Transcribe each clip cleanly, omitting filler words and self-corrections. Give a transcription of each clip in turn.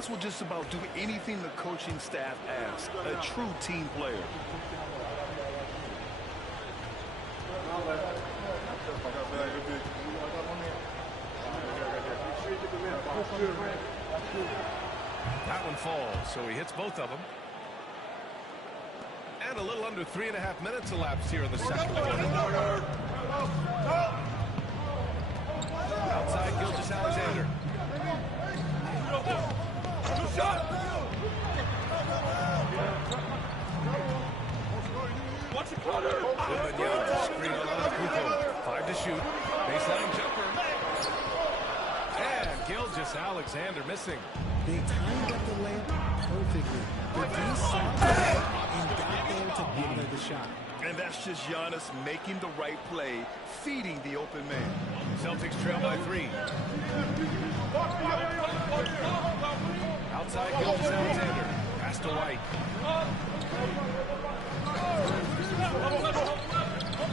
Giannis will just about do anything the coaching staff asks. A true team player. That one falls, so he hits both of them. And a little under 3.5 minutes elapsed here in the second quarter. Outside, Gilgeous-Alexander. Wembanyama, screen on Antetokounmpo. 5 to shoot. Baseline jumper. And Gilgeous-Alexander missing. They timed up the layup perfectly. The D saw it and got there to give her the shot. And that's just Giannis making the right play, feeding the open man. Celtics trail by 3. Outside, Gilgeous-Alexander. Pass to White.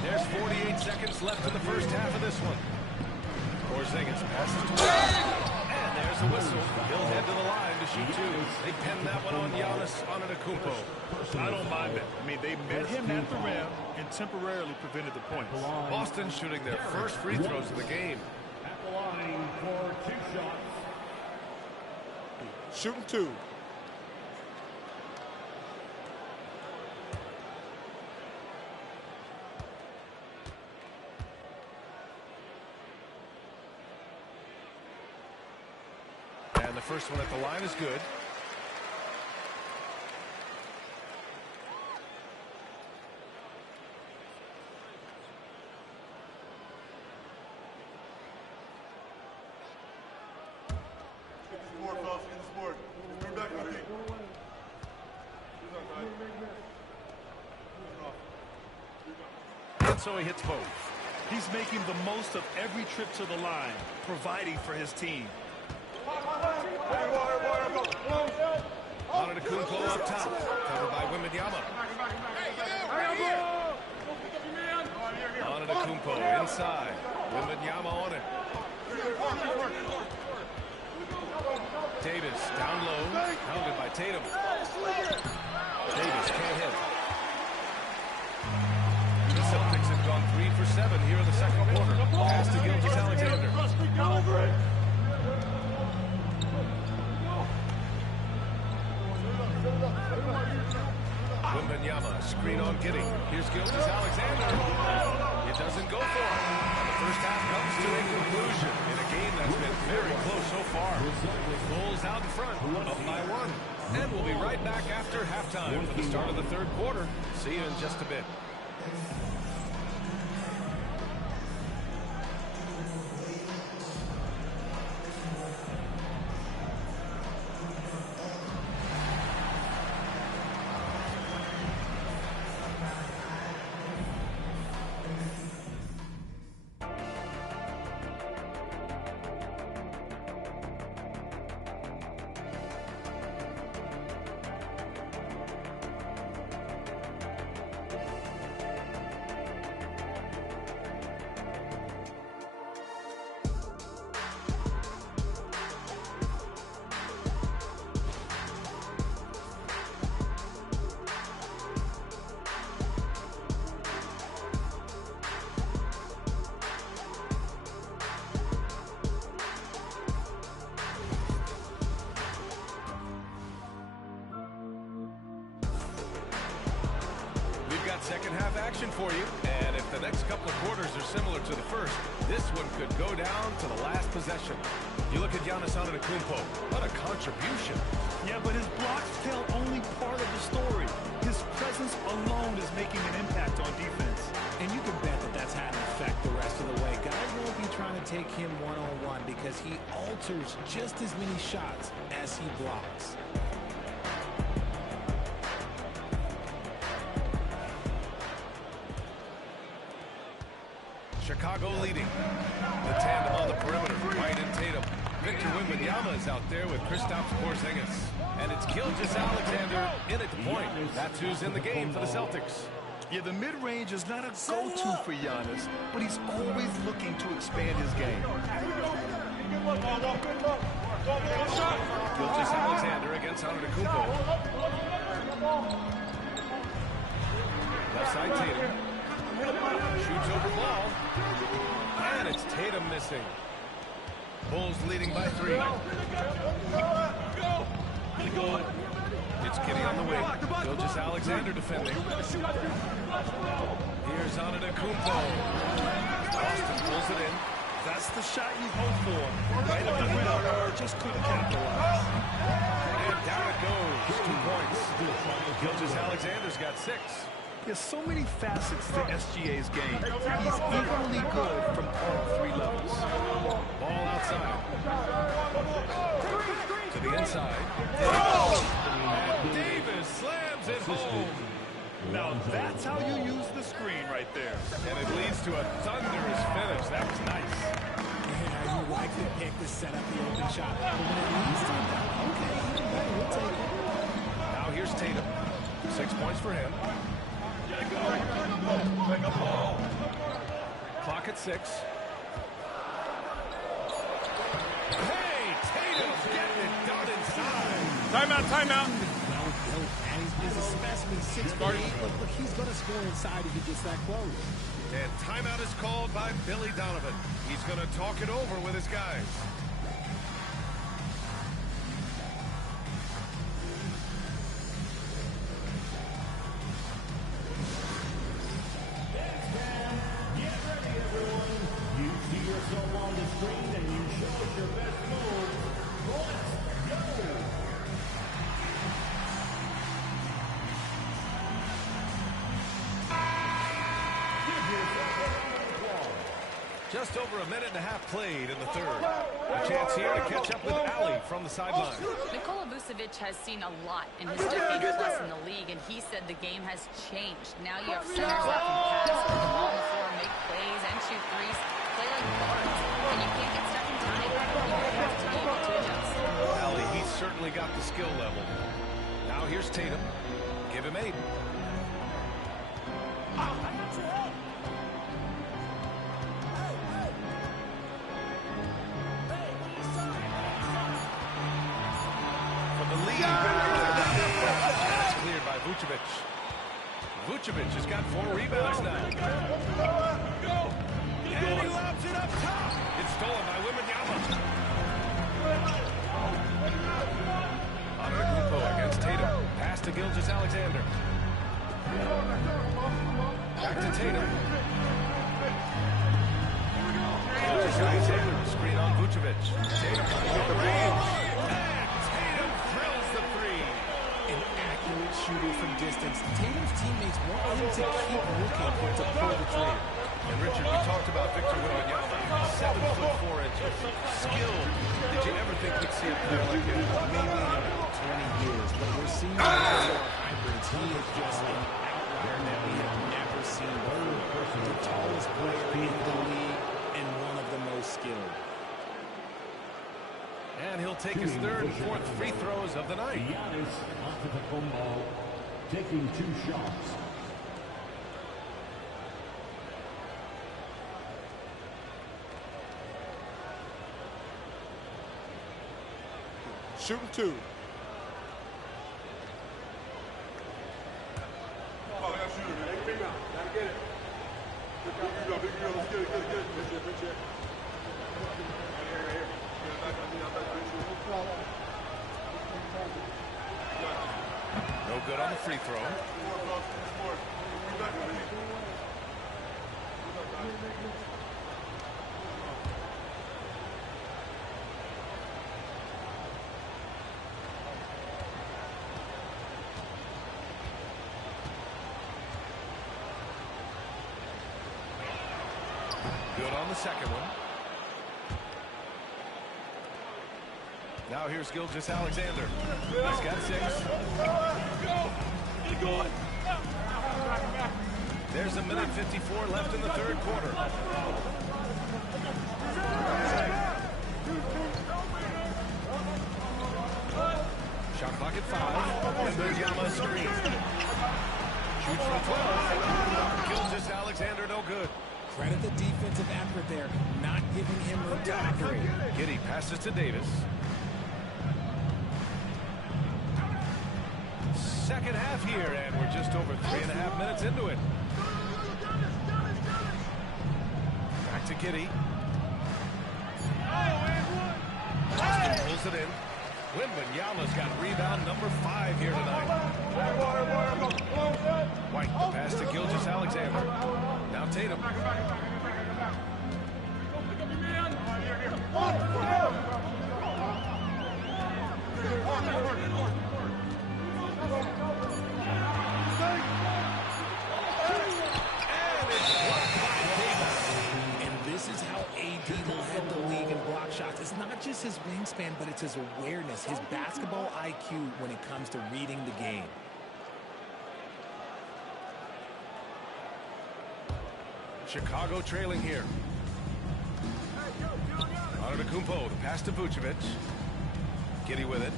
There's 48 seconds left in the first half of this one. Porzingis passes to White. And there's a whistle. He'll head to the line to shoot 2. They pen that one on Giannis Antetokounmpo. I don't mind it. I mean, they met him at the rim and temporarily prevented the points. Boston shooting their first free throws of the game. At the line for 2 shots. Shooting 2. And the first one at the line is good. And so he hits both. He's making the most of every trip to the line, providing for his team. Antetokounmpo up top, covered by Wembanyama. Antetokounmpo inside. Wembanyama on it. Davis down low, pounded by Tatum. Davis can't hit. The Celtics have gone 3 for 7 here in the second quarter. Pass to Gilgeous-Alexander. Wembanyama, screen on Giddey. Here's Gilgeous-Alexander. It doesn't go for him. And the first half comes to a conclusion in a game that's been very close so far. Bulls out in front, up by 1. And we'll be right back after halftime for the start of the third quarter. See you in just a bit. Second half action for you, and if the next couple of quarters are similar to the first, this one could go down to the last possession. You look at Giannis Antetokounmpo, what a contribution. Yeah, but his blocks tell only part of the story. His presence alone is making an impact on defense. And you can bet that that's had an effect the rest of the way. Guys won't be trying to take him one-on-one because he alters just as many shots as he blocks. Chicago leading. The tandem on the perimeter, White and Tatum. Victor Wembanyama is out there with Kristaps Porzingis. And it's Gilgeous-Alexander in at the point. That's who's in the game for the Celtics. Yeah, the mid-range is not a go-to for Giannis, but he's always looking to expand his game. Gilgeous Alexander against Antetokounmpo. Left side Tatum. Shoots over ball. And it's Tatum missing. Bulls leading by 3. It's Giddey on the wing. Gilgeous Alexander defending. Here's Antetokounmpo. Boston pulls it in. That's the shot you hope for. Right up the middle. Just couldn't capitalize. And down it goes. 2 points. Gilgeous Alexander's got 6. There's so many facets to SGA's game. He's equally good from all 3 levels. Ball outside. To the inside. And Davis slams it home. Now that's how you use the screen right there. And it leads to a thunderous finish. That was nice. Yeah, you like the pick to set up the open shot. But when it leads to that, okay, we'll take it. Now here's Tatum. 6 points for him. Clock at 6. Hey, Tatum's getting it done inside. Timeout. And he's a specimen, 6'8". Look, he's going to score inside if he gets that close. And timeout is called by Billy Donovan. He's going to talk it over with his guys. Just over a minute and a half played in the third. A chance here to catch up with Ali from the sideline. Nikola Vucevic has seen a lot in his decade plus in the league, and he said the game has changed. Now you have centers that can pass, put the ball on the floor, make plays, and shoot threes, play like guards. And you can't get stuck in time. You have to be able to adjust. Ali, he's certainly got the skill level. Now here's Tatum. Give him 8. That's cleared by Vucevic. Vucevic has got 4 rebounds now. And he lobs it up top. It's stolen by Wembanyama. Antetokounmpo against Tatum. Pass to Gilgeous Alexander. Back to Tatum. Gilgeous Alexander. Screen on Vucevic. Tatum on range. Shooter from distance. Tatum's teammates want him to keep looking to pull the trigger. And Richard, we talked about Victor Wembanyama, 7'4". Skilled. Did you ever think we'd see a player like him? Maybe in about 20 years, but we're seeing hybrids. He is just an outlier that we have never seen before. The tallest player in the league and one of the most skilled. And he'll take his 3rd and 4th free throws of the night. Giannis Antetokounmpo taking 2 shots. Shooting 2. Oh, I got shooter, man. Hey, rebound. Gotta get it. Big rebound. Let's get it. Good shit. Right here. No good on the free throw. Good on the second one. Now here's Gilgeous Alexander. He's got 6. There's a minute 54 left in the third quarter. Shot clock at 5. And Wembanyama screen. Shoots from 12. Gilgeous Alexander no good. Credit the defensive effort there, not giving him room to operate. Giddey passes to Davis. second half here, and we're just over 3.5 minutes into it. Back to Giddey. Austin pulls it in. Wembanyama's got rebound number 5 here tonight. White, the pass to Gilgeous-Alexander. Now Tatum. This is how AD led the league in block shots. It's not just his wingspan, but it's his awareness, his basketball IQ when it comes to reading the game. Chicago trailing here. Antetokounmpo, the pass to Vucevic. Giddey with it.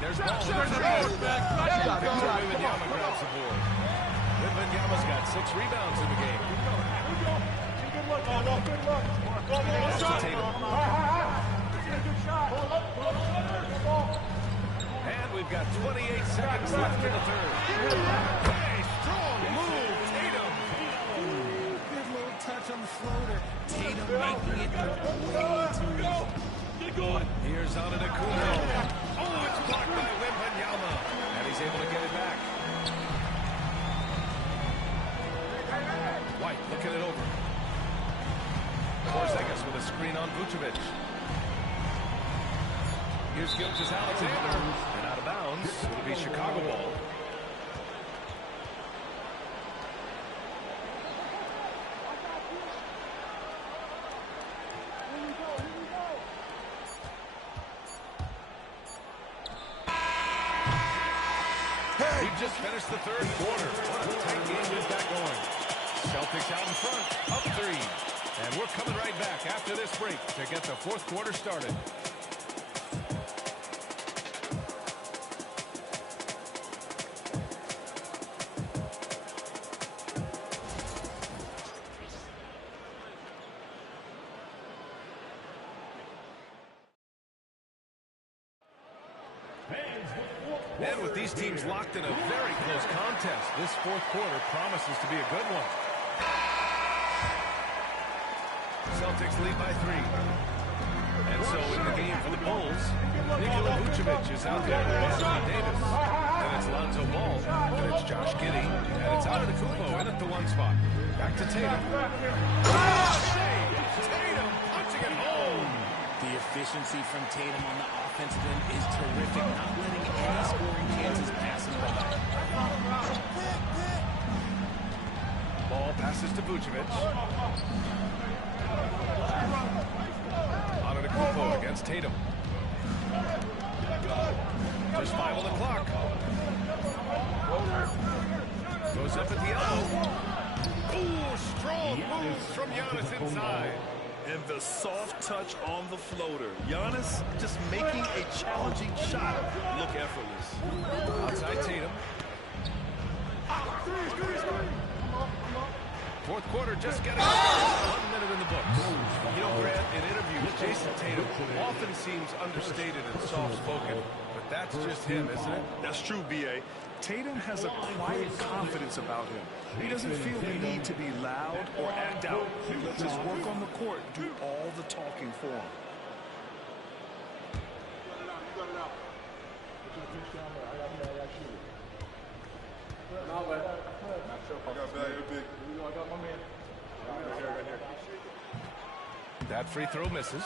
There's ball. Wembanyama grabs the board. Wembanyama's got 6 rebounds in the game. Pass to Tatum. And we've got 28 seconds left in the third. Hey, strong move, Tatum. Good little touch on the floater. Tatum making it way too easy. Here's Antetokounmpo. Oh, it's blocked by Wembanyama. And he's able to get it back. White looking it over. Porzingis with a screen on Vucevic. Here's Gilgeous-Alexander. And out of bounds. It'll be Chicago ball. We've just finished the third quarter. What a tight game we've got going. Celtics out in front, up 3. And we're coming right back after this break to get the fourth quarter started. And with these teams locked in a very close contest, this fourth quarter promises to be a good one. Celtics lead by 3. And so in the game for the Bulls, Nikola Vucevic is out there with Anthony Davis. And it's Lonzo Ball. And it's Josh Giddey. And it's Antetokounmpo in at the 1 spot. Back to Tatum. Tatum punching it home. The efficiency from Tatum on the offensive end is terrific, not letting any scoring chances pass him by. Ball passes to Vucevic. Antetokounmpo against Tatum. Just 5 on the clock. Goes up at the elbow. Ooh, strong moves from Giannis inside. And the soft touch on the floater. Giannis just making a challenging shot look effortless. Outside Tatum. Fourth quarter just getting 1 minute in the books. You know, Grant, in interviews, Jason Tatum often seems understated and soft-spoken, but that's just him, isn't it? That's true, B.A. Tatum has a quiet confidence about him. He doesn't feel the need to be loud or act out. He lets his work on the court do all the talking for him. That free throw misses.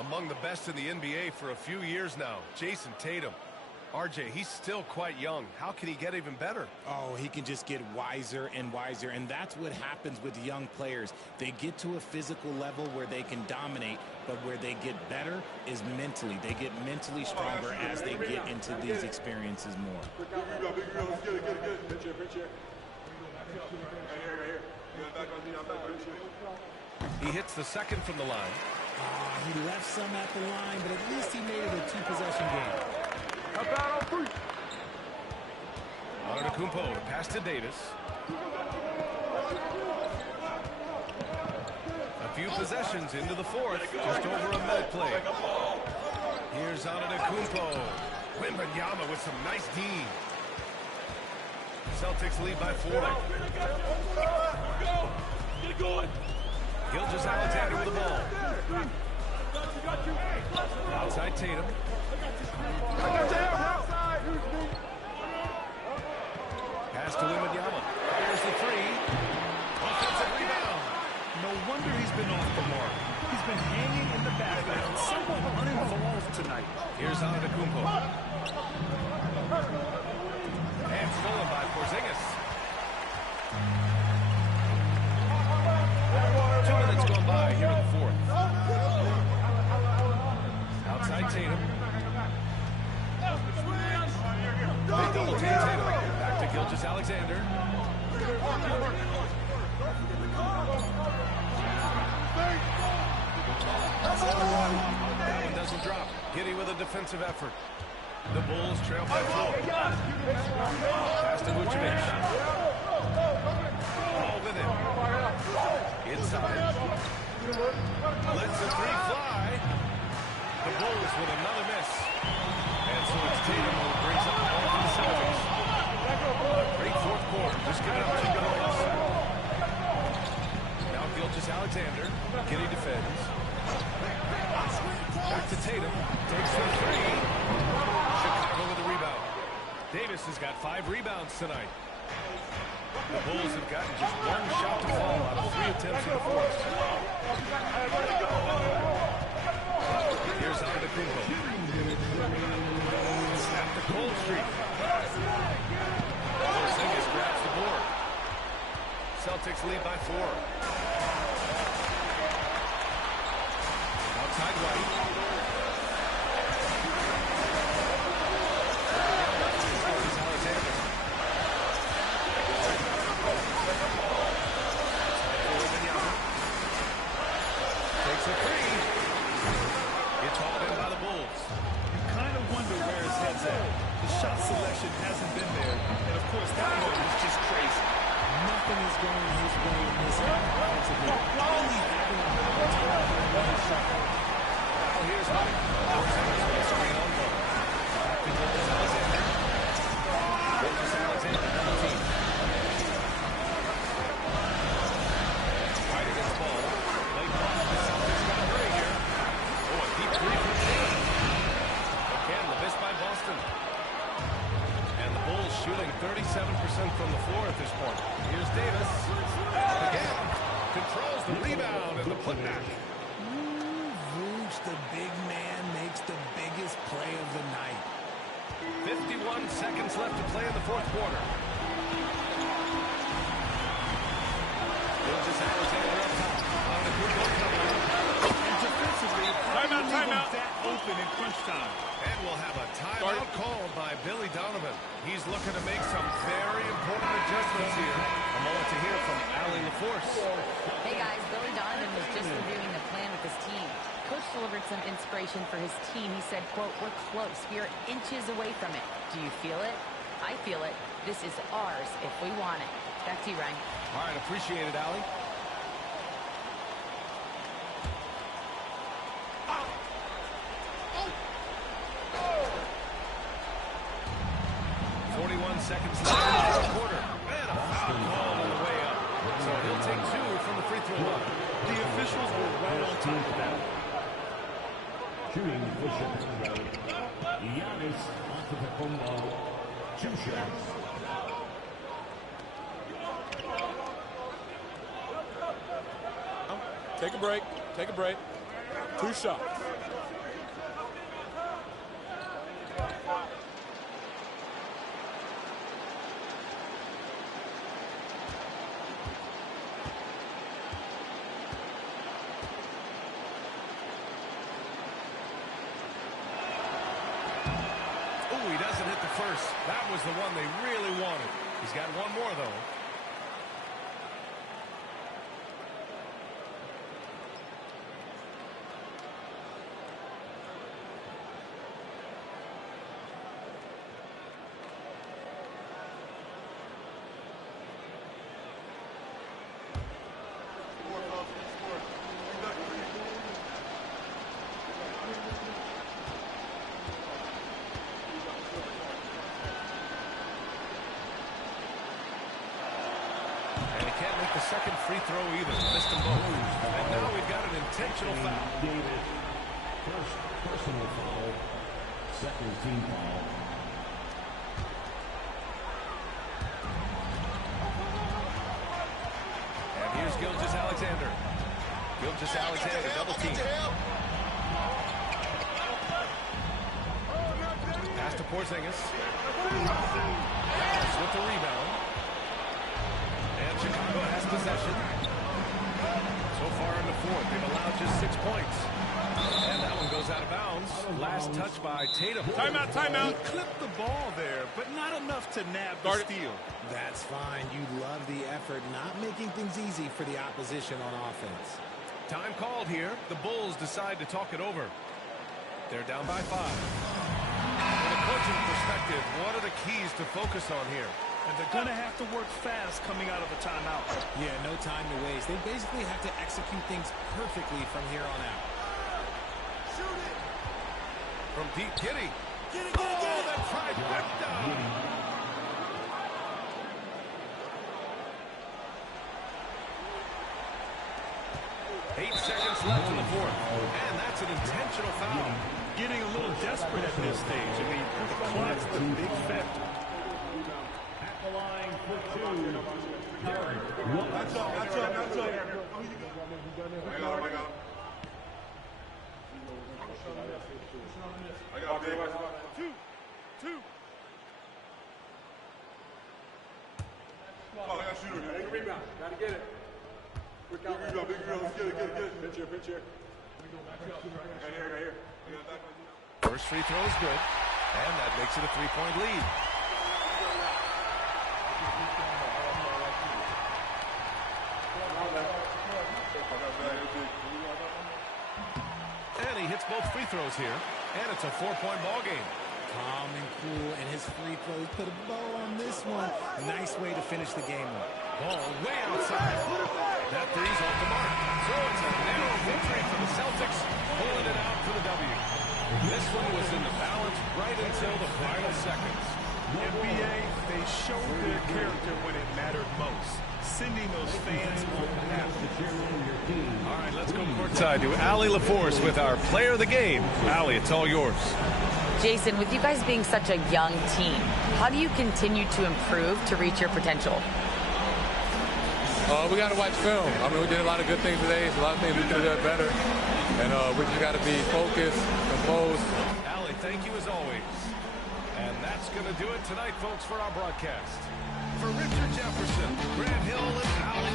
Among the best in the NBA for a few years now, Jason Tatum. RJ, he's still quite young. How can he get even better? Oh, he can just get wiser and wiser, and that's what happens with young players. They get to a physical level where they can dominate, but where they get better is mentally. They get mentally stronger as they get into these experiences more. He hits the second from the line. He left some at the line, but at least he made it a 2-possession game. Antetokounmpo, the pass to Davis. A few possessions into the fourth, just over a minute played. Here's Antetokounmpo. Wembanyama with some nice D. Celtics lead by 4. Gilgeous-Alexander with the ball. Outside Tatum. Pass to Wembanyama. There's the 3. Offensive rebound. No wonder he's been off the mark. He's been hanging in the background, somewhat uninvolved tonight. Here's Antetokounmpo. And stolen by Porzingis. 2 minutes gone by here in the 4th. Outside Tatum. They double team Tatum. Back to Gilgeous-Alexander. That one doesn't drop. Giddey with a defensive effort. The Bulls trail by 4. Pass to Vucevic. Ball with him. Inside. Lets the 3 fly. The Bulls with another miss. And so it's Tatum who brings up the ball for the Celtics. Great 4th quarter. Just giving up 2 points. Now Gilgeous-Alexander. Giddey defends. Back to Tatum. Takes the 3. Chicago with the rebound. Davis has got 5 rebounds tonight. The Bulls have gotten just 1 shot to fall out of 3 attempts in the 4th. Here's Antetokounmpo. Snap the cold streak. Porzingis grabs the board. Celtics lead by 4. Outside White. Alexander. Takes a 3. It's hauled in by the Bulls. You kind of wonder where his head's at. The shot selection hasn't been there. And, of course, that one is just crazy. Nothing is going his way in this game offensively. Only having another shot. Now here's White. Porzingis with a screen on goal. Back to Gilgeous-Alexander. Gilgeous-Alexander double team. White against ball. Late ball. The Celtics got a hurry here. Oh, a deep 3 from Tatum. Again, the miss by Boston. And the Bulls shooting 37% from the floor at this point. Here's Davis. Again. Controls the rebound and the putback. Vooch, the big man, makes the biggest play of the night. 51 seconds left to play in the 4th quarter. Gilgeous-Alexander up top. Antetokounmpo coming. And defensively, how do you leave him that open in crunch time? And we'll have a timeout called by Billy Donovan. He's looking to make some very important adjustments here. A moment to hear from Allie LaForce. Hey guys, Billy Donovan was just reviewing the plan with his team. Coach delivered some inspiration for his team. He said, quote, "We're close. We are inches away from it. Do you feel it? I feel it. This is ours if we want it." Back to you, Ryan. All right, appreciate it, Allie. Seconds left in the 4th quarter. And a foul call on the way up. So he'll take 2 from the free throw line. The officials were right on top of that. Shooting for Chicago. Giannis Antetokounmpo. 2 shots. Take a break. Take a break. 2 shots. He doesn't hit the first. That was the one they really wanted. He's got 1 more, though. free throw either. Missed them both. And now we've got an intentional foul. Davis, first personal foul, second team foul. And here's Gilgeous-Alexander. Gilgeous-Alexander, double team. Pass to Porzingis. Dallas with the rebound. And Chicago has possession. So far in the fourth, they've allowed just 6 points. And that one goes out of bounds. Last touch by Tatum. Timeout, timeout. He clipped the ball there, but not enough to nab the steal. That's fine. You love the effort, not making things easy for the opposition on offense. Time called here. The Bulls decide to talk it over. They're down by 5. From a coaching perspective, what are the keys to focus on here? And they're going to have to work fast coming out of the timeout. Yeah, no time to waste. They basically have to execute things perfectly from here on out. Shoot it. From deep, Giddey. Get it, get it, get it. The trifecta. 8 seconds left in the fourth. And that's an intentional foul. Getting a little desperate at this stage. I mean, the clock's the big factor. At the line for two, Derek. That's up. I got it. Two. Oh, I got a shooter. Take a rebound. Gotta get it. Quick out. Big rebound. Let's get it. Pinch here. Right here. First free throw is good. And that makes it a 3-point lead. And he hits both free throws here. And it's a 4-point ball game. Calm and cool, and his free throws put a bow on this one. Nice way to finish the game up. Ball way outside. That three's off the mark. So it's a narrow victory for the Celtics, pulling it out for the W. This one was in the balance right until the final seconds. NBA, they showed their character when it mattered most, sending those fans home happy. All right, let's go courtside to Allie LaForce with our player of the game. Allie, it's all yours. Jason, with you guys being such a young team, how do you continue to improve to reach your potential? We got to watch film. I mean, we did a lot of good things today. There's a lot of things we could have done better. And we just got to be focused, composed. Allie, thank you as always. And that's going to do it tonight, folks, for our broadcast. For Richard Jefferson, Grant Hill, and Allie.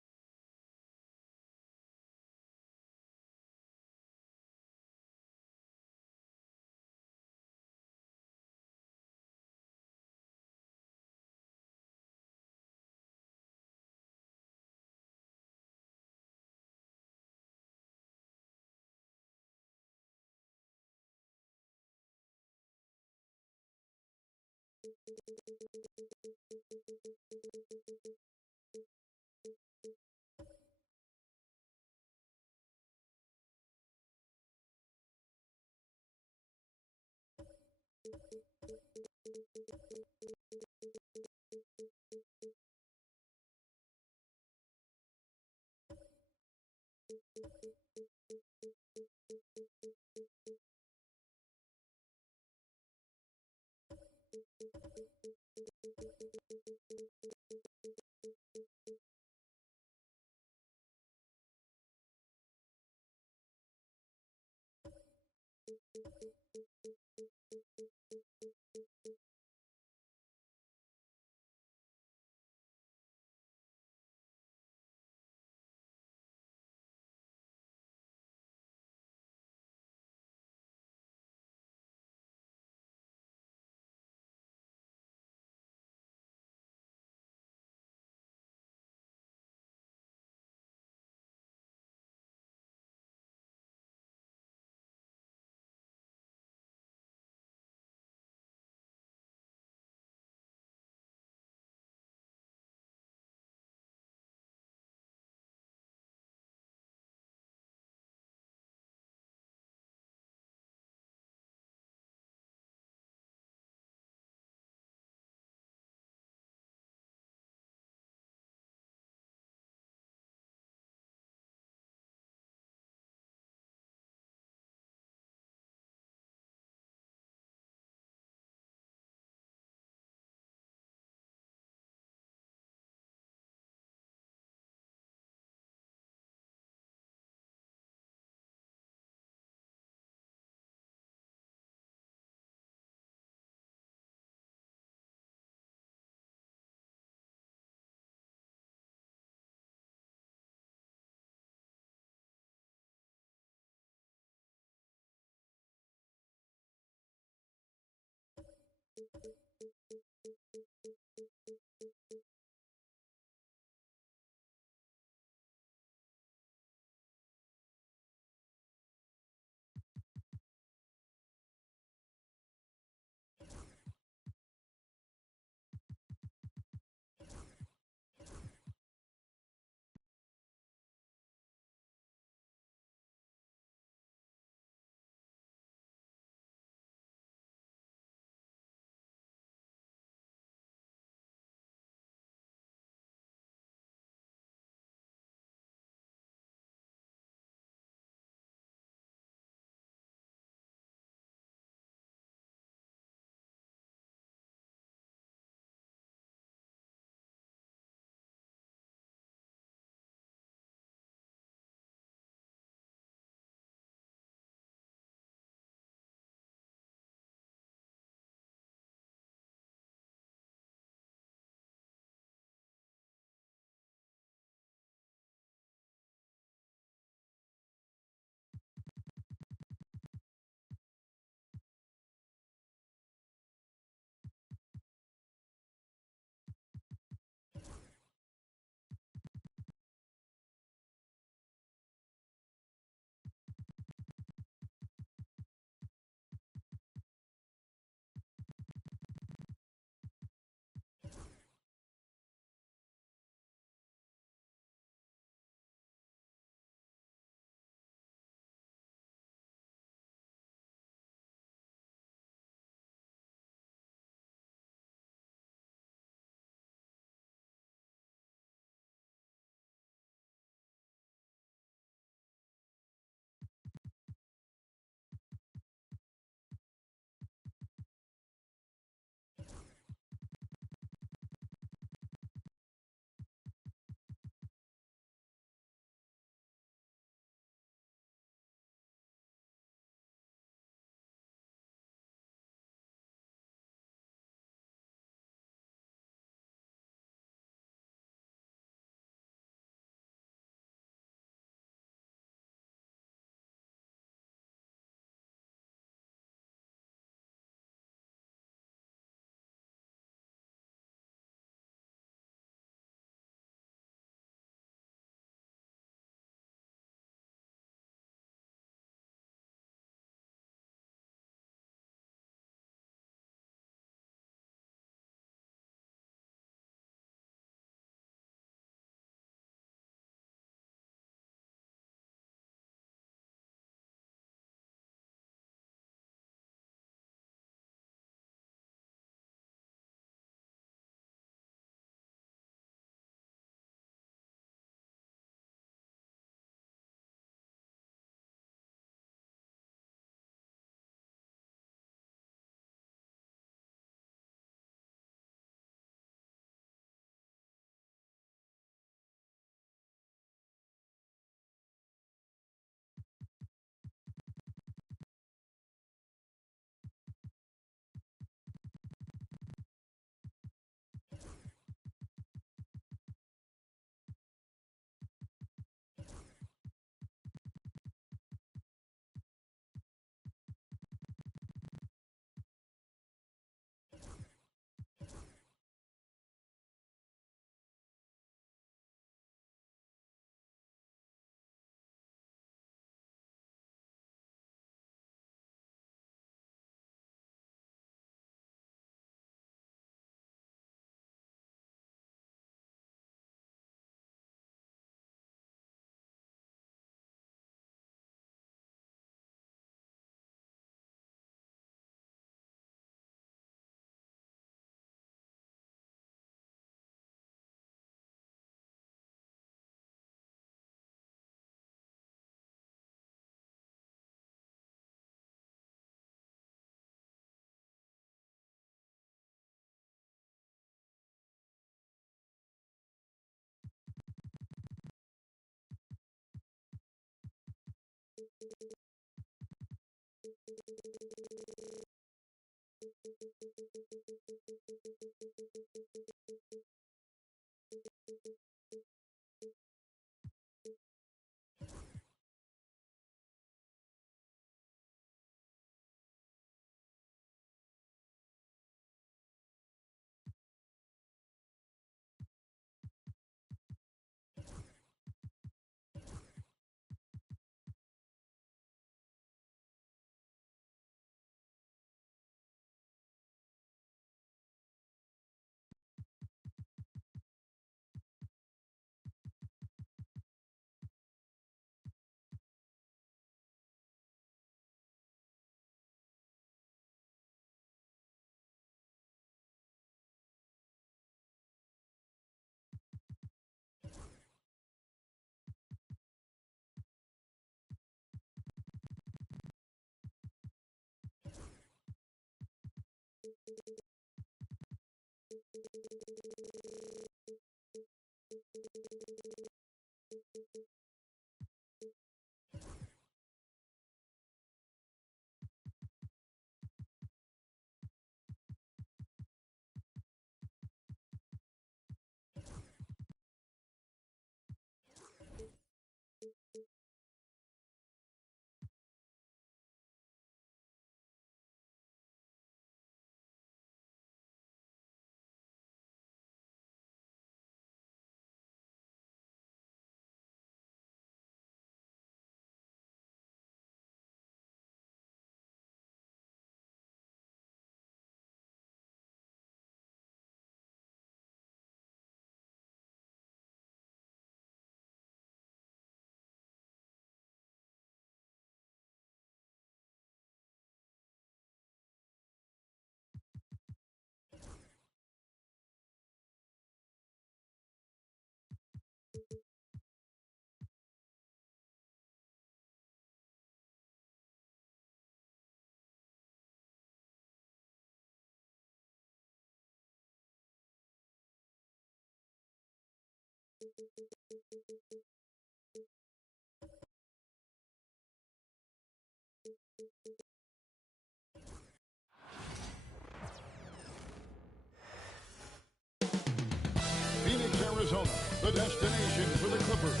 Phoenix, Arizona, the destination for the Clippers.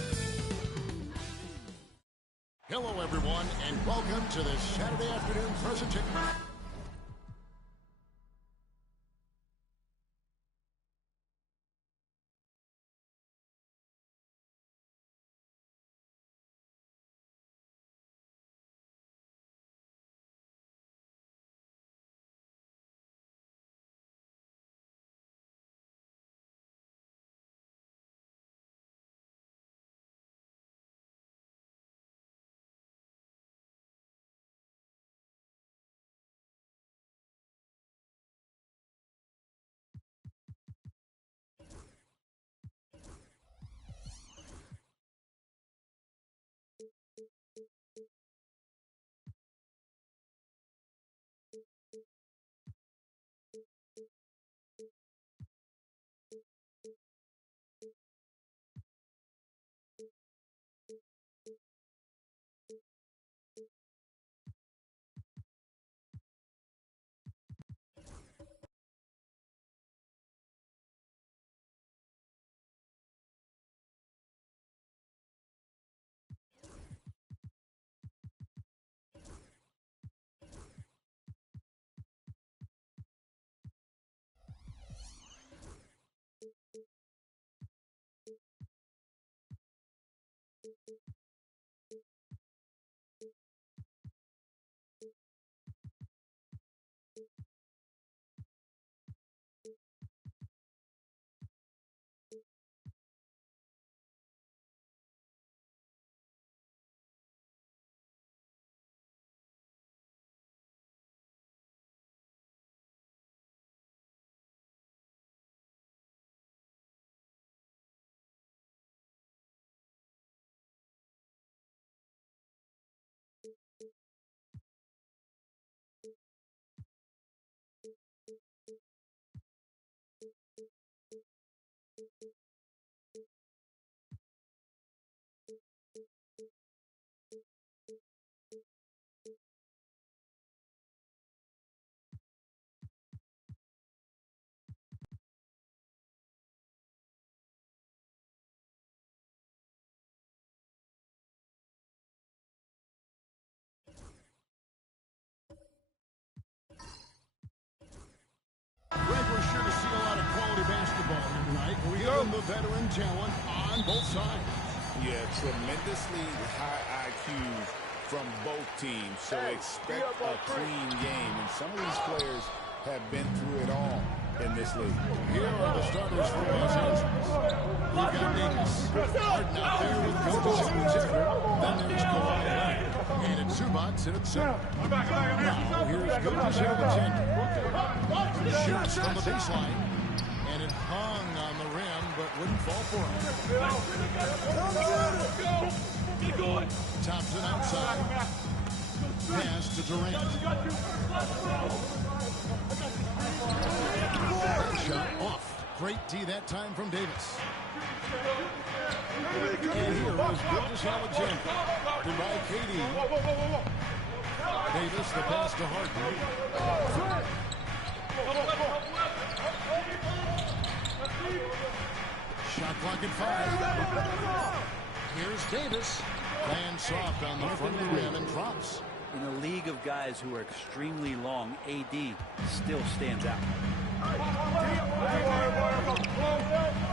Hello, everyone, and welcome to this Saturday afternoon presentation. Greg, we're sure to see a lot of quality basketball here tonight. Given the veteran talent on both sides. Yeah, tremendously high IQs from both teams, so expect a clean game. And some of these players have been through it all in this league. Here are the starters for Los Angeles. We've got Davis. Harden out there with Gilgeous Alexander. Then there's Kawhi Leonard. And it's Zubac at center. Now here's Gilgeous Alexander. Shoots from the baseline. And it hung on the rim, but wouldn't fall for him. Thompson outside. Pass to Durant. Shot off. Great D that time from Davis. And here is Gilgeous Alexander. Guarded by KD. Davis, the pass to Harden. Shot clock at 5. Here's Davis. Playing soft on the front of the rim and drops. In a league of guys who are extremely long, AD still stands out.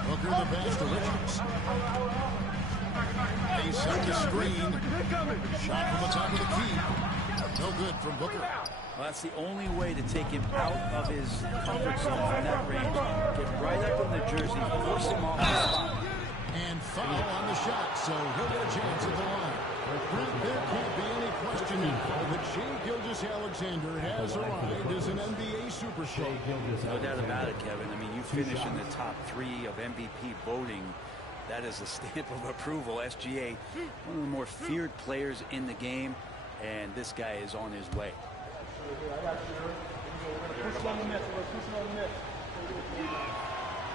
Booker the pass to Richards. They set the screen. Shot from the top of the key. No good from Booker. Well, that's the only way to take him out of his comfort zone from that range. Get right up in the jersey, force him off the spot. And foul on the shot, so he'll get a chance at the line. There can't be any question now that Shai Gilgeous-Alexander has arrived as an NBA superstar. No doubt about it, Kevin. I mean, you finish in the top 3 of MVP voting. That is a stamp of approval. SGA, one of the more feared players in the game, and this guy is on his way.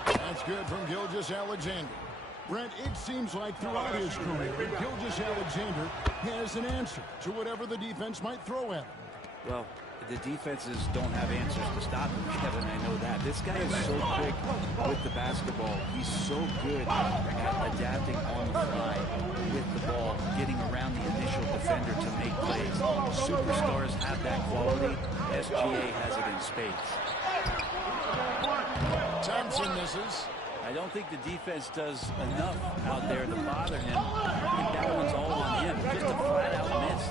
That's good from Gilgeous-Alexander. Brent, it seems like throughout his career, Gilgeous-Alexander has an answer to whatever the defense might throw at him. Well, the defenses don't have answers to stop him, Kevin. I know that. This guy is so quick with the basketball. He's so good at adapting on the fly with the ball, getting around the initial defender to make plays. Superstars have that quality. SGA has it in spades. Thompson misses. I don't think the defense does enough out there to bother him. I think that one's all on him. Just a flat-out miss.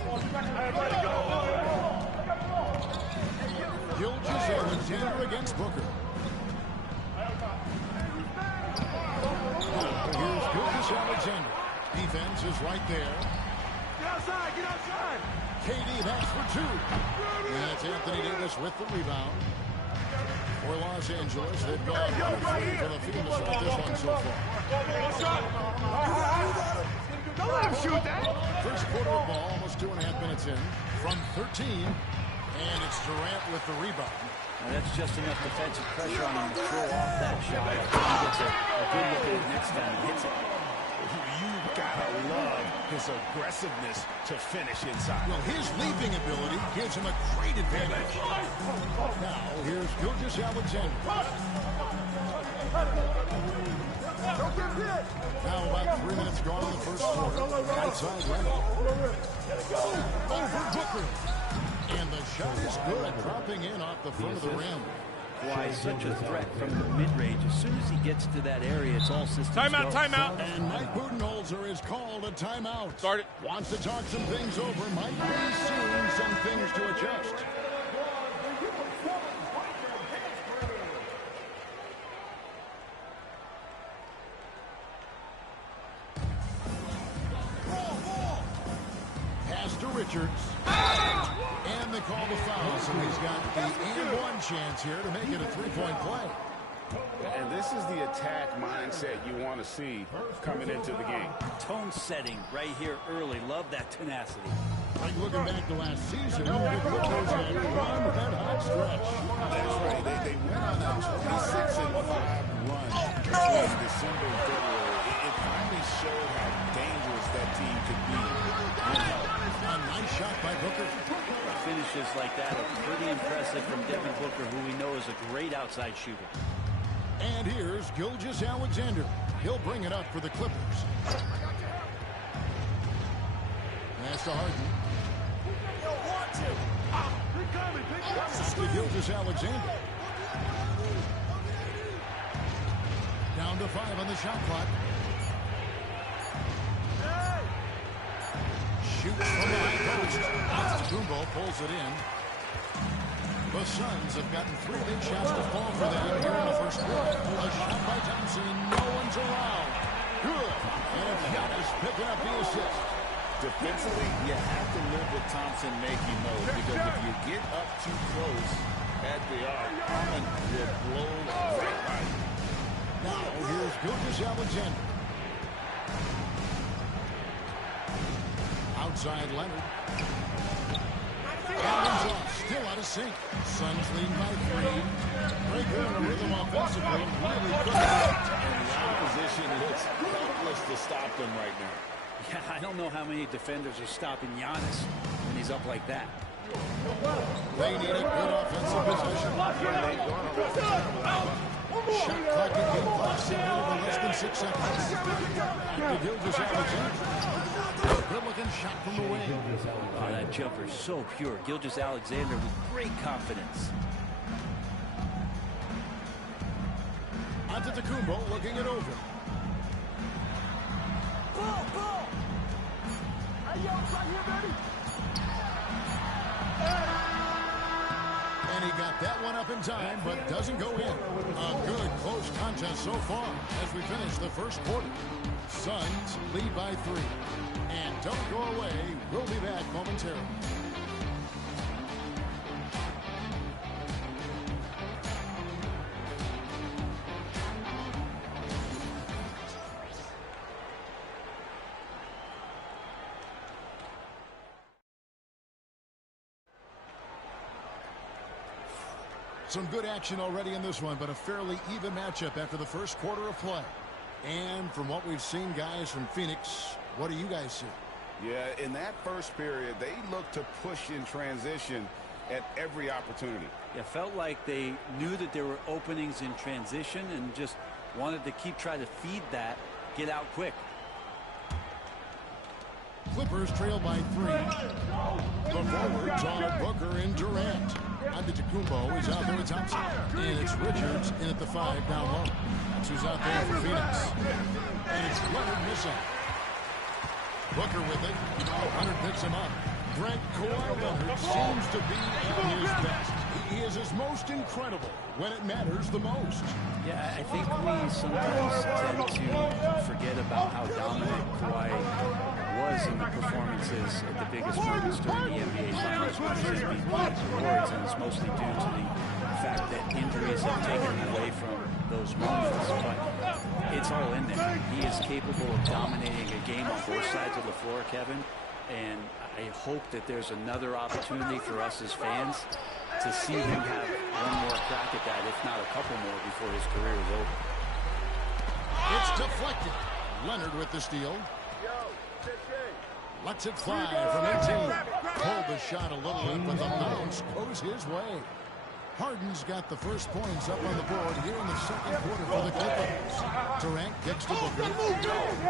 Gilgeous-Alexander against Booker. Here's Gilgeous-Alexander. Defense is right there. Get outside, get outside. KD, that's for 2. And that's Anthony Davis with the rebound. For Los Angeles, they've gone 1 for the field to start this one so far. Don't let him shoot that. First quarter of ball, almost 2.5 minutes in. From 13, and it's Durant with the rebound. Now that's just enough defensive pressure on him to throw off that shot. He gets a good look at it next time and hits it. You gotta love his aggressiveness to finish inside. Well, his leaping ability gives him a great advantage. Now, here's Gilgeous-Alexander. Now about 3 minutes gone in the first quarter. Outside Leonard. Over Booker. And the shot is good, dropping in off the front of the rim. Why such a threat from the mid-range? As soon as he gets to that area, it's all systems Timeout, go. timeout. And Mike Budenholzer is called a timeout. Start it. Wants to talk some things over. Might be soon some things to adjust. Pass to Richards. And they call the foul, so he's got the and-one chance here to make it a 3-point play. And this is the attack mindset you want to see coming into the game. Tone setting right here early. Love that tenacity. Like looking back to last season, the Clippers had one red-hot stretch. That's right. They went on that 26-5 run between December and February. It finally showed how dangerous that team could be. A nice shot by Booker. Finishes like that are pretty impressive from Devin Booker, who we know is a great outside shooter. And here's Gilgeous-Alexander. He'll bring it up for the Clippers. Pass to Harden. To Gilgeous-Alexander. Down to 5 on the shot clock. Shoots from the high post. Antetokounmpo pulls it in. The Suns have gotten 3 big shots to fall for them here in the first quarter. A shot by Thompson. No one's around. Good. And Giannis picking up the assist. Defensively, you have to live with Thompson making those, because if you get up too close at the arc, Harden will blow right by you. Now here's Gilgeous-Alexander. Outside Leonard. Allen's off, still out of sync. Suns lead by 3. Breaker in a rhythm offensively, really cooking. And the opposition looks helpless to stop them right now. Yeah, I don't know how many defenders are stopping Giannis when he's up like that. They need a good offensive possession. Shot clock in game 5 set over less than 6 seconds. Back to Gilgeous-Alexander. Good-looking shot from the wing. Oh, that jumper is so pure. Gilgeous-Alexander with great confidence. Antetokounmpo looking it over. Ball! Hey, yo, it's right here, baby. And he got that one up in time, but doesn't go in. A good close contest so far as we finish the first quarter. Suns lead by 3. And don't go away. We'll be back momentarily. Some good action already in this one, but a fairly even matchup after the first quarter of play. And from what we've seen, guys, from Phoenix, what do you guys see? Yeah, in that first period, they looked to push in transition at every opportunity. It felt like they knew that there were openings in transition and just wanted to keep trying to feed that, get out quick. Clippers trail by 3. The forwards are Booker and Durant. Antetokounmpo is out there with Thompson. And it's Richards in at the 5 down low. That's who's out there for Phoenix. And it's Leonard missing. Booker with it. Leonard picks him up. Greg, Kawhi Leonard seems to be at his best. He is his most incredible when it matters the most. Yeah, I think we sometimes tend to forget about how dominant Kawhi was in the performances at the biggest moments during the NBA Finals, which is these awards, and it's mostly due to the fact that injuries have taken him away from those moments. But it's all in there. He is capable of dominating a game on both sides of the floor, Kevin, and I hope that there's another opportunity for us as fans to see him have one more crack at that, if not a couple more, before his career is over. It's deflected. Leonard with the steal. Lets it fly from 18. Pulled the shot a little in, but the bounce goes his way. Harden's got the first points up on the board here in the second quarter for the Clippers. Durant kicks to Booker.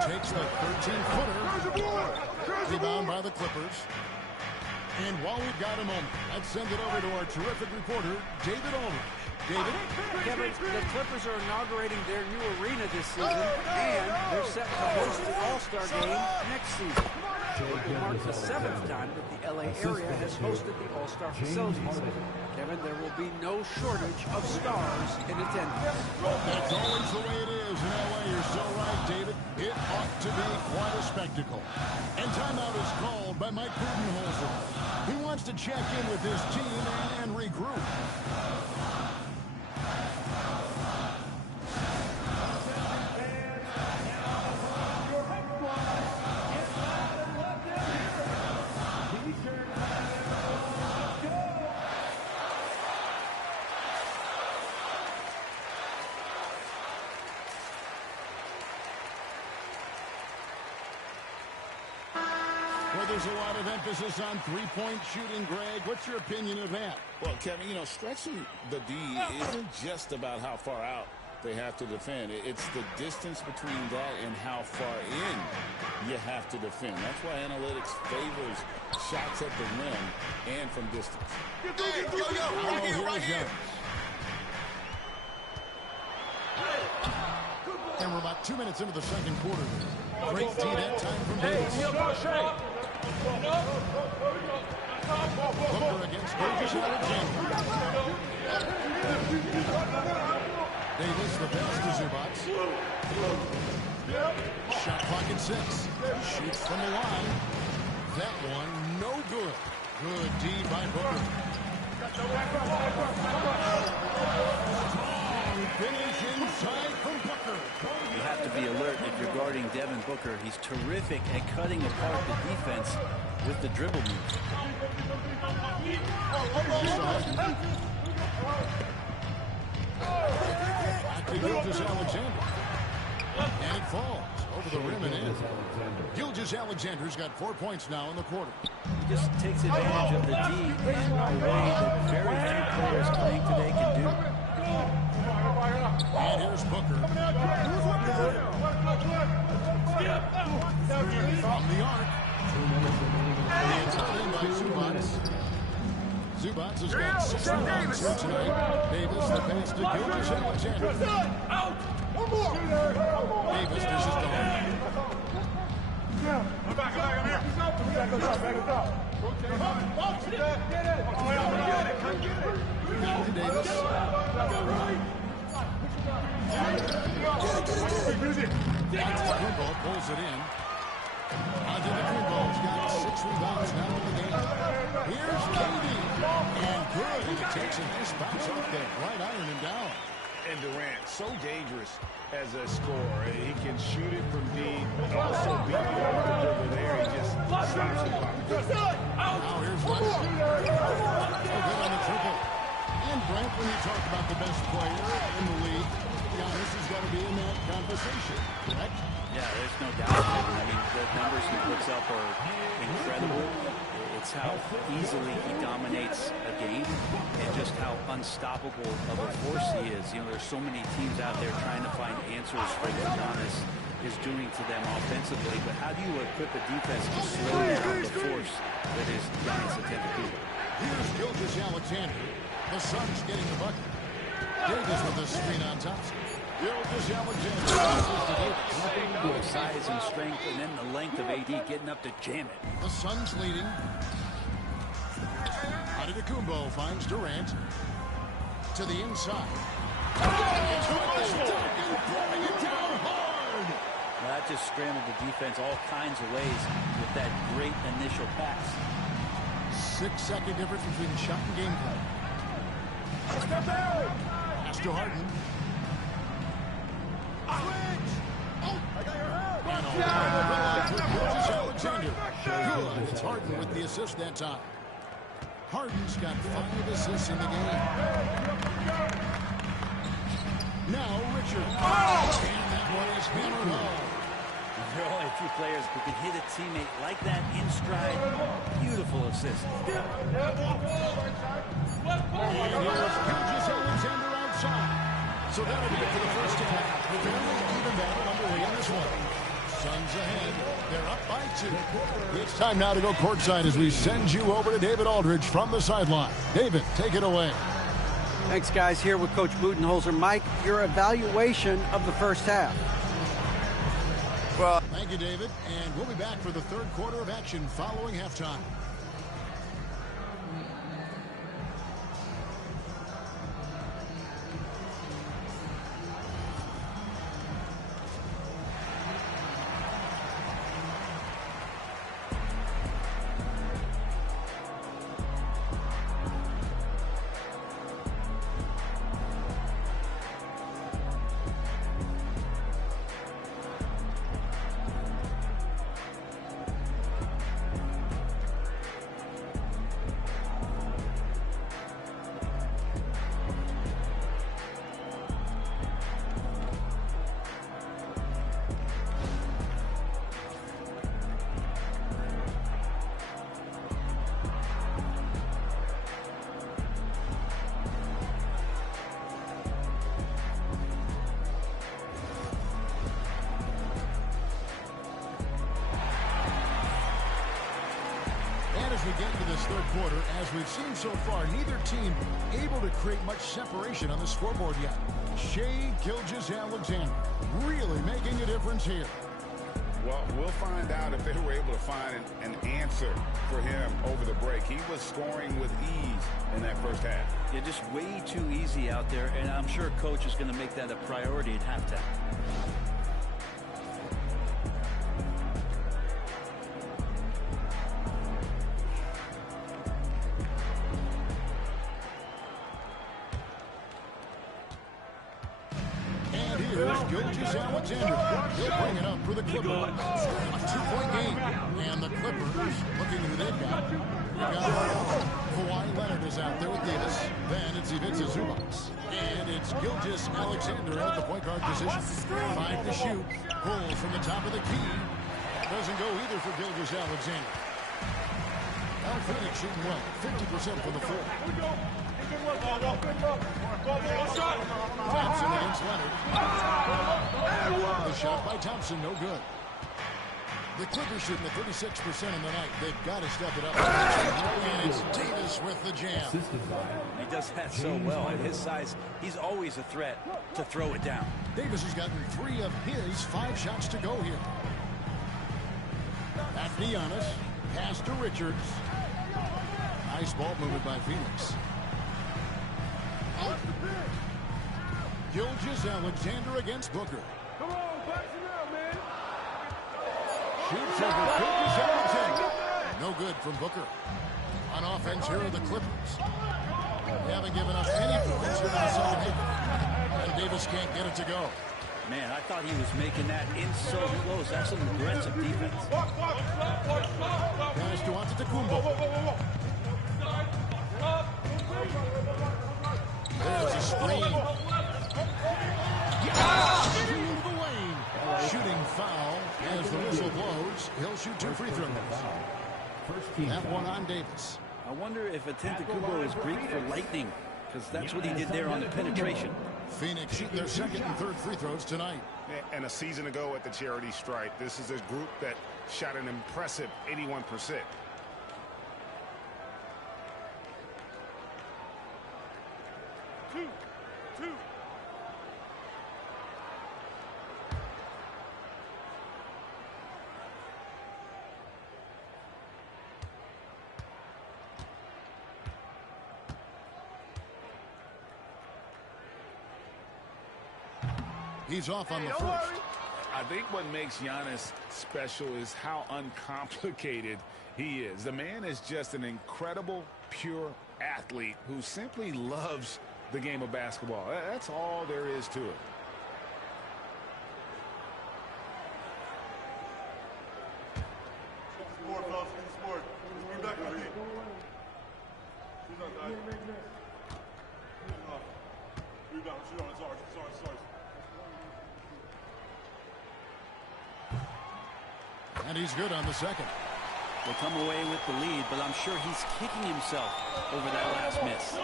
Takes the 13-footer. Rebound by the Clippers. And while we've got a moment, let's send it over to our terrific reporter, David Aldridge. David? Kevin, the Clippers are inaugurating their new arena this season, and they're set to host the All-Star game next season. It will mark the 7th time that the LA area has hosted the All-Star facilities. Kevin, there will be no shortage of stars in attendance. That's always the way it is in LA. You're so right, David. It ought to be quite a spectacle. And timeout is called by Mike Budenholzer. He wants to check in with his team and regroup. Well, there's a lot of emphasis on three-point shooting, Greg. What's your opinion of that? Well, Kevin, you know, stretching the D isn't just about how far out they have to defend. It's the distance between that and how far in you have to defend. That's why analytics favors shots at the rim and from distance. And we're about 2 minutes into the second quarter. Great D that time from Davis. Booker against Gilgeous-Alexander. Davis, the pass to Zubac. Shot clock at 6. Shoots from the line. That one, no good. Good D by Booker. Strong finish inside from Booker. You have to be alert if you're guarding Devin Booker. He's terrific at cutting apart the defense with the dribble move. Back to Gilgeous-Alexander. And it falls over the rim and in. Gilgeous-Alexander's got 4 points now in the quarter. He just takes advantage of the D in a way that very few players playing today can do. And here's Booker. From the arc. It's out in by Zubats. Zubats has got 6 rebounds here tonight. Davis, the pass to Gilgeous-Alexander. Davis dishes to Harden. I'm back, I'm here. Back us up. Back to Davis. Kumbo pulls it in. Antetokounmpo has got 6 rebounds now in the game. Here's KD. And good. He takes a nice bounce up there. Right iron him down. And Durant, so dangerous as a scorer. He can shoot it from deep, but also beat the over there. He just stops the clock. Now here's Leonard. So good on the triple. And Brent, when you talk about the best player in the league, Giannis has got to be in that conversation, correct? Yeah, there's no doubt. I mean, the numbers he puts up are incredible. It's how easily he dominates a game and just how unstoppable of a force he is. You know, there's so many teams out there trying to find answers for what Giannis is doing to them offensively, but how do you equip a defense to slow down the force that is Giannis Antetokounmpo? Here's Gilgeous-Alexander. The Suns getting the bucket. Davis with the screen on top. Gilgeous-Alexander. Size and strength, and then the length of AD getting up to jam it. The Suns leading. Antetokounmpo finds Durant to the inside. Well, that just scrambled the defense all kinds of ways with that great initial pass. 6-second difference between the shot and gameplay. Pass to Harden. Alexander. Good. It's Harden with the assist that time. Harden's got 5 assists in the game. Now Richard. And that one is hammered home. There are only a few players who can hit a teammate like that in stride. Beautiful assist. And here's Gilgeous-Alexander outside. So that'll be it for the first half. Fairly even battle underway in this one. Suns ahead. They're up by 2. It's time now to go courtside as we send you over to David Aldridge from the sideline. David, take it away. Thanks, guys. Here with Coach Budenholzer. Mike, your evaluation of the first half. Well, thank you, David. And we'll be back for the third quarter of action following halftime. As we get into this third quarter, as we've seen so far, neither team able to create much separation on the scoreboard yet. Shai Gilgeous-Alexander really making a difference here. Well, we'll find out if they were able to find an answer for him over the break. He was scoring with ease in that first half. Yeah, just way too easy out there, and I'm sure Coach is going to make that a priority at halftime. Gilgeous-Alexander, he'll bring it up for the Clippers. A 2-point game. And the Clippers, looking who they've got. Kawhi Leonard is out there with Davis. Then it's Ivica Zubac. And it's It's Gilgeous Alexander at the point guard position. 5 to shoot. Pull from the top of the key. That doesn't go either for Gilgeous Alexander. Now Phoenix shooting well. 50% from the floor. Thompson against Leonard. The shot by Thompson, no good. The Clippers shooting at 36% in the night. They've got to step it up. And it's Davis with the jam. He does that so well. At his size, he's always a threat to throw it down. Davis has gotten 3 of his 5 shots to go here. Back to Giannis. Pass to Richards. Nice ball movement by Phoenix. Gilgeous Alexander against Booker. Come on, pass it out, man. Shoots over Gilgeous Alexander. No good from Booker. On offense, here are the Clippers. They haven't given up any points here in the second half. And Davis can't get it to go. Man, I thought he was making that in so close. That's some aggressive defense. Pass to Antetokounmpo. There's a screen. Into the lane. Shooting foul as the whistle blows. He'll shoot 2 free throws. That one on Davis. I wonder if Antetokounmpo is Greek for lightning, because that's what he did there on the penetration. Phoenix shooting their 2nd and 3rd free throws tonight. And a season ago at the charity stripe, this is a group that shot an impressive 81%. Two. He's off on the first. I think what makes Giannis special is how uncomplicated he is. The man is just an incredible, pure athlete who simply loves the game of basketball. That's all there is to it. Sport, fellas, get the sport. Bring back my feet. Rebound, shoot on, sorry. And he's good on the second. They come away with the lead, but I'm sure he's kicking himself over that last miss.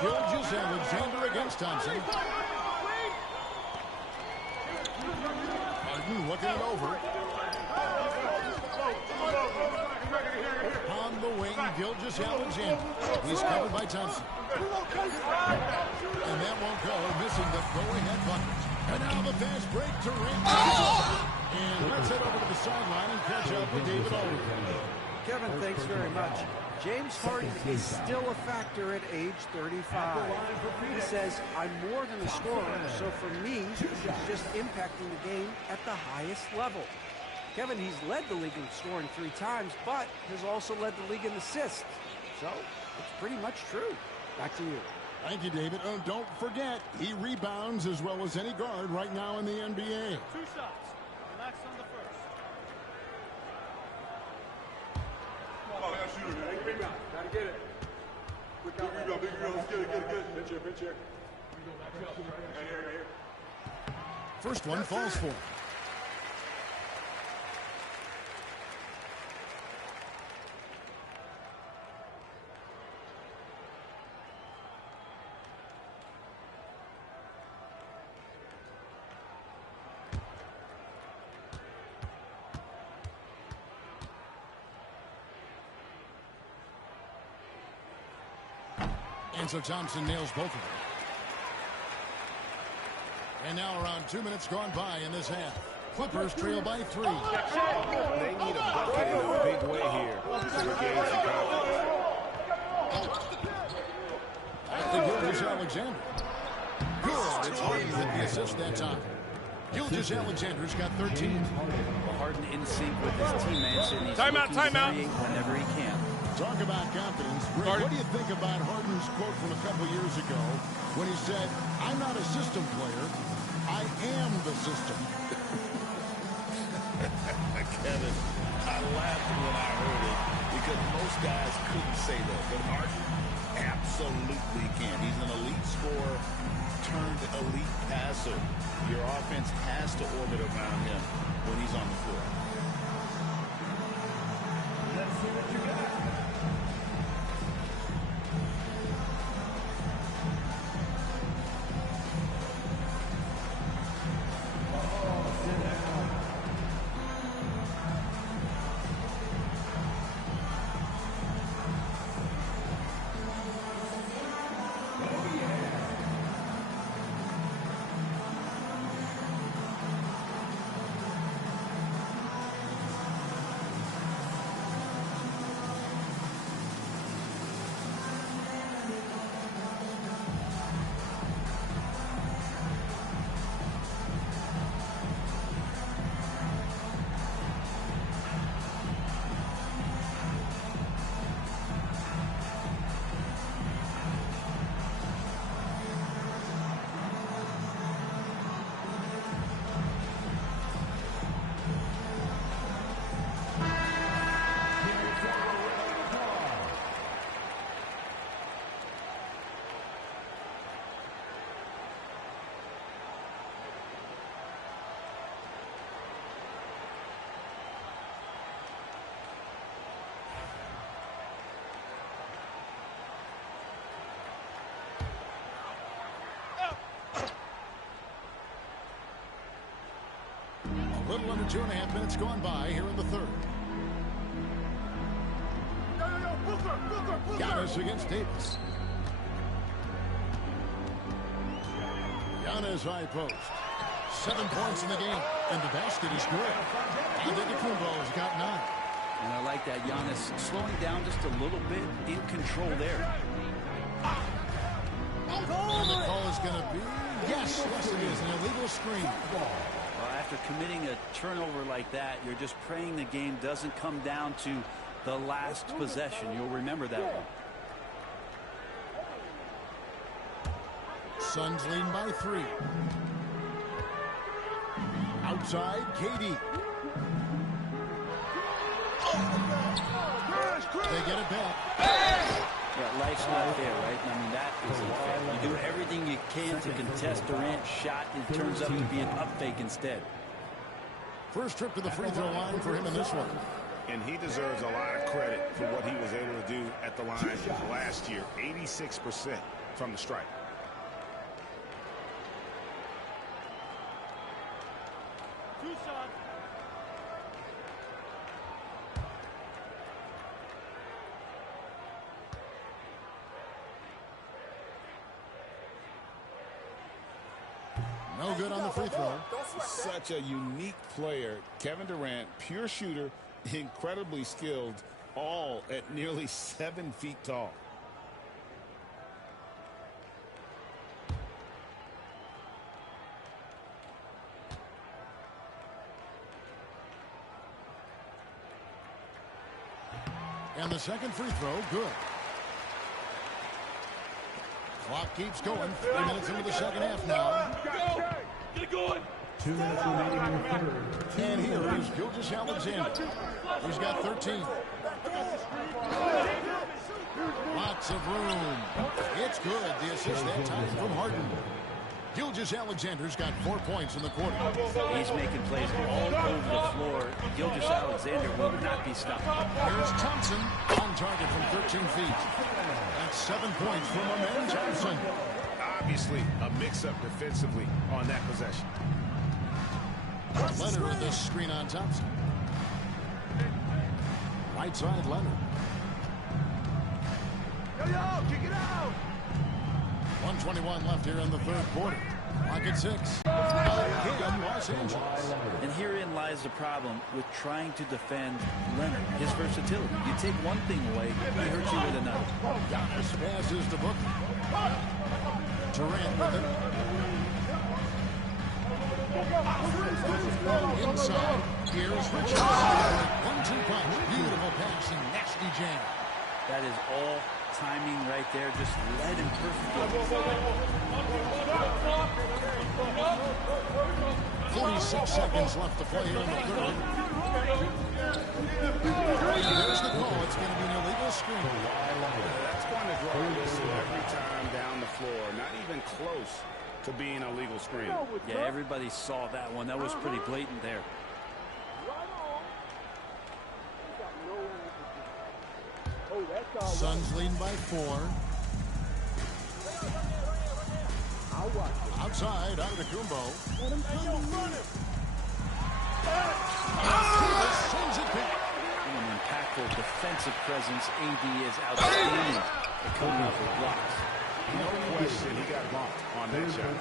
Gilgeous Alexander against Thompson. Harden looking it over. On the wing, Gilgeous Alexander. He's covered by Thompson. And that won't go, missing the go-ahead bucket. And now the fast break to Randy. And let's head over to the sideline and catch up with David Aldridge. Kevin, thanks very much. James Harden is still a factor at age 35. He says, I'm more than a scorer, so for me, he's just impacting the game at the highest level. Kevin, he's led the league in scoring 3 times, but has also led the league in assists. So, it's pretty much true. Back to you. Thank you, David. Oh, don't forget, he rebounds as well as any guard right now in the NBA. 2 shots. Relax on the first. Come on, I got a shooter, man. Big rebound. Gotta get it. Big rebound. Let's get it. Bench here. Right here. First one falls for him. And so Thompson nails both of them. And now around 2 minutes gone by in this half. Clippers trail by 3. They need a bucket in a big way here to regain some confidence. At the Gilgeous Alexander. Good. It's Harden with the assist that time. Gilgeous Alexander's got 13. Harden in sync with his teammates, and he's Timeout. create whenever he can. Talk about confidence. Greg, what do you think about Harden's quote from a couple years ago when he said, I'm not a system player, I am the system? Kevin, I laughed when I heard it because most guys couldn't say that. But Harden absolutely can. He's an elite scorer turned elite passer. Your offense has to orbit around him when he's on the floor. Let's see what you got. A little under 2.5 minutes gone by here in the third. Giannis against Davis. Giannis high post. 7 points in the game, and the basket is good. Antetokounmpo's got 9. And I like that. Giannis slowing down just a little bit, in control there. And the call is going to be, yes, it is, an illegal screen. After committing a turnover like that, you're just praying the game doesn't come down to the last possession. You'll remember that one. Suns lead by 3. Outside, KD. They get it back. Yeah, life's not there, right? I mean, that isn't fair. You do everything you can to contest Durant's shot. It turns out to be an up fake instead. First trip to the free throw line for him in this one. And he deserves a lot of credit for what he was able to do at the line last year. 86% from the stripe. No good on the free throw. Such a unique player. Kevin Durant, pure shooter, incredibly skilled, all at nearly 7 feet tall. And the second free throw, good. Clock keeps going. 3 minutes into the second half now. Get it going. 2 minutes remaining in the third. And here is Gilgeous-Alexander. He's got 13. Lots of room. It's good. The assist that time from Harden. Gilgeous-Alexander's got 4 points in the quarter. He's making plays all over the floor. Gilgeous-Alexander will not be stopped. Here's Thompson on target from 13 feet. That's 7 points from Amen Thompson. Obviously, a mix-up defensively on that possession. Leonard with this screen on Thompson. Right side, Leonard. Kick it out! 1:21 left here in the third quarter. Clock at 6. Again, Los Angeles. And herein lies the problem with trying to defend Leonard, his versatility. You take one thing away, he hurts you with another. Giannis passes to Booker. Durant with it. Inside, here's Richardson. 1-2 punch. Beautiful passing, nasty jam. That is all timing right there. Just led him perfectly. 46 seconds left to play here in the third. There's the call. It's going to be an illegal screen. That's going to draw a whistle every time down the floor. Not even close to being a legal screen. Yeah, everybody saw that one. That was pretty blatant there. Suns leading by 4. Outside, Antetokounmpo. Sends it back. An impactful defensive presence. AD is outstanding at coming off with blocks. No question, he got bumped on that shot.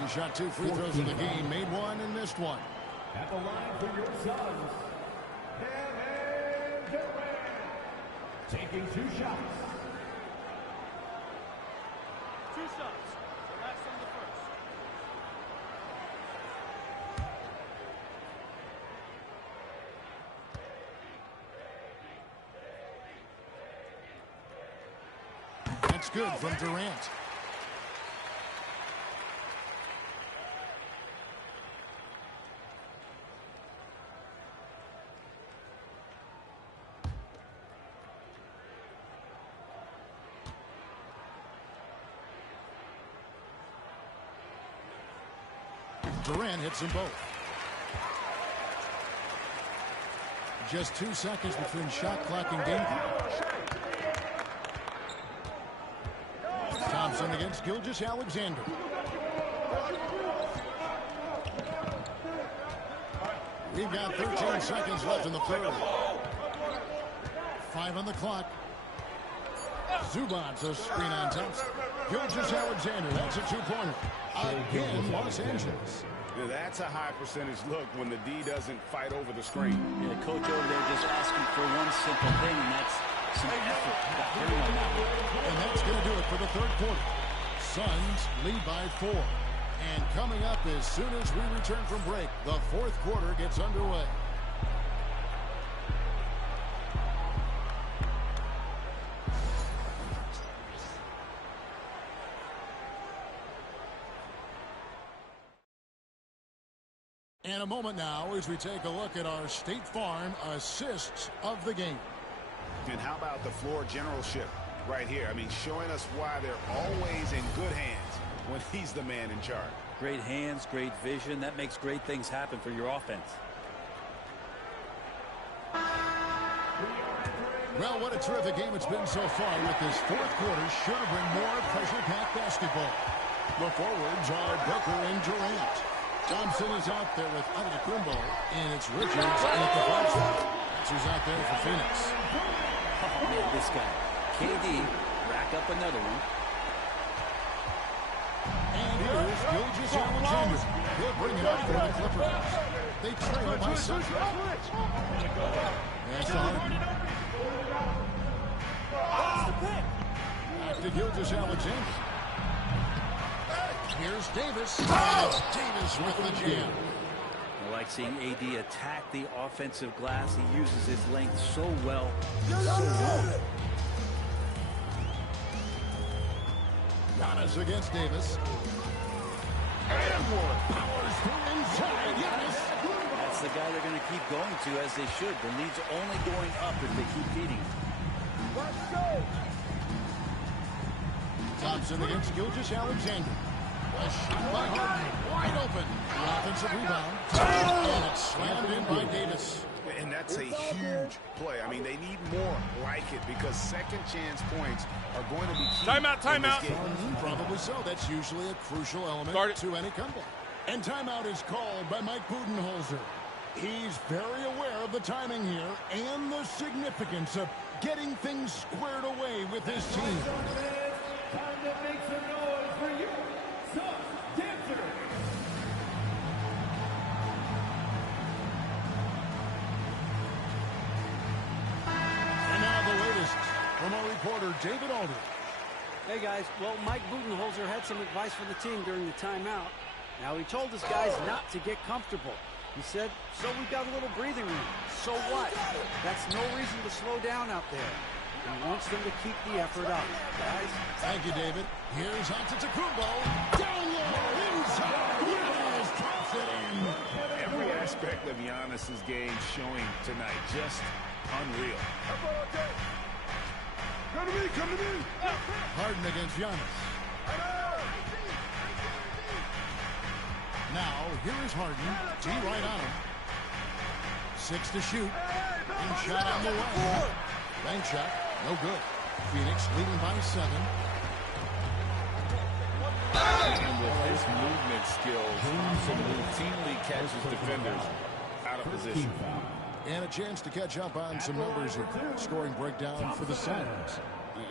He shot 2 free throws in the game, made 1 and missed 1. At the line for your Suns, Kevin Durant. Taking 2 shots. 2 shots. Relax on the first. That's good from Durant. Durant hits them both. Just 2 seconds between shot clock and game clock. Thompson against Gilgeous-Alexander. We've got 13 seconds left in the third. 5 on the clock. Zubac's a screen on Thompson. Gilgeous-Alexander, that's a 2-pointer. Again, Los Angeles. That's a high percentage look when the D doesn't fight over the screen. Yeah, the coach over there just asking for one simple thing, and that's some effort. Got hurt on that one. And that's going to do it for the third quarter. Suns lead by 4. And coming up as soon as we return from break, the fourth quarter gets underway. And a moment now as we take a look at our State Farm assists of the game. And how about the floor generalship right here? I mean, showing us why they're always in good hands when he's the man in charge. Great hands, great vision. That makes great things happen for your offense. Well, what a terrific game it's been so far with this fourth quarter. Sure to bring more pressure-packed basketball. The forwards are Booker and Durant. Thompson is out there with Antetokounmpo, and it's Richards at the 5 spot. That's who's out there for Phoenix. Oh, man, this guy. KD, rack up another one. And here's Gilgeous-Alexander. He'll bring it up for the Clippers. They trail by 7. That's the Harden. Back to Gilgeous-Alexander. Here's Davis. Davis with the jam. I like seeing AD attack the offensive glass. He uses his length so well. Giannis against Davis. And powers through inside. Giannis. That's the guy they're going to keep going to, as they should. The lead's only going up if they keep feeding him. Let's go. Thompson against Gilgeous-Alexander. A shot by Harden, wide open. The offensive rebound. And it's slammed in by Davis. And that's a huge play. I mean, they need more like it because second chance points are going to be key. Timeout. Probably so. That's usually a crucial element to any comeback. And timeout is called by Mike Budenholzer. He's very aware of the timing here and the significance of getting things squared away with his team. Time to make some noise for you, Suns Dancer. And now the latest from our reporter, David Aldridge. Hey, guys. Well, Mike Budenholzer had some advice for the team during the timeout. Now, he told his guys not to get comfortable. He said, so we got a little breathing room. So what? That's no reason to slow down out there. He wants them to keep the effort up, guys. Thank you, David. Here's Antetokounmpo. Down low, inside. Giannis drops it in. aspect of Giannis's game showing tonight. Just unreal. Come to me, come to me. Harden against Giannis. Now, here is Harden. T right on him. 6 to shoot. And shot on the way. Bank shot. No good. Phoenix leading by 7. And with his movement skills, he routinely catches defenders out of position. And a chance to catch up on some numbers here. Scoring breakdown for the Suns.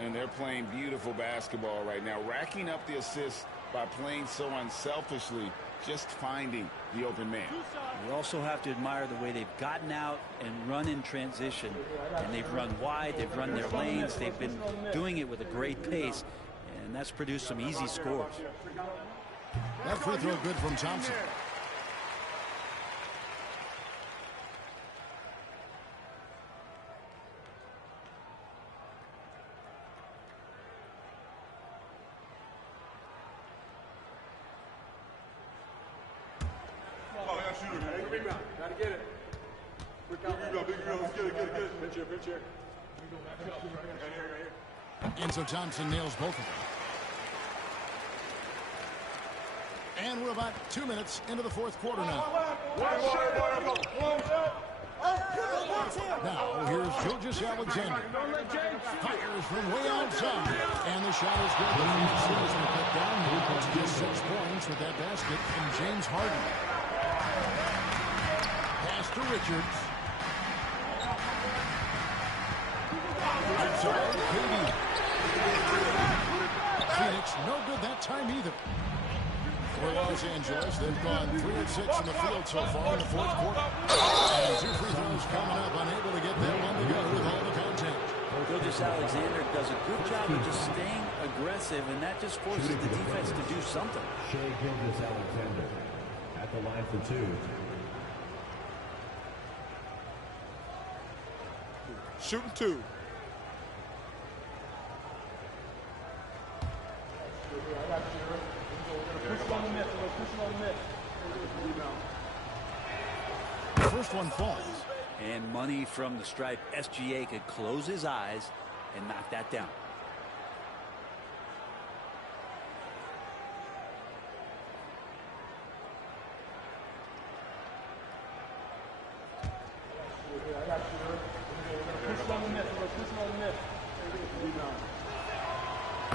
And they're playing beautiful basketball right now, racking up the assists by playing so unselfishly, just finding the open man. You also have to admire the way they've gotten out and run in transition. And they've run wide, they've run their lanes, they've been doing it with a great pace, and that's produced some easy scores. That free throw good from Thompson. Gotta get it. Quick out. Big rebound. Let's get it. Pinch here. Right here. And so Thompson nails both of them. And we're about 2 minutes into the fourth quarter now. Now, here's Gilgeous Alexander. Fires from way outside. And the shot is good. The Phoenix will cut down. It's just 6 points with that basket from James Harden. Pass to Richards. Outside, Katie. Phoenix, no good that time either. For Los Angeles, they've gone 3 of 6 in the field so far in the fourth quarter. And 2 free throws coming up, unable to get that one to go with all the contact. Gilgeous Alexander does a good job of just staying aggressive, and that just forces the defense to do something. Shai Gilgeous-Alexander at the line for 2. Shooting 2. The first one falls. And money from the stripe. SGA could close his eyes and knock that down.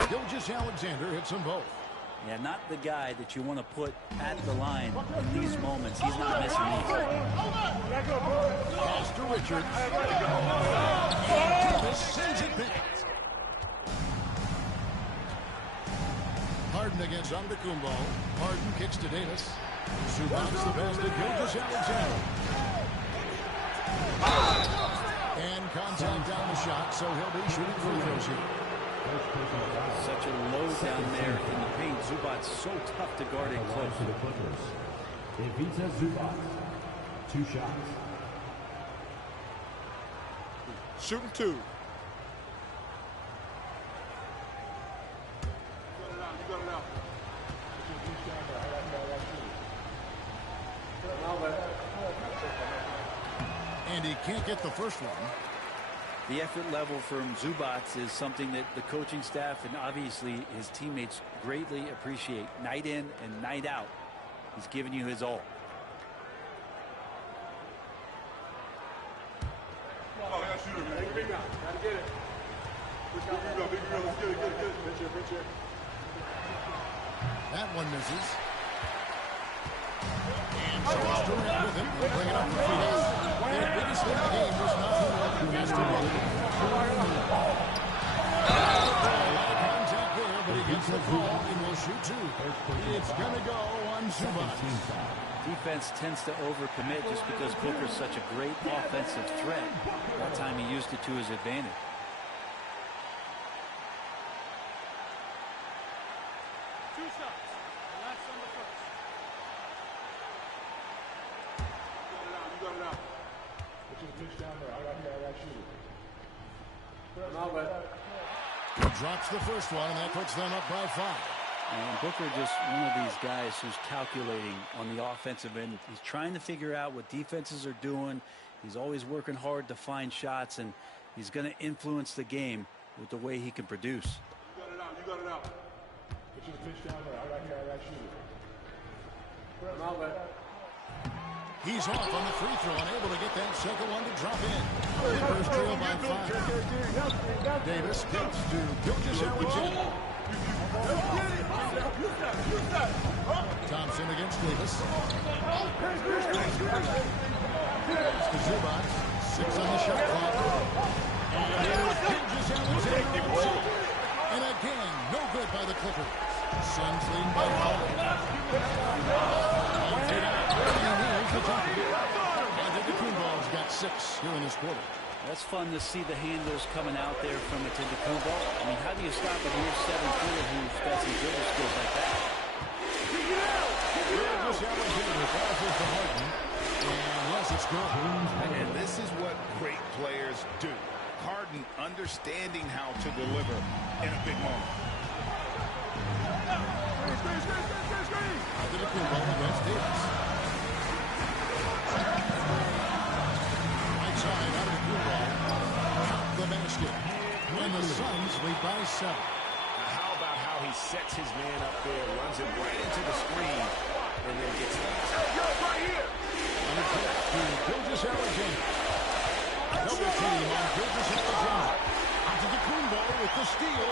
Gilgeous-Alexander hits them both. Yeah, not the guy that you want to put at the line in these moments. He's not missing these. Pass to Richards. And Davis sends it back. Harden against Antetokounmpo. Harden kicks to Davis. Zubac the pass to Gilgeous-Alexander. And contact down the shot, so he'll be shooting free throws here. Such a low down there in the paint. Zubac so tough to guard in close. To the Clippers. Ivica Zubac. 2 shots. Shooting 2. And he can't get the first one. The effort level from Zubac is something that the coaching staff and obviously his teammates greatly appreciate. Night in and night out, he's giving you his all. That one misses. And so it's Durant with him. We'll bring it up for Phoenix. Their biggest thing in the game was not who has to win. Contact there, but he gets the ball and will shoot 2. It's going to go on Zubac. Defense tends to overcommit just because Booker's such a great offensive threat. That time he used it to his advantage. He drops the first one, and that puts them up by 5. And Booker just one of these guys who's calculating on the offensive end. He's trying to figure out what defenses are doing. He's always working hard to find shots, and he's going to influence the game with the way he can produce. You got it out. You got it out. Get you the pitch down there. I got shoot it. He's off on the free throw, unable to get that second one to drop in. Clippers trail by 5. Davis gets to Gilgeous-Alexander. Thompson against Davis. Pass to Zubac. 6 on the shot clock. And here's Gilgeous-Alexander. And again, no good by the Clippers. Suns lead by 5. Antetokounmpo's got 6 here in this quarter. That's fun to see the handles coming out there from Antetokounmpo. I mean, how do you stop a near 7-footer who's got some dribble skills like that? Gilgeous-Alexander passes to Harden. And yes, it's good. And this is what great players do. Harden understanding how to deliver in a big moment. Antetokounmpo against Davis. Right side, Antetokounmpo. Out the basket. And the Suns lead by 7. Now how about how he sets his man up there, runs him right into the screen, and then gets it. Right here. On the pass to Gilgeous-Alexander. Double team on Gilgeous-Alexander. Antetokounmpo with the steal.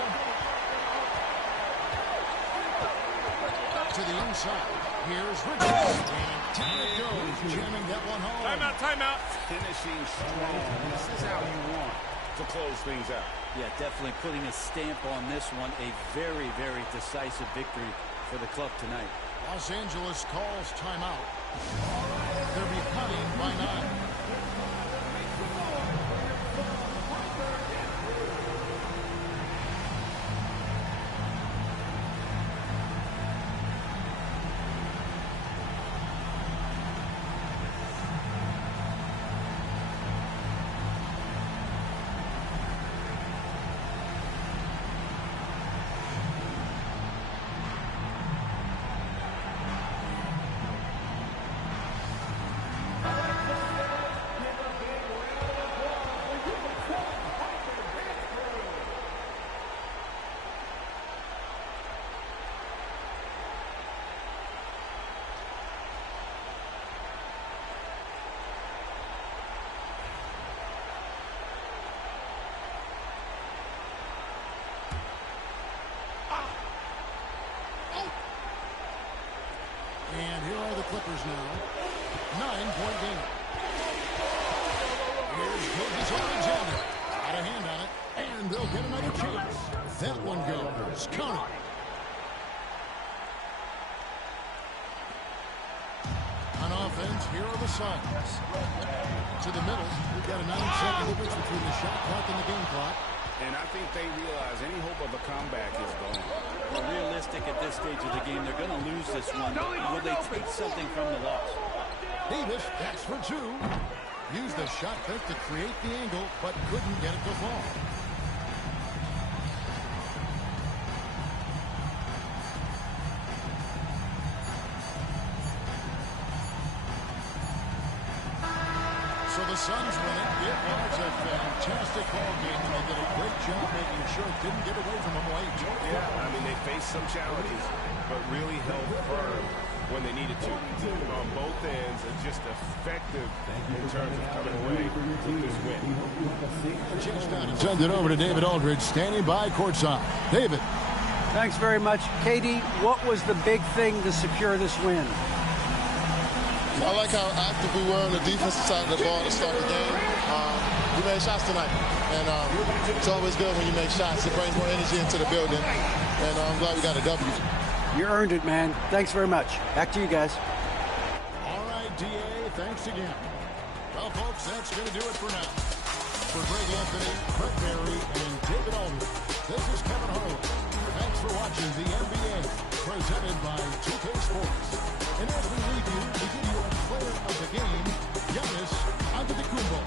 To the inside. Here's Richards. And down it goes, jamming that one home. Timeout, timeout. Finishing strong. This is how you want to close things out. Yeah, definitely putting a stamp on this one. A very, very decisive victory for the club tonight. Los Angeles calls timeout. They're behind by 9. And here are the Clippers now. 9-point game. Here's Gilgeous-Alexander. Got a hand on it. And they'll get another chance. That one goes. Count it. On offense, here are the Suns. To the middle. We've got a 9-second difference between the shot clock and the game clock. And I think they realize any hope of a comeback is gone. Well, realistic at this stage of the game, they're going to lose this one. Will they take something from the loss? Davis, that's for 2. Used the shot fake to create the angle, but couldn't get it to fall. So the Suns win it. It was a fantastic ball game, and they did a great job making sure it didn't get away from them late. Yeah, I mean, they faced some challenges, but really held firm when they needed to. On both ends, and just effective in terms of coming away with this win. Send it over to David Aldridge, standing by courtside. David. Thanks very much. Katie, what was the big thing to secure this win? I like how active we were on the defensive side of the ball to start the game. We made shots tonight, and it's always good when you make shots. It brings more energy into the building, and I'm glad we got a W. You earned it, man. Thanks very much. Back to you guys. All right, D.A., thanks again. Well, folks, that's going to do it for now. For Greg Anthony, Brett Berry, and David Aldridge, this is Kevin Harlan. Thanks for watching the NBA, presented by 2K Sports. And as we leave you, we give you a player of the game, Giannis Antetokounmpo.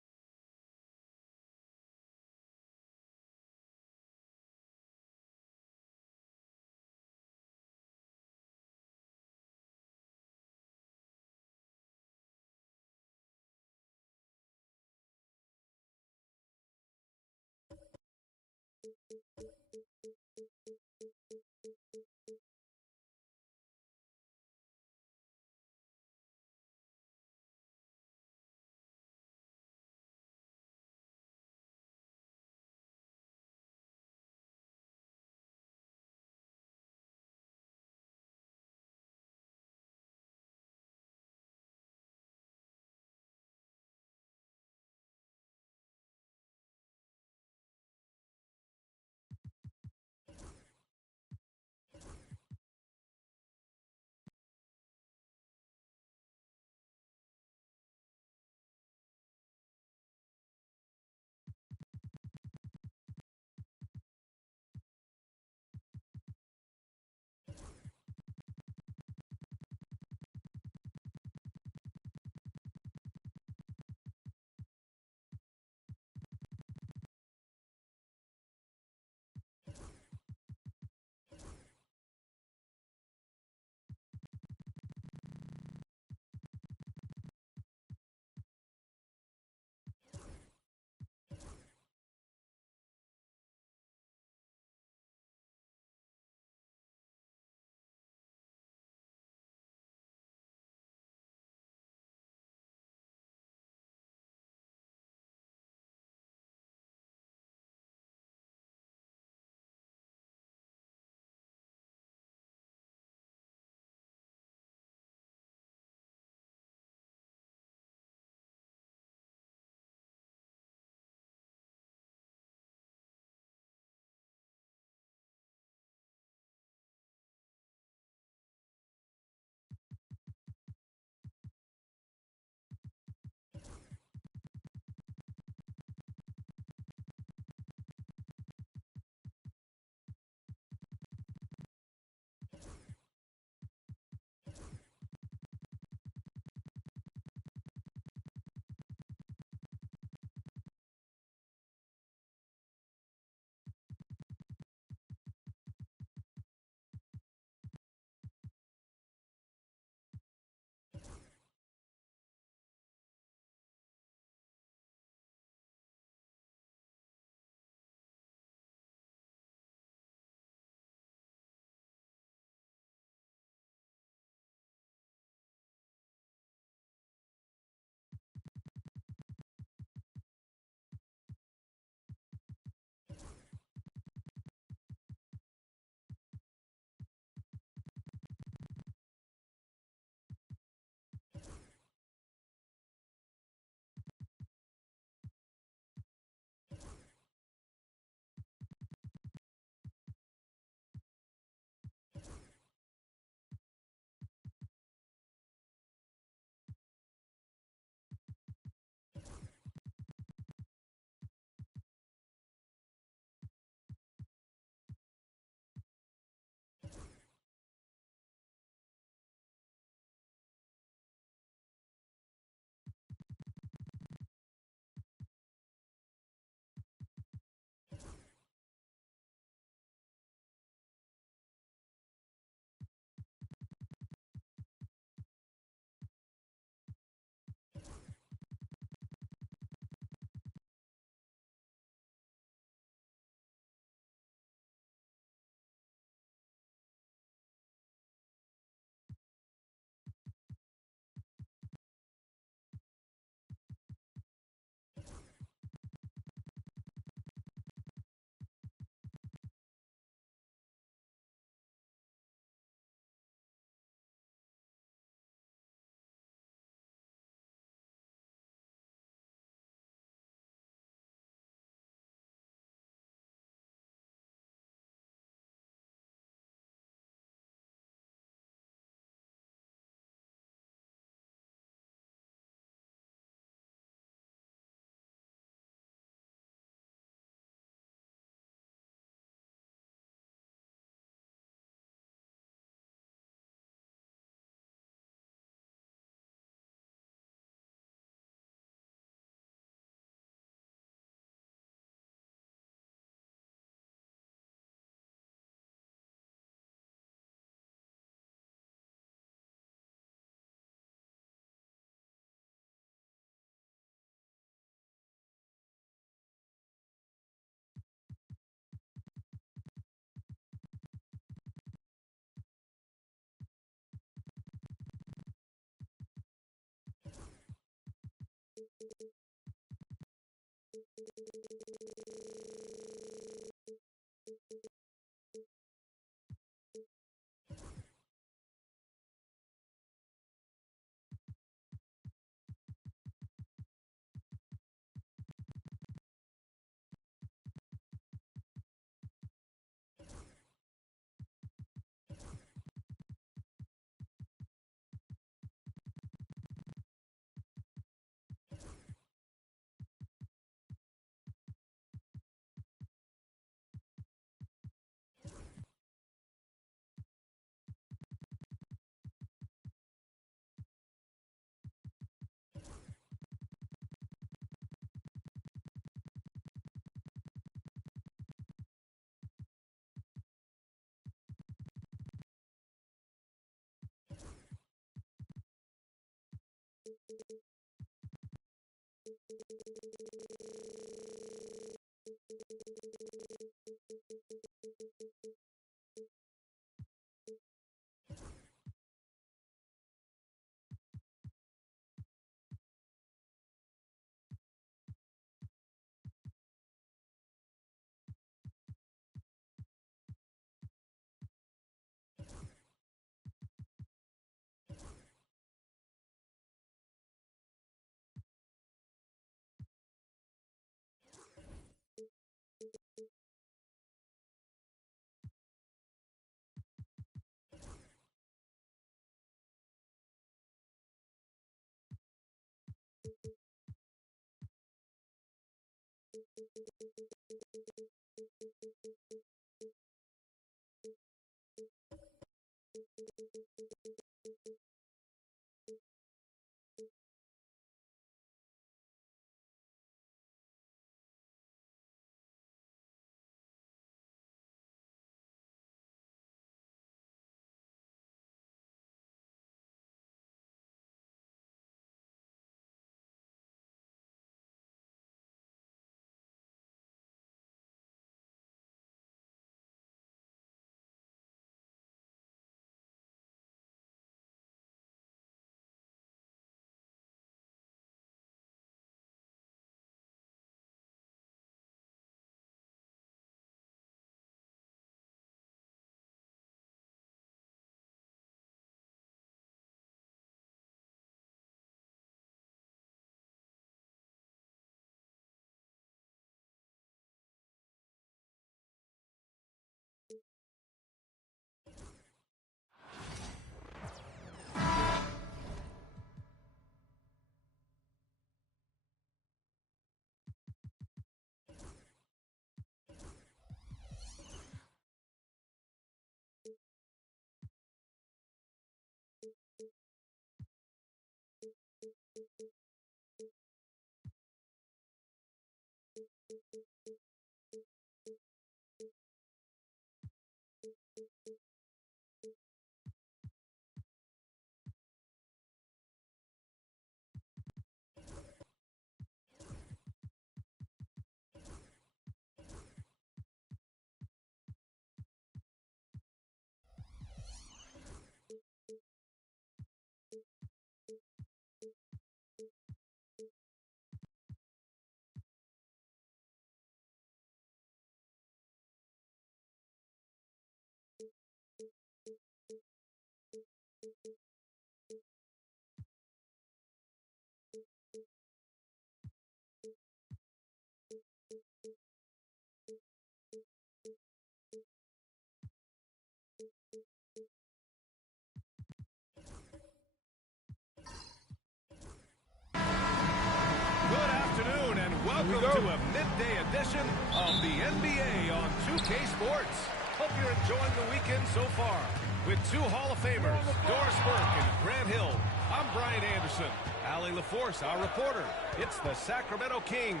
Welcome to a midday edition of the NBA on 2K Sports. Hope you're enjoying the weekend so far. With two Hall of Famers, Doris Burke and Grant Hill, I'm Brian Anderson. Allie LaForce, our reporter. It's the Sacramento Kings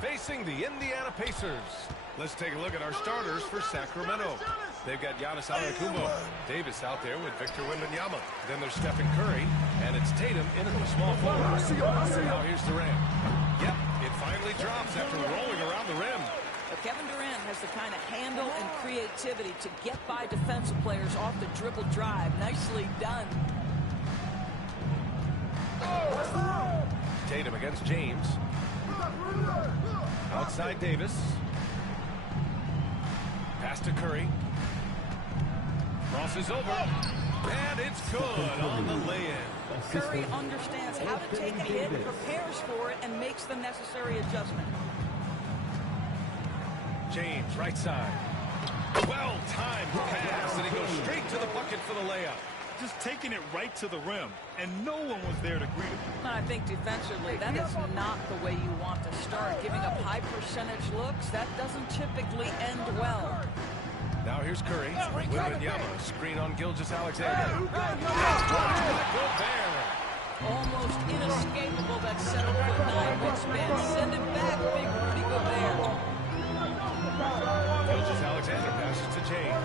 facing the Indiana Pacers. Let's take a look at our starters for Sacramento. They've got Giannis Antetokounmpo, Davis out there with Victor Wembanyama. Then there's Stephen Curry, and it's Tatum in at the small forward. Now here's Durant. Yep, it finally drops after rolling around the rim. But Kevin Durant has the kind of handle and creativity to get by defensive players off the dribble drive. Nicely done. Tatum against James. Outside Davis. Pass to Curry. Crosses over. And it's good on the lay-in. Curry understands how to take a hit, prepares for it, and makes the necessary adjustment. James, right side. Well-timed pass, and he goes straight to the bucket for the layup. Just taking it right to the rim, and no one was there to greet him. I think defensively, that is not the way you want to start. Giving up high percentage looks, that doesn't typically end well. Now here's Curry. Wembanyama, screen on Gilgeous-Alexander. Almost inescapable, that 7'9" wingspan. Send it back, big Rudy Gobert. Gilgeous-Alexander passes to James.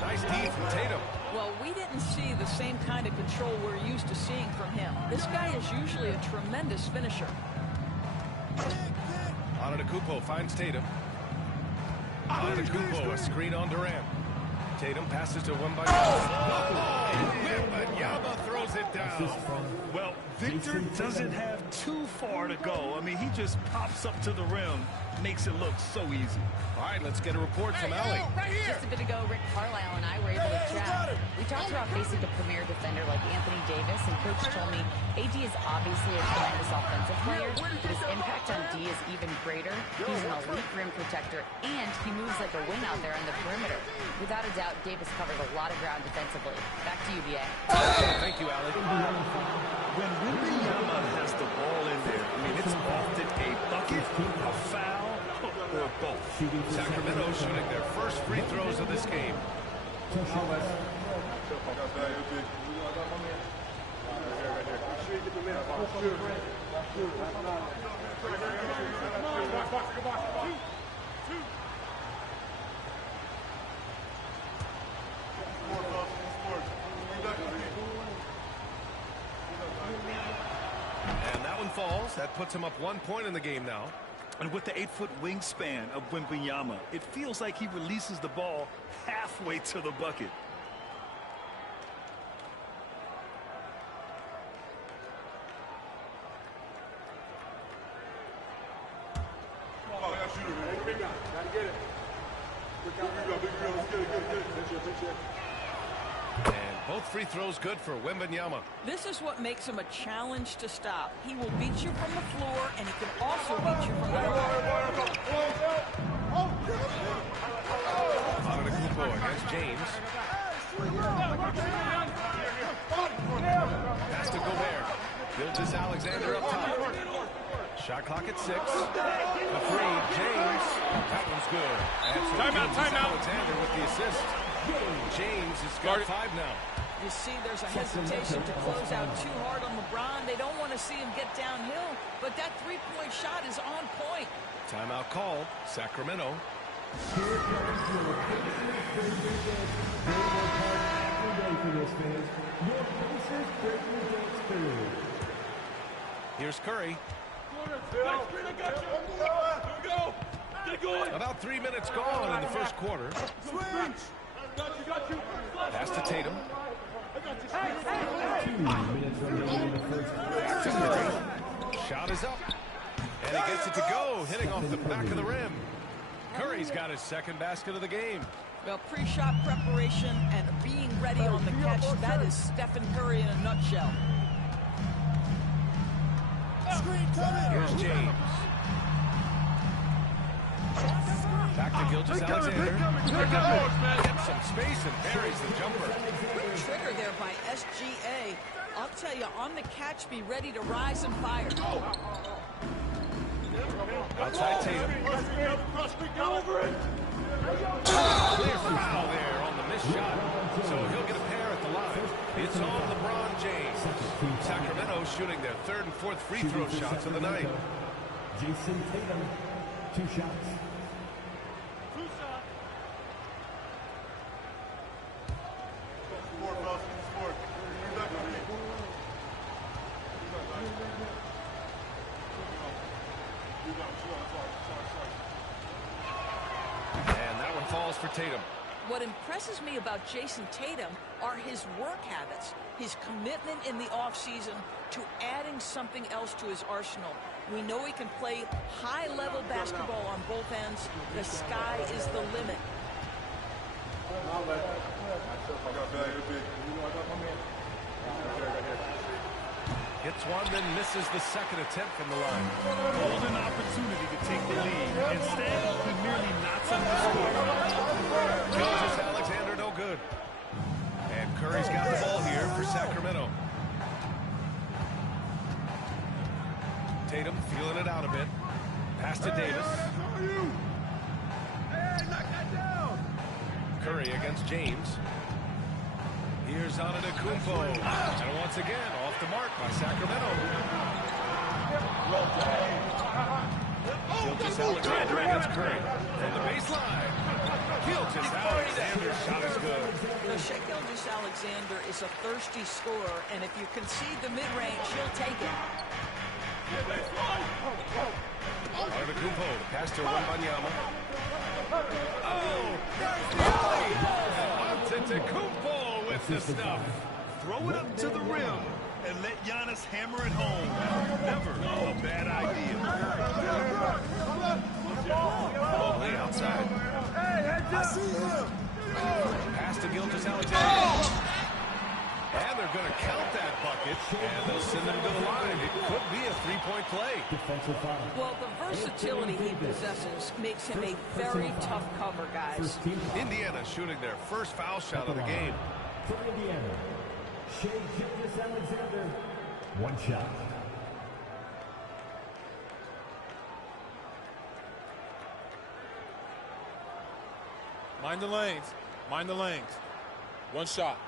Nice D from Tatum. Well, we didn't see the same kind of control we're used to seeing from him. This guy is usually a tremendous finisher. Antetokounmpo finds Tatum. Antetokounmpo, a screen on Durant. Tatum passes to Wembanyama. Wembanyama throws it down. Well, Victor doesn't have too far to go. I mean, he just pops up to the rim, makes it look so easy. All right, let's get a report from Allie. Just a bit ago, Rick Carlisle and I were able to chat. We talked about facing a premier defender like Anthony Davis, and Coach told me AD is obviously a tremendous offensive player, but his impact on D is even greater. He's an elite rim protector, and he moves like a wing out there on the perimeter. Without a doubt, Davis covered a lot of ground defensively. Back to you, BA. Thank you, Allie. Alec. When Wembanyama has the ball in there, I mean, it's often a bucket, a foul, or both. Sacramento shooting their first free throws of this game. And that one falls. That puts him up 1 point in the game now. And with the 8-foot wingspan of Wembanyama, it feels like he releases the ball halfway to the bucket. And both free throws good for Wembanyama. This is what makes him a challenge to stop. He will beat you from the floor, and he can also beat you from the line. Antetokounmpo against James. Pass to Gobert. Gilgeous-Alexander up top. Shot clock at 6. The three, James. That one's good. And so Gilgeous-Alexander with the assist. James has got 5 now. You see, there's a hesitation to close out too hard on LeBron. They don't want to see him get downhill, but that three-point shot is on point. Timeout called. Sacramento. Here's Curry. About 3 minutes gone in the first quarter. Pass to Tatum. Shot is up. And he gets it to go, hitting off the back of the rim. Curry's got his second basket of the game. Well, pre-shot preparation and being ready on the catch, that is Stephen Curry in a nutshell. Here's James. Back to Gilgeous-Alexander. Gets some space and buries the jumper. Quick trigger there by SGA. I'll tell you, on the catch, be ready to rise and fire. Outside Tatum. Clear foul there on the missed shot. So he'll get a pair at the line. It's on LeBron James. Sacramento shooting their third and fourth free throw shots of the night. Jason Tatum, 2 shots. And that one falls for Tatum. What impresses me about Jason Tatum are his work habits, his commitment in the offseason to adding something else to his arsenal. We know he can play high-level basketball on both ends. The sky is the limit. Hits one, then misses the second attempt from the line. Golden opportunity to take the lead. Instead, he merely knocks on the score. Gilgeous-Alexander no good. And Curry's got the ball here for Sacramento. Tatum feeling it out a bit. Pass to Davis. Curry against James. Here's Antetokounmpo. And once again, off the mark by Sacramento. Gilgeous-Alexander against Curry. From the baseline. Gilgeous-Alexander's shot is good. Shai Gilgeous-Alexander is a thirsty scorer, and if you concede the mid-range, he'll take it. Antetokounmpo, the pass to Wembanyama. Oh, Antetokounmpo with the stuff. Throw it up to the rim and let Giannis hammer it home. Never a bad idea. Mobley outside. I see him. Pass to Gilgeous-Alexander. And they're going to count that bucket, and they'll send them to the line. It could be a three-point play. Well, the versatility he possesses makes him a very tough cover, guys. Indiana shooting their first foul shot of the game. Shai Gilgeous-Alexander, 1 shot. Mind the lanes. Mind the lanes. 1 shot.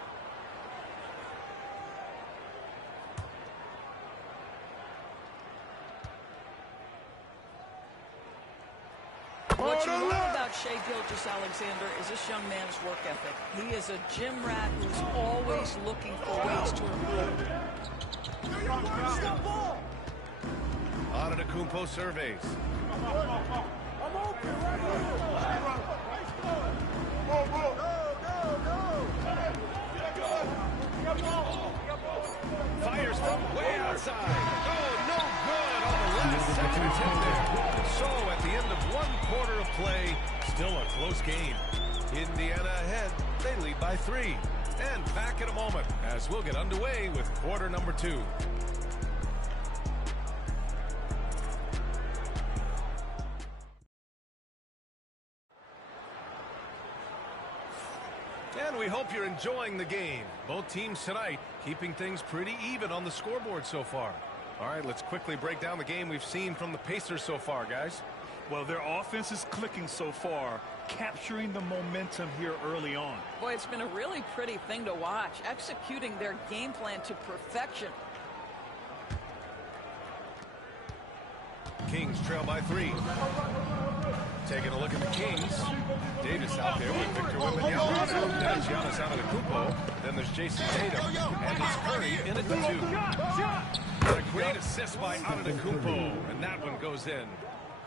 What you love about Shai Gilgeous-Alexander is this young man's work ethic. He is a gym rat who's always looking for ways to improve. Antetokounmpo surveys. Fires from way outside. Oh, no good on the last second attempt there. So at the end of 1 quarter of play, still a close game. Indiana ahead. They lead by 3. And back in a moment as we'll get underway with quarter number 2. And we hope you're enjoying the game. Both teams tonight keeping things pretty even on the scoreboard so far. All right, let's quickly break down the game we've seen from the Pacers so far, guys. Well, their offense is clicking so far, capturing the momentum here early on. Boy, it's been a really pretty thing to watch, executing their game plan to perfection. Kings trail by 3. Taking a look at the Kings. Davis out there with Victor Wembanyama. Then it's Giannis Antetokounmpo. Then there's Jason Tatum. And it's Curry in at the 2. And a great assist by Antetokounmpo. And that one goes in.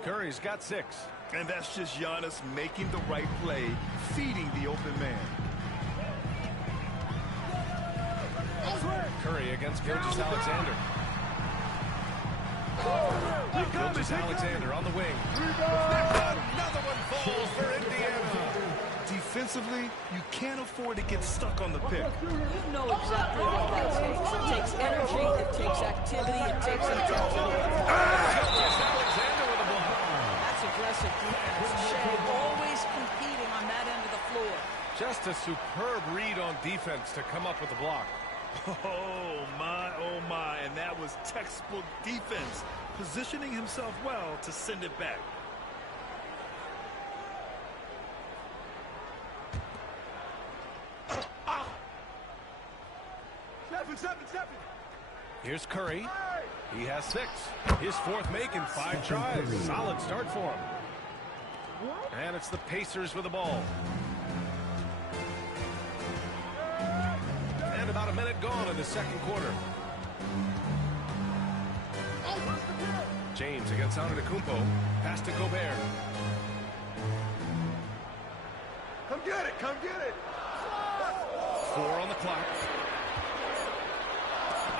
Curry's got 6. And that's just Giannis making the right play, feeding the open man. Curry against Gilgeous-Alexander. Gilgeous-Alexander on the wing. Another one falls for Indiana. Defensively, you can't afford to get stuck on the pick. You know exactly what that takes. It takes energy, it takes activity, it takes intensity. Gilgeous-Alexander with a block. That's aggressive defense. Shai always competing on that end of the floor. Just a superb read on defense to come up with the block. Oh my, and that was textbook defense, positioning himself well to send it back. Here's Curry. He has 6. His 4th make in 5 tries. Solid start for him. And it's the Pacers with the ball. And about a minute gone in the second quarter. James against Antetokounmpo. Pass to Gobert. Come get it, come get it. 4 on the clock.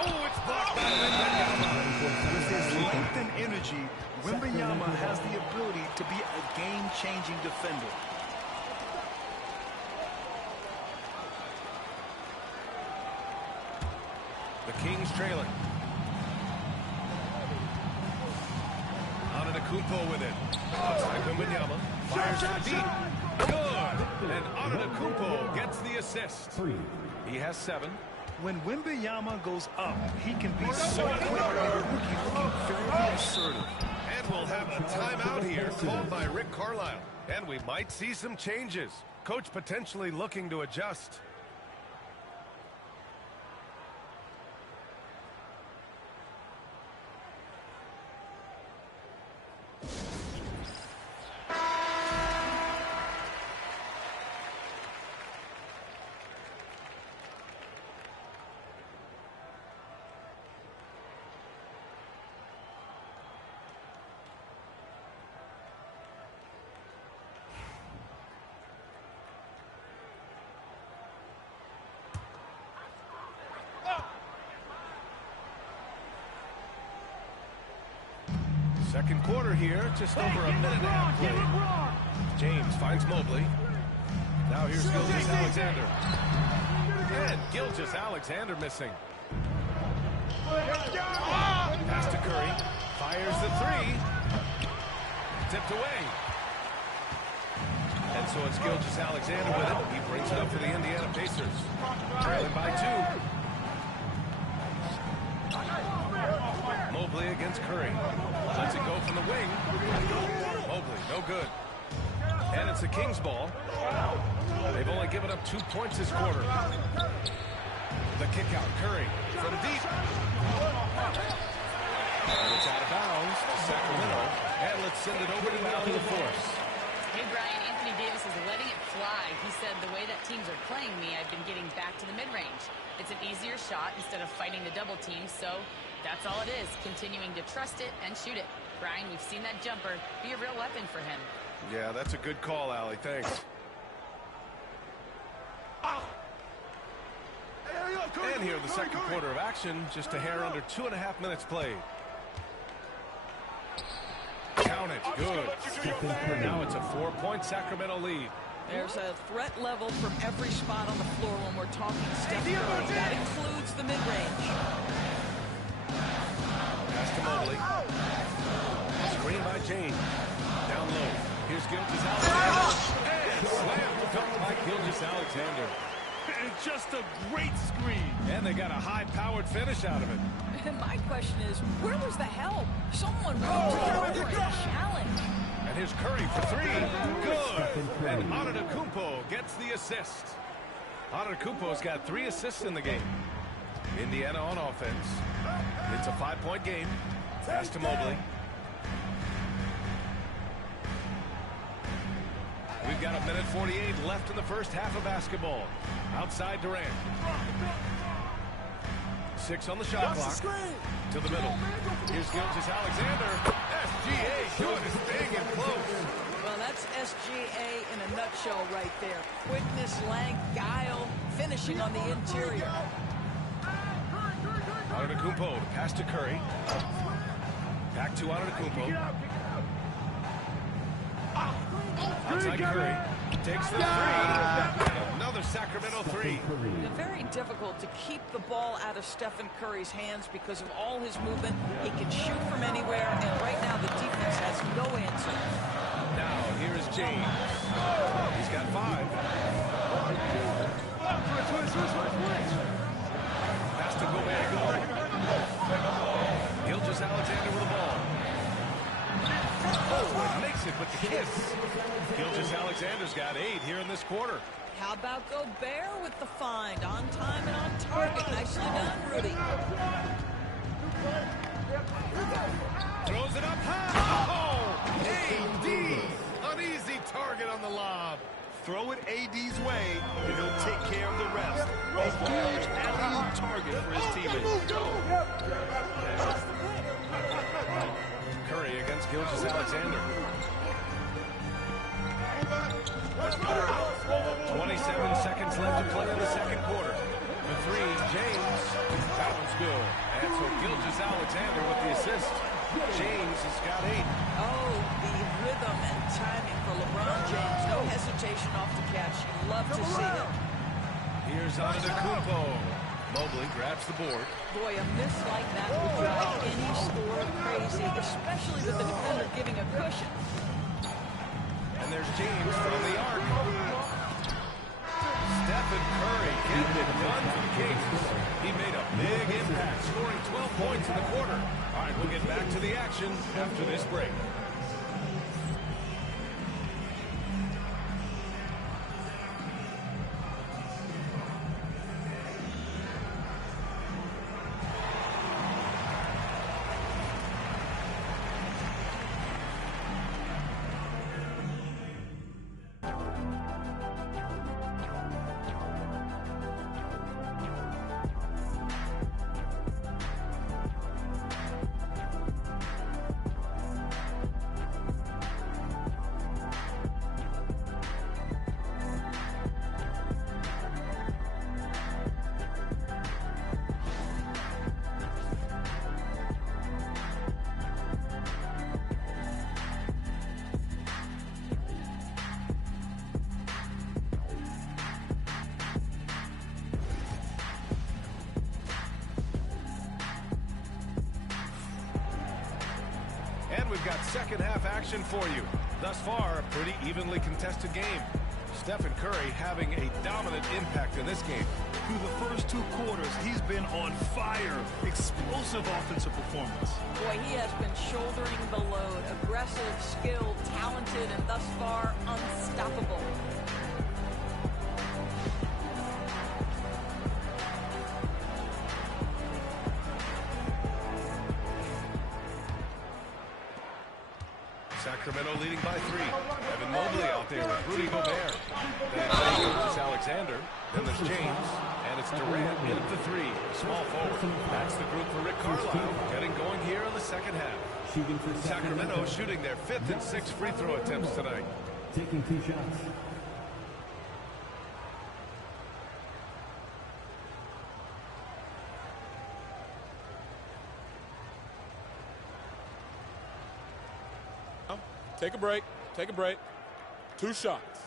Oh, it's blocked by Wembanyama. With his length and energy, Wembanyama has the ability to be a game-changing defender. The Kings trailing. Antetokounmpo with it. Outside Wembanyama. Fires to deep. Good. And Antetokounmpo gets the assist. He has 7. When Wembanyama goes up, he can be so quick and looking very assertive. And we'll have a timeout here called by Rick Carlisle. And we might see some changes. Coach potentially looking to adjust. Second quarter here, just over a minute and a half played. James finds Mobley. Now here's Gilgeous-Alexander. And Gilgeous-Alexander missing. Pass to Curry. Fires the 3. Tipped away. And so it's Gilgeous-Alexander with it. He brings it up for the Indiana Pacers. Trailing by 2. Mobley against Curry. Lets it go from the wing. Mobley, no good. And it's the Kings ball. They've only given up 2 points this quarter. The kick out, Curry from deep. And it's out of bounds to Sacramento. And let's send it over to Allie LaForce. Hey, Brian, Anthony Davis is letting it fly. He said, the way that teams are playing me, I've been getting back to the mid-range. It's an easier shot instead of fighting the double team, so that's all it is, continuing to trust it and shoot it. Brian, we've seen that jumper be a real weapon for him. Yeah, that's a good call, Allie. Thanks. And here, the second quarter of action, just a hair under 2.5 minutes played. Count it. Good. Now it's a 4-point Sacramento lead. There's a threat level from every spot on the floor when we're talking Steph Curry. That includes the mid-range. Pass to Mobley. Screen by James. Down low. Here's Gilgeous-Alexander. And slammed by Gilgeous-Alexander. It's just a great screen. And they got a high-powered finish out of it. And my question is, where was the help? Someone wrote to a challenge. And here's Curry for 3. Good. And Antetokounmpo gets the assist. Antetokounmpo's got 3 assists in the game. Indiana on offense. It's a 5-point game. Pass to Mobley. We've got 1:48 left in the first half of basketball. Outside Durant. 6 on the shot clock. To the middle. Here's Gilgeous-Alexander. SGA doing his thing and close. Well, that's SGA in a nutshell right there. Quickness, length, guile, finishing on the interior. Antetokounmpo, pass to Curry. Back to Antetokounmpo. Outside Curry. Takes the 3. Another Sacramento 3. Very difficult to keep the ball out of Stephen Curry's hands because of all his movement. He can shoot from anywhere, and right now the defense has no answer. Now, here is James. He's got 5. Pass to Gobert. Gilgeous-Alexander with the ball. Oh, makes it with the kiss. Gilgeous-Alexander's got 8 here in this quarter. How about Gobert with the find? On time and on target. Nicely done, Rudy. Throws it up high. Oh, AD. An easy target on the lob. Throw it AD's way, and he'll take care of the rest. A huge alley-oop target for his teammates. Curry against Gilgeous-Alexander. 27 seconds left to play in the second quarter. The 3, James. That one's good. And so Gilgeous-Alexander with the assist. James has got 8. Oh, the rhythm and timing for LeBron James. No hesitation off the catch. You love to see it. Here's Antetokounmpo. Mobley grabs the board. Boy, a miss like that would drive any score crazy, especially with the defender giving a cushion. And there's James from the arc. Stephen Curry getting it done for the Kings. He made a big impact, scoring 12 points in the quarter. All right, we'll get back to the action after this break. We've got second half action for you. Thus far, a pretty evenly contested game. Stephen Curry having a dominant impact in this game. Through the first 2 quarters, he's been on fire. Explosive offensive performance. Boy, he has been shouldering the load. Aggressive, skilled, talented, and thus far unstoppable. Sacramento leading by 3. Evan Mobley out there with Rudy Gobert. Then it's Alexander. Then there's James. And it's Durant in at the 3. Small forward. That's the group for Rick Carlisle. Getting going here in the second half. Sacramento shooting their 5th and 6th free throw attempts tonight. Taking 2 shots. Take a break. Take a break. 2 shots.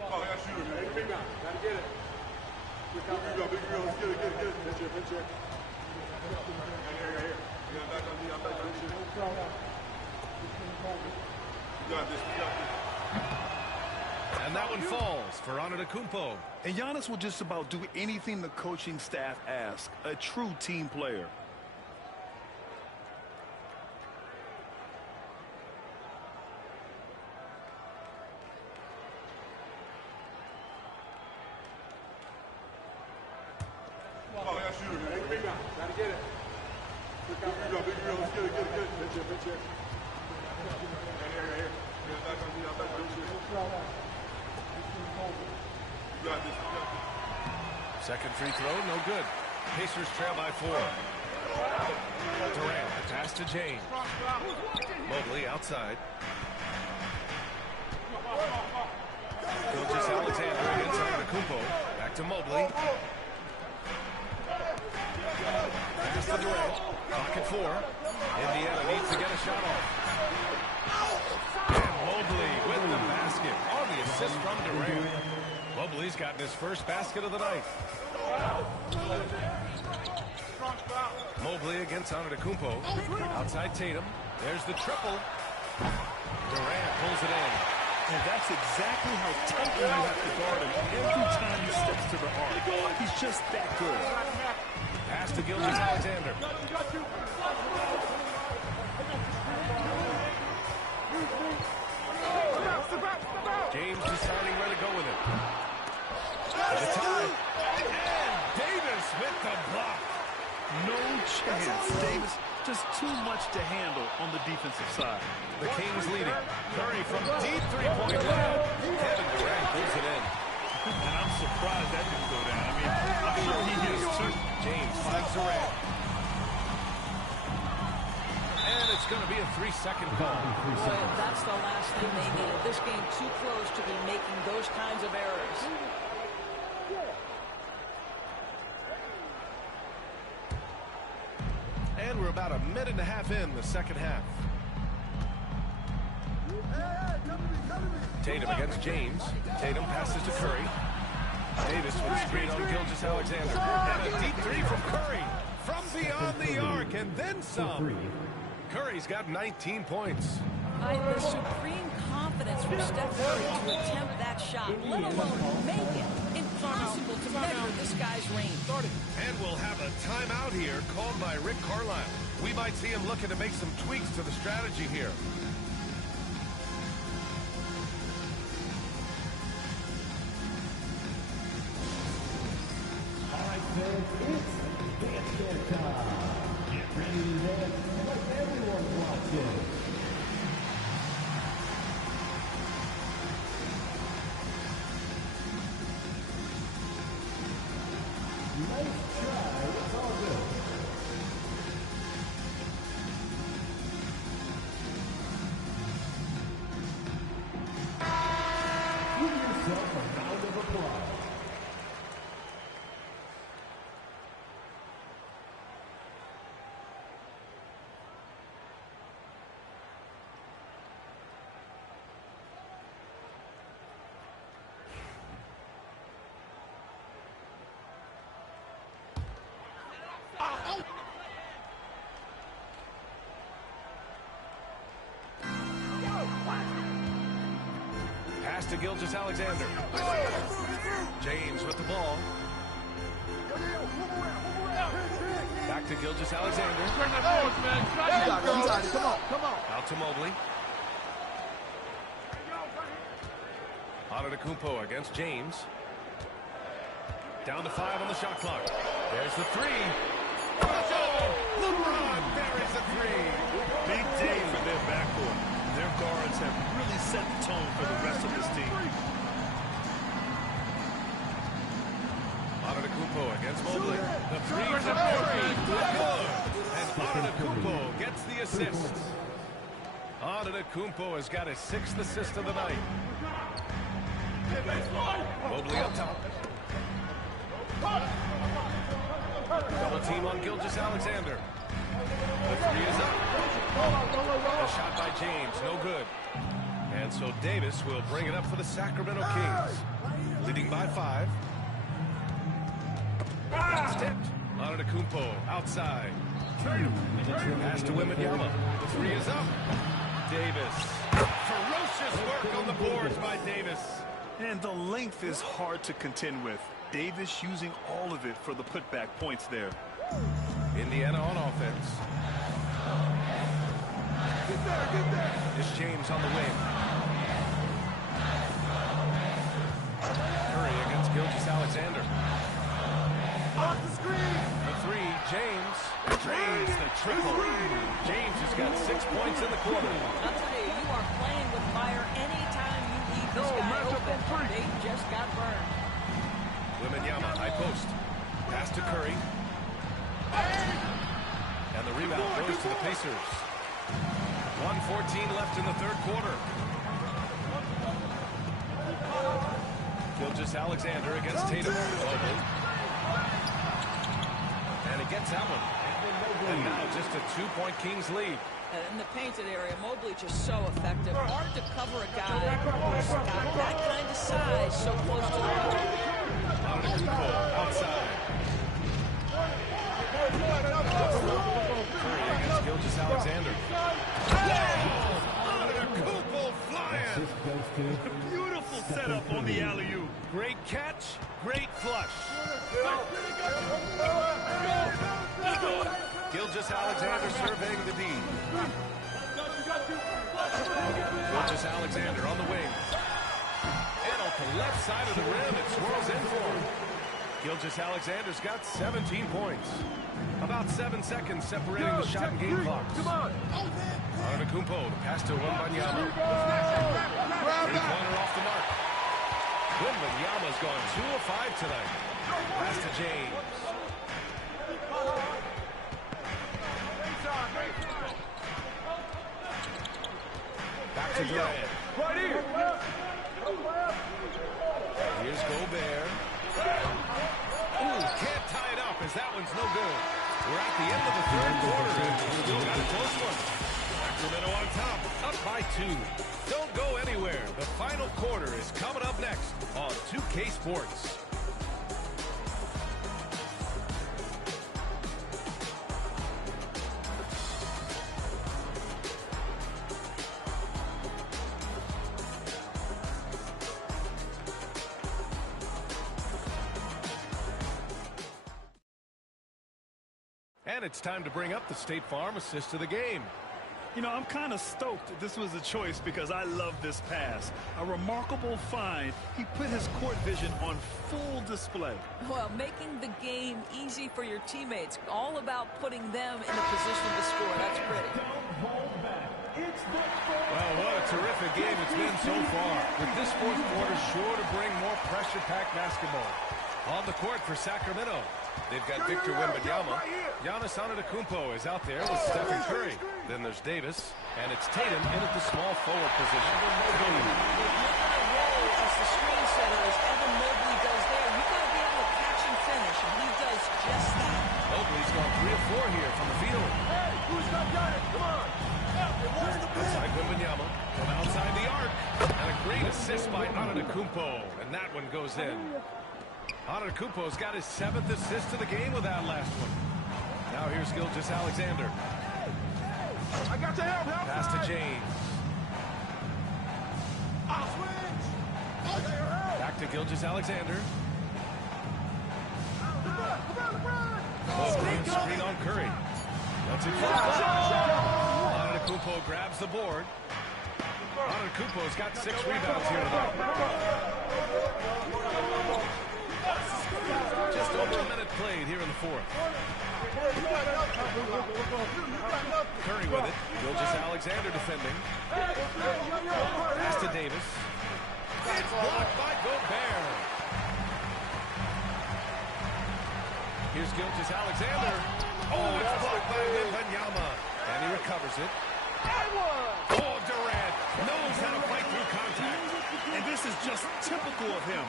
Oh, I got to shoot it, man. Rebound. Got to get it. Big rebound. Let's get it. Pinch it. Right here. You got back on me. I'm back on you. You got this. And that one falls for Antetokounmpo. And Giannis will just about do anything the coaching staff asks. A true team player. Oh, I got to shoot it, man. Rebound. Got to get it. Big rebound. Let's get it. Pinch it. Right here. You got back on me. I'm back on you. You got this. Second free throw, no good. Pacers trail by 4. Durant, the pass to James. Mobley outside. Gilgeous Alexander against Antetokounmpo. Back to Mobley. Pass to Durant. Clock at 4. Indiana needs to get a shot off. And Mobley with the basket on the assist from Durant. Mobley's gotten his first basket of the night. Mobley against Antetokounmpo. Outside Tatum. There's the triple. Durant pulls it in. And that's exactly how tightly you have to guard him every time he steps to the arc. He's just that good. Pass to Gilgeous Alexander. James deciding where to go with it. At the time. And Davis with the block. No chance. Davis just too much to handle on the defensive side. The Kings leading. Curry from deep three-point land. Kevin Durant pulls it in. And I'm surprised that didn't go down. I mean, I'm sure he is too. James finds Durant. And it's going to be a 3-second call. Boy, that's the last thing they needed. This game too close to be making those kinds of errors. And we're about a minute and a half in the second half. Tatum against James. Tatum passes to Curry. Davis with a screen on Gilgeous Alexander. And a deep 3 from Curry. From beyond the arc and then some. Curry's got 19 points. The supreme confidence from Steph Curry to attempt that shot, let alone make it. Impossible to measure this guy's range. And we'll have a timeout here called by Rick Carlisle. We might see him looking to make some tweaks to the strategy here. All right, fans, it's dance time. Get ready to dance like everyone's watching. Nice try. It's all good. Pass to Gilgeous-Alexander. James with the ball. Back to Gilgeous-Alexander. Come on. Out to Mobley. Antetokounmpo against James. Down to 5 on the shot clock. There's the three. Oh, LeBron buries a three. Big day for their backcourt. Their guards have really set the tone for the rest of this team. Antetokounmpo against Mobley. The three from Curry. Good. And Antetokounmpo gets the assist. Antetokounmpo has got his 6th assist of the night. Mobley up top. Double team on Gilgeous-Alexander. The three is up. A shot by James, no good. And so Davis will bring it up for the Sacramento Kings. Leading by 5. It's tipped. Antetokounmpo outside. Pass to Wembanyama. The three is up. Davis. Ferocious work on the boards by Davis. And the length is hard to contend with. Davis using all of it for the putback points there. Indiana on offense. It's James on the wing. Curry against Gilgeous-Alexander. Off the screen. The three, James drains the triple. James has got 6 points in the quarter. I'll tell you, you are playing with fire anytime you leave this guy open. They just got burned. Wembanyama, high post. Pass to Curry. And the rebound goes to the Pacers. 1:14 left in the third quarter. Gilgeous-Alexander against Tatum. And he gets that one. And now just a 2-point Kings lead. In the painted area, Mobley just so effective. Hard to cover a guy who's got that kind of size so close to the ball. Antetokounmpo outside. Curry against Gilgeous-Alexander. Antetokounmpo flying. Beautiful setup on the alley-oop. Great catch, great flush. Gilgeous-Alexander surveying the D. Gilgeous-Alexander on the wing. And off the left side of the rim, it swirls in for him. Gilgeous-Alexander's got 17 points. About 7 seconds separating the shot and game clocks. Antetokounmpo, the pass to Wembanyama. Three-pointer off the mark. Wembanyama's gone 2 of 5 tonight. Pass to James. Back to Durant. Right here. Here's Gobert. Ooh, can't tie it up as that one's no good. We're at the end of the third quarter and we've still got a close one. Sacramento on top, up by 2. Don't go anywhere. The final quarter is coming up next on 2K Sports. And it's time to bring up the State Farm assist of the game. You know, I'm kind of stoked that this was a choice because I love this pass. A remarkable find. He put his court vision on full display. Well, making the game easy for your teammates. All about putting them in a position to score. That's pretty. Well, what a terrific game it's been so far. With this fourth quarter sure to bring more pressure-packed basketball. On the court for Sacramento, they've got Victor Wembanyama. Giannis Antetokounmpo is out there with Stephen Curry. Then there's Davis, and it's Tatum in at the small forward position. As the screen setter, as Evan Mobley does there, you've got to be able to catch and finish, and he does just that. Mobley's gone 3 of 4 here from the field. Hey, who's got it? Come on. Outside Wembanyama, from outside the arc, and a great assist by Antetokounmpo, and that one goes in. Antetokounmpo's got his 7th assist of the game with that last one. Now here's Gilgeous-Alexander. I got your help. Pass to James. to Gilgeous-Alexander. Screen on Curry. That's it. Antetokounmpo grabs the board. Antetokounmpo's got 6 rebounds here tonight. Just over a minute played here in the fourth. Curry with it. Gilgeous-Alexander defending. Pass to Davis. It's blocked by Gobert. Here's Gilgeous-Alexander. Oh, it's blocked by Wembanyama. And he recovers it. Oh, Durant knows how to fight through contact. And this is just typical of him.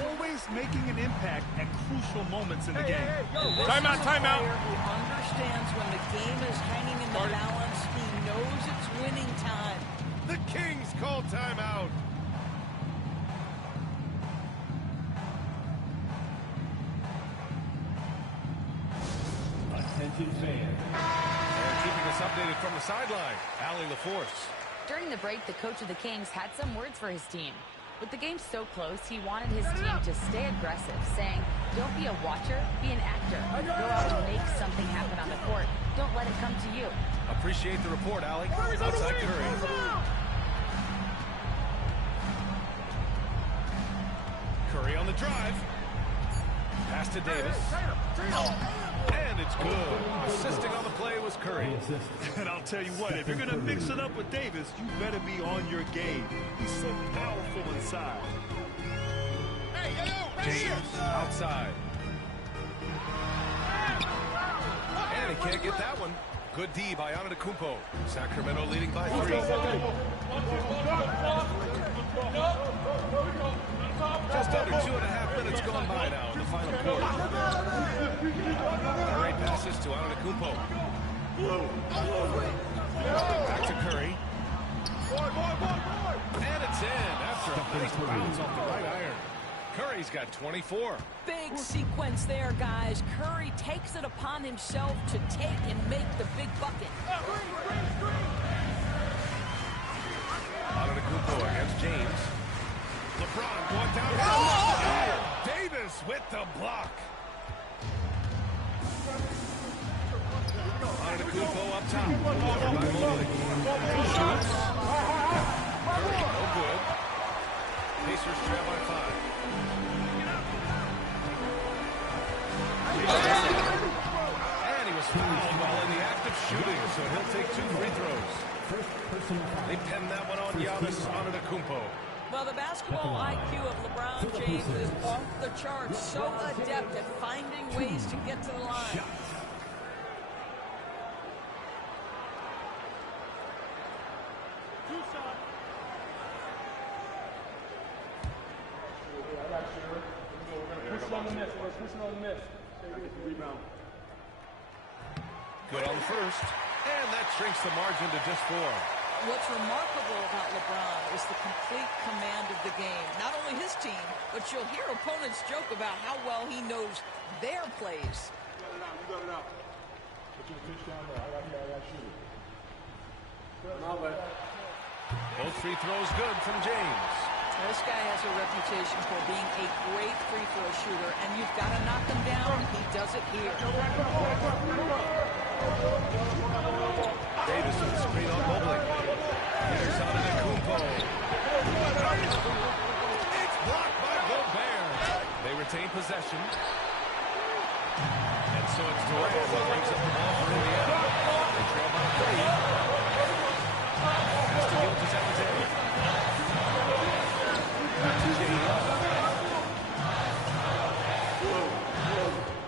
Always making an impact at crucial moments in the game. Timeout, timeout. He understands when the game is hanging in the balance. He knows it's winning time. The Kings call timeout. Attention fans. And keeping us updated from the sideline, Allie LaForce. During the break, the coach of the Kings had some words for his team. With the game so close, he wanted his team to stay aggressive, saying, don't be a watcher, be an actor. Go out and make something happen on the court. Don't let it come to you. Appreciate the report, Allie. Outside Curry. Curry on the drive. Pass to Davis. And it's good. Assisting on the play was Curry. And I'll tell you what, if you're going to mix it up with Davis, you better be on your game. He's so powerful inside. James outside. And he can't get that one. Good D by Antetokounmpo. Sacramento leading by 3. Just under 2.5 minutes gone by now in the final quarter. Curry passes to Antetokounmpo. Back to Curry. And it's in after a nice bounce off the right iron. Curry's got 24. Big sequence there, guys. Curry takes it upon himself to take and make the big bucket. Antetokounmpo against James. LeBron going down. Davis with the block. Antetokounmpo up top. Curry, no good. Pacers trail by 5. And he was fouled while in the act of shooting, so he'll take 2 free throws. They pinned that one on Giannis Antetokounmpo. Well, the basketball IQ of LeBron James is off the charts. So adept at finding ways to get to the line. Good on the first. And that shrinks the margin to just 4. What's remarkable about LeBron is the complete command of the game. Not only his team, but you'll hear opponents joke about how well he knows their plays. You got it out. Put your pitch down there. I got shoot. Both free throws good from James. This guy has a reputation for being a great free throw shooter, and you've got to knock him down. He does it here. Davis with the screen on Mobley. Here's Antetokounmpo. It's blocked by Gobert. They retain possession. And so it's Durant who brings up the ball for Indiana. They trail by 3. Pass to Gilgeous-Alexander. Back to James.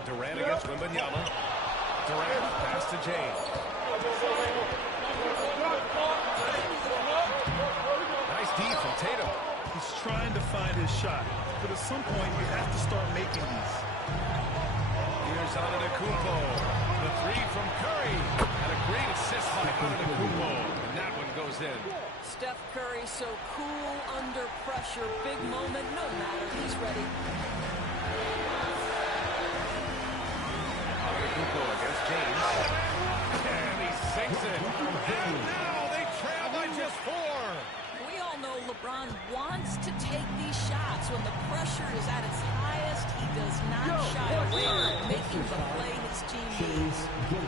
Durant against Wembanyama. Durant, pass to James. Nice D from Tatum. He's trying to find his shot, but at some point you have to start making these. Here's Antetokounmpo. The 3 from Curry. And a great assist by Antetokounmpo. And that one goes in. Steph Curry so cool under pressure. Big moment, no matter. He's ready. Antetokounmpo against James. And he sinks it. And now they trail by just 4. We all know LeBron Allen wants to take these shots. When the pressure is at its highest, he does not shy away from making the play his team needs.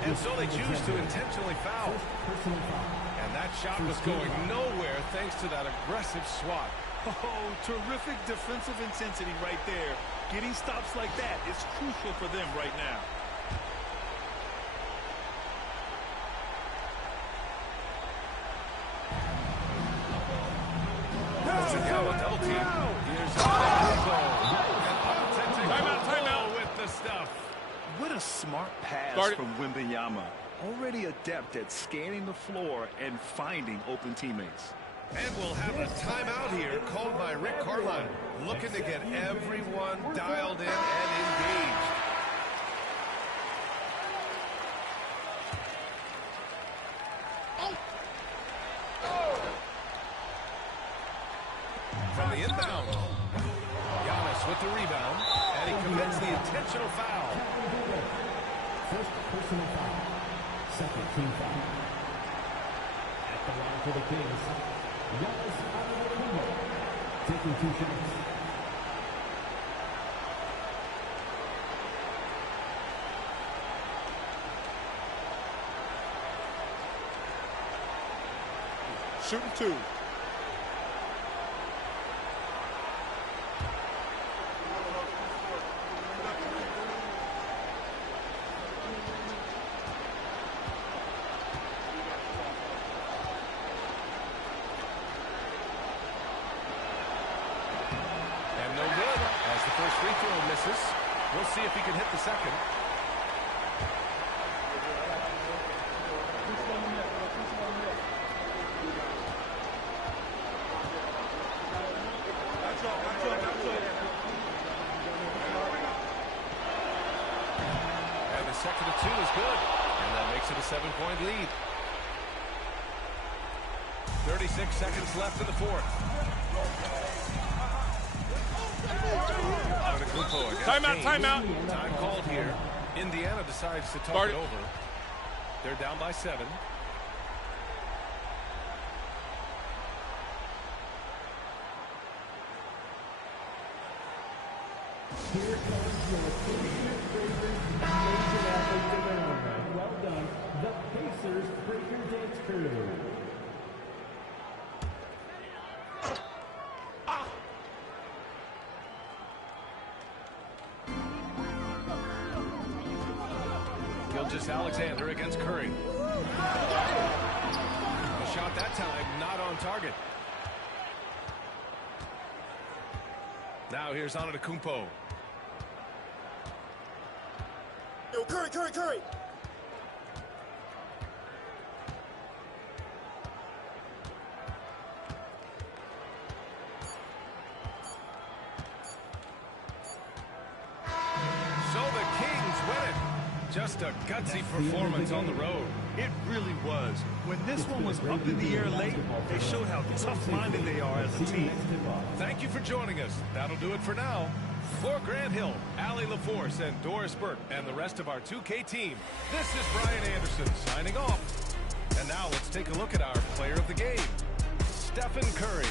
And so they choose to intentionally foul. And that shot was going nowhere thanks to that aggressive swat. Oh, terrific defensive intensity right there. Getting stops like that is crucial for them right now. Double team. Here's timeout with the stuff. What a smart pass from Wembanyama. Already adept at scanning the floor and finding open teammates. And we'll have a timeout here called by Rick Carlisle, looking to get everyone dialed in and engaged. From the inbound, Giannis with the rebound, and he commits the intentional foul. First personal foul. Second team foul. At the line for the Kings, Giannis Antetokounmpo taking 2 shots. Shooting 2. First free throw misses. We'll see if he can hit the second. And the second of 2 is good. And that makes it a 7-point lead. 36 seconds left in the fourth. Timeout. Time called here. Indiana decides to talk it over. They're down by 7. Here comes your Pacers Breakers Major Athlete Development. Well done, the Pacers Breaker Dance Crew. Gilgeous-Alexander against Curry. A shot that time not on target. Now here's Antetokounmpo. Yo, Curry. So the Kings win it. Just a gutsy performance on the road. It really was. When this one was up in the air late, they showed how tough-minded they are as a team. Thank you for joining us. That'll do it for now. For Grant Hill, Allie LaForce, and Doris Burke, and the rest of our 2K team, this is Brian Anderson signing off. And now let's take a look at our player of the game, Stephen Curry.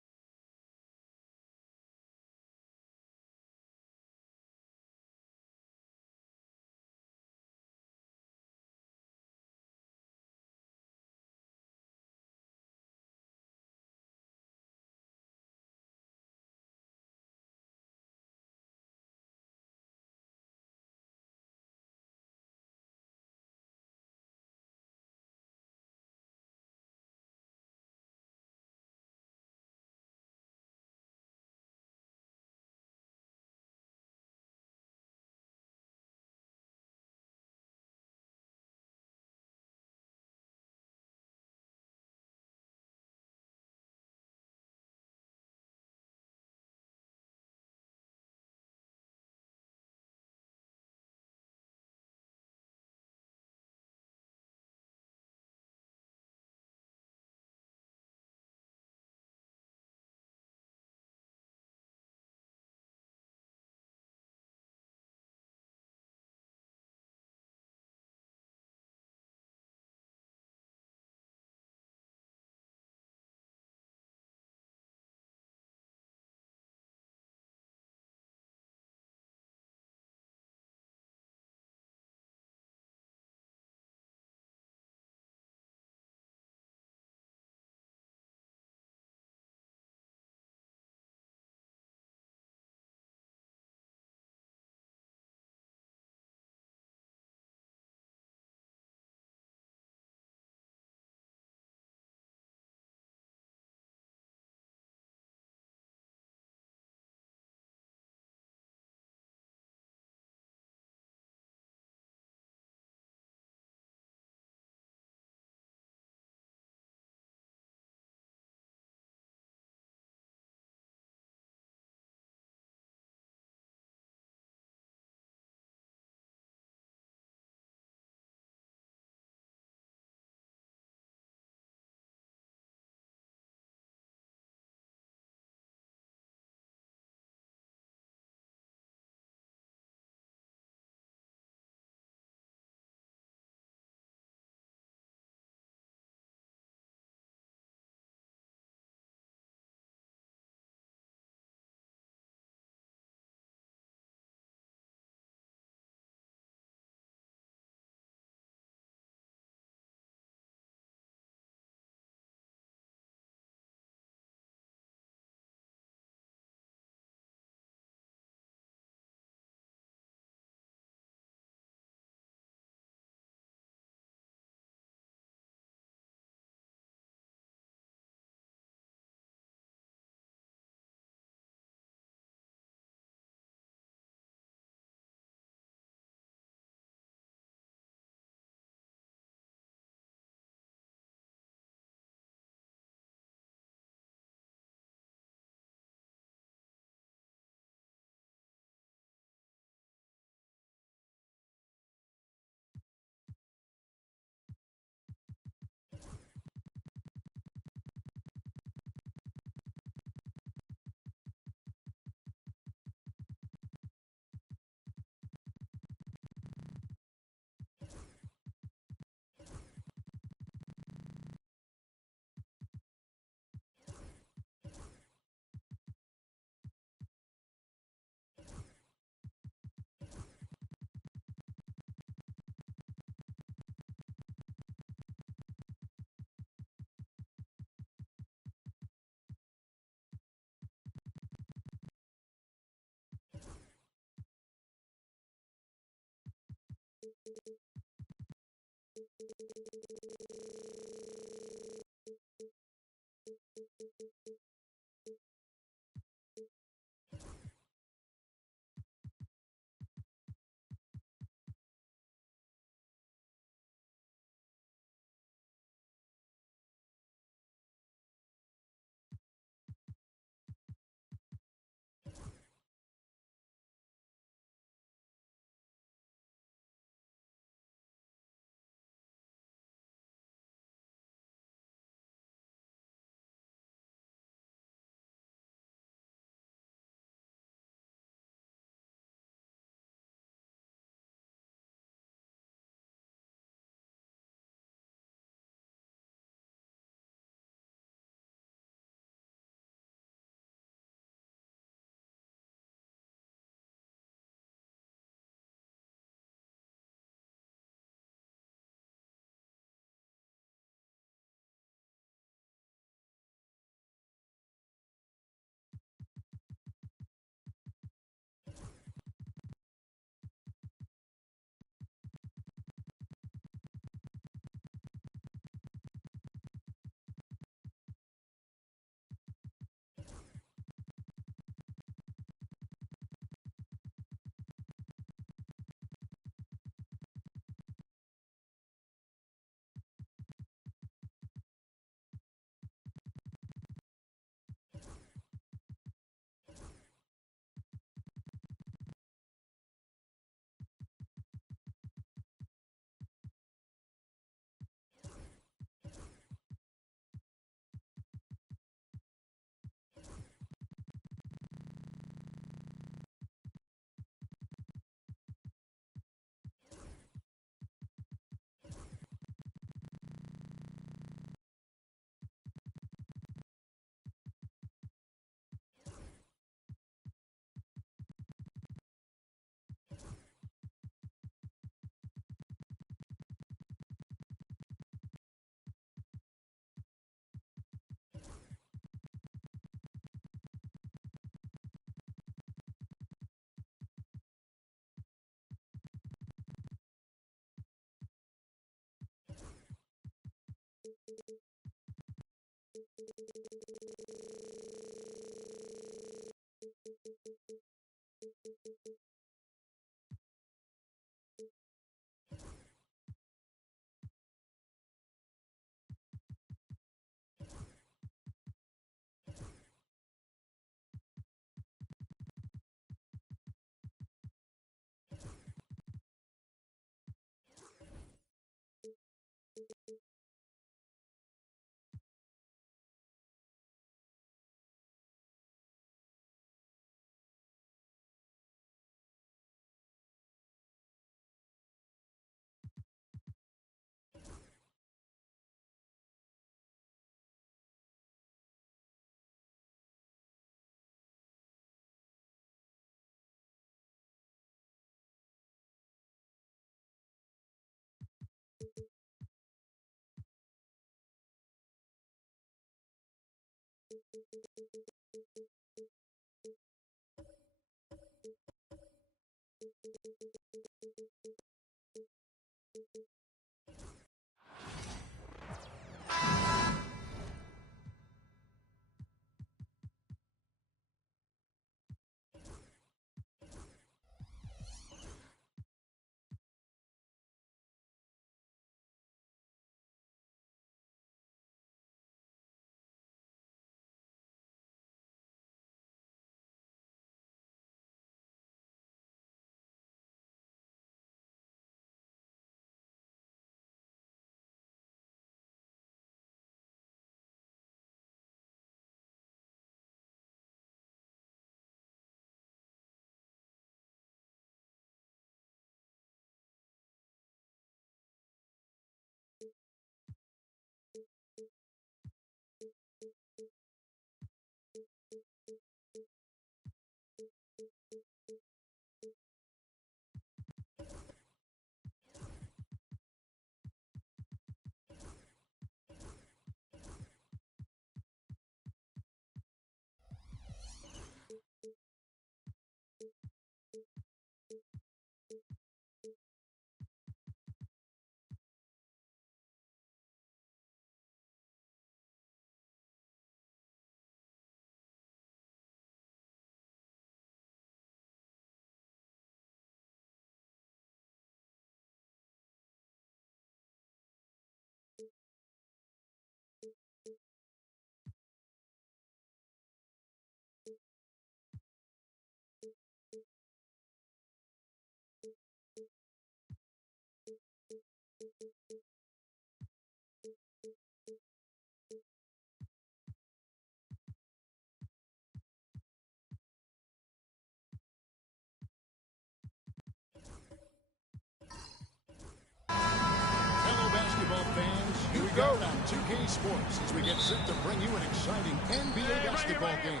got it on 2K Sports as we get set to bring you an exciting NBA basketball game.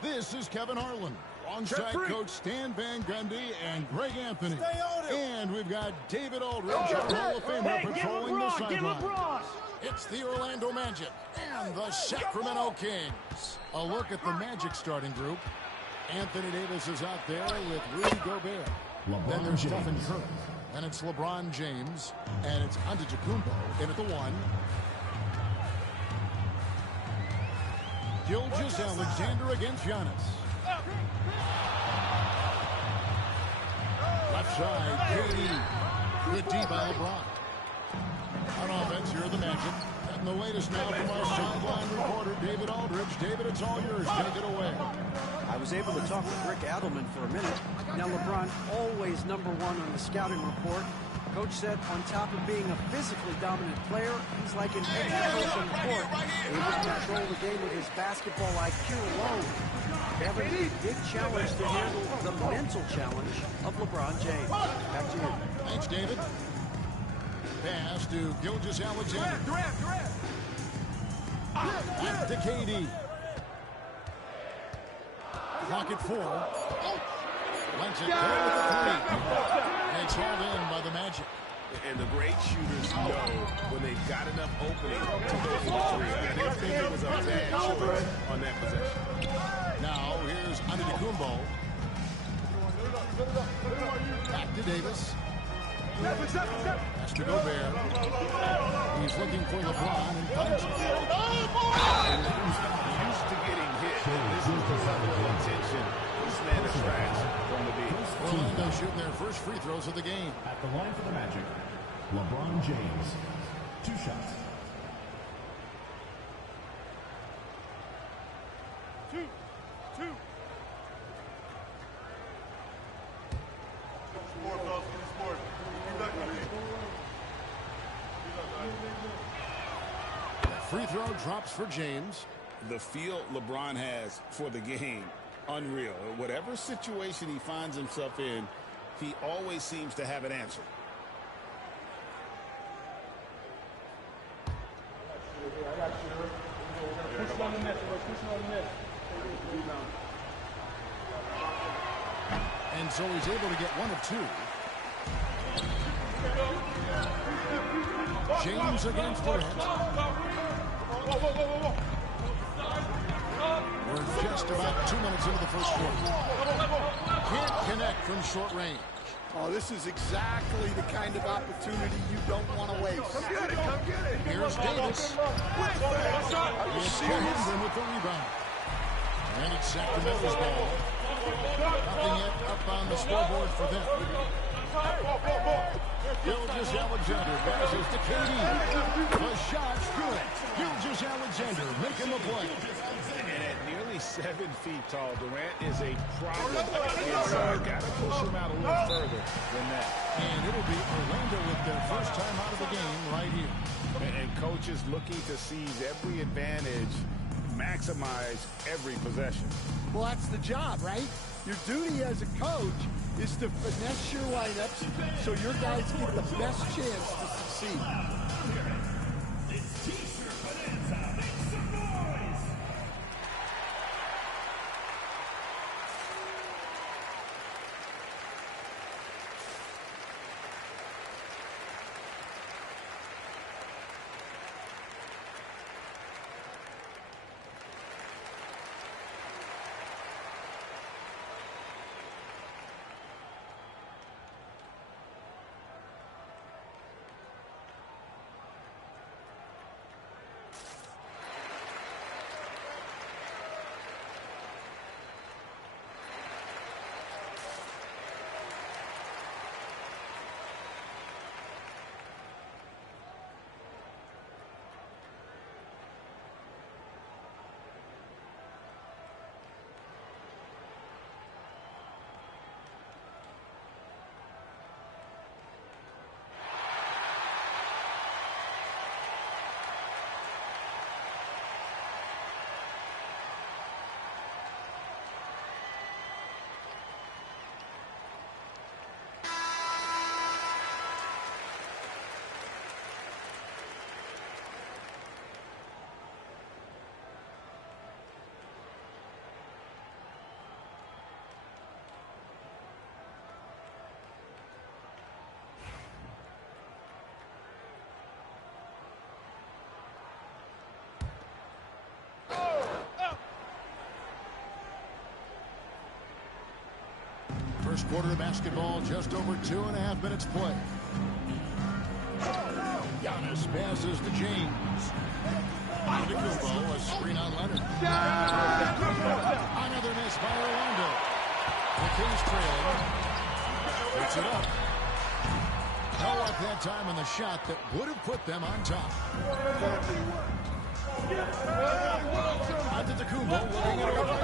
This is Kevin Harlan, alongside Coach Stan Van Gundy and Greg Anthony. And we've got David Aldridge, our Hall of Famer, patrolling the sideline. It's the Orlando Magic and the Sacramento Kings. A look at the Magic starting group. Anthony Davis is out there with Rudy Gobert. Then there's Stephen Curry. And it's LeBron James. And it's Antetokounmpo in at the 1. Gilgeous Alexander against Giannis. Left side, KD. Good D by LeBron. On offense, here are the Magic. And the latest now from our sideline reporter, David Aldridge. David, it's all yours. Take it away. I was able to talk with Rick Adelman for a minute. Now, LeBron always #1 on the scouting report. Coach said on top of being a physically dominant player, he's like an extra coach on the court, able to control the game with his basketball IQ alone. Having a big challenge to handle the mental challenge of LeBron James. Back to you. Thanks, David. Pass to Gilgeous Alexander. Back to KD. Clock at 4. Lets it go with the 3. And it's hauled in by the Magic. And the great shooters know when they've got enough opening to go for the 3. And they think it was a bad choice on that possession. Now here's Antetokounmpo. Back to Davis. Has to Gobert. He's looking for LeBron and finds him. Used to getting hit. This is the level of intention this man attracts from the beat. Orlando shooting their first free throws of the game. At the line for the Magic, LeBron James. 2 shots. 2. Free throw drops for James. The feel LeBron has for the game, unreal. Whatever situation he finds himself in, he always seems to have an answer. And so he's able to get 1 of 2. James against Durant. We're just about 2 minutes into the first quarter. Can't connect from short range. Oh, this is exactly the kind of opportunity you don't want to waste. Come get it. Here's Davis. It's Henderson with the rebound. And it's Sacramento's ball. Nothing yet up on the scoreboard for them. Gilgeous Alexander passes to KD. The shot's good. Gilgeous Alexander making the play. And at nearly 7 feet tall, Durant is a problem inside. Got to push him out a little further than that. And it'll be Orlando with their first time out of the game right here. And coaches looking to seize every advantage, maximize every possession. Well, that's the job, right? Your duty as a coach is to finesse your lineups so your guys get the best chance to succeed. quarter of basketball, just over 2.5 minutes play. Giannis passes to James. Antetokounmpo, a screen on Leonard. Another miss by Orlando. The Kings trailing. Puts it up. No luck that time on the shot that would have put them on top. Antetokounmpo looking it over.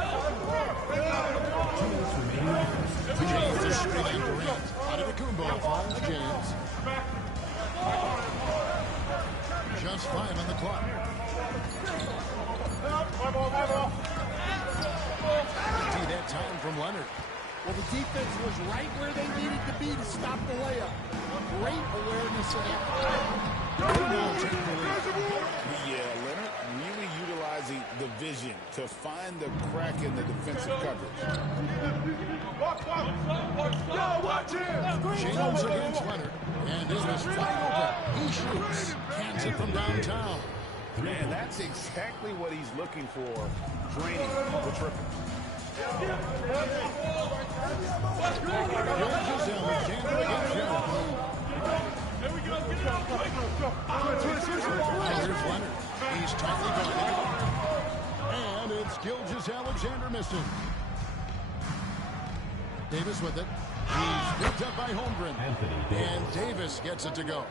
James is screening Durant. Antetokounmpo finds James. Just 5 on the clock. See that time from Leonard. Well, the defense was right where they needed to be to stop the layup. Great awareness of that. Yeah, Leonard really utilizing the vision to find the crack in the defensive coverage. James against Leonard. And it is wide open. He shoots. Cans it from downtown. Man, that's exactly what he's looking for. Draining the triple. Here's Leonard. He's tightly guarded. And it's Gilgeous-Alexander missing. Davis with it. He's picked up by Holmgren. And Davis gets it to go.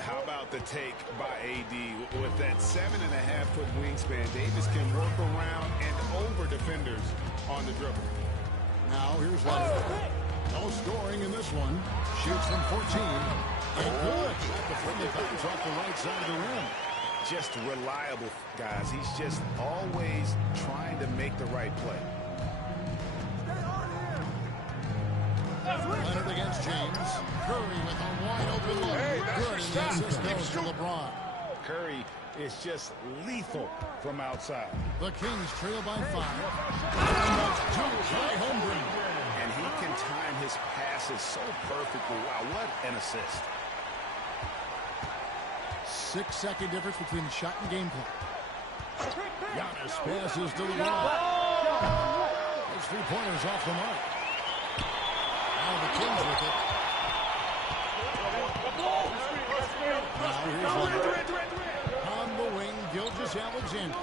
How about the take by AD? With that 7.5-foot wingspan, Davis can work around and over defenders on the dribble. Now here's Leonard. No scoring in this one. Shoots from 14. And good. The friendly bounce off the right side of the rim. Just reliable, guys. He's just always trying to make the right play. Leonard against James. Curry with a wide open look. Good, and the assist goes to LeBron. Curry is just lethal from outside. The Kings trail by 5. By Holmgren. And he can time his passes so perfectly. Wow, what an assist. 6-second difference between the shot and game clock. Giannis passes to LeBron. Those 3-pointers off the mark. Now the Kings with it. Now here's Leonard. On the wing, Gilgeous-Alexander.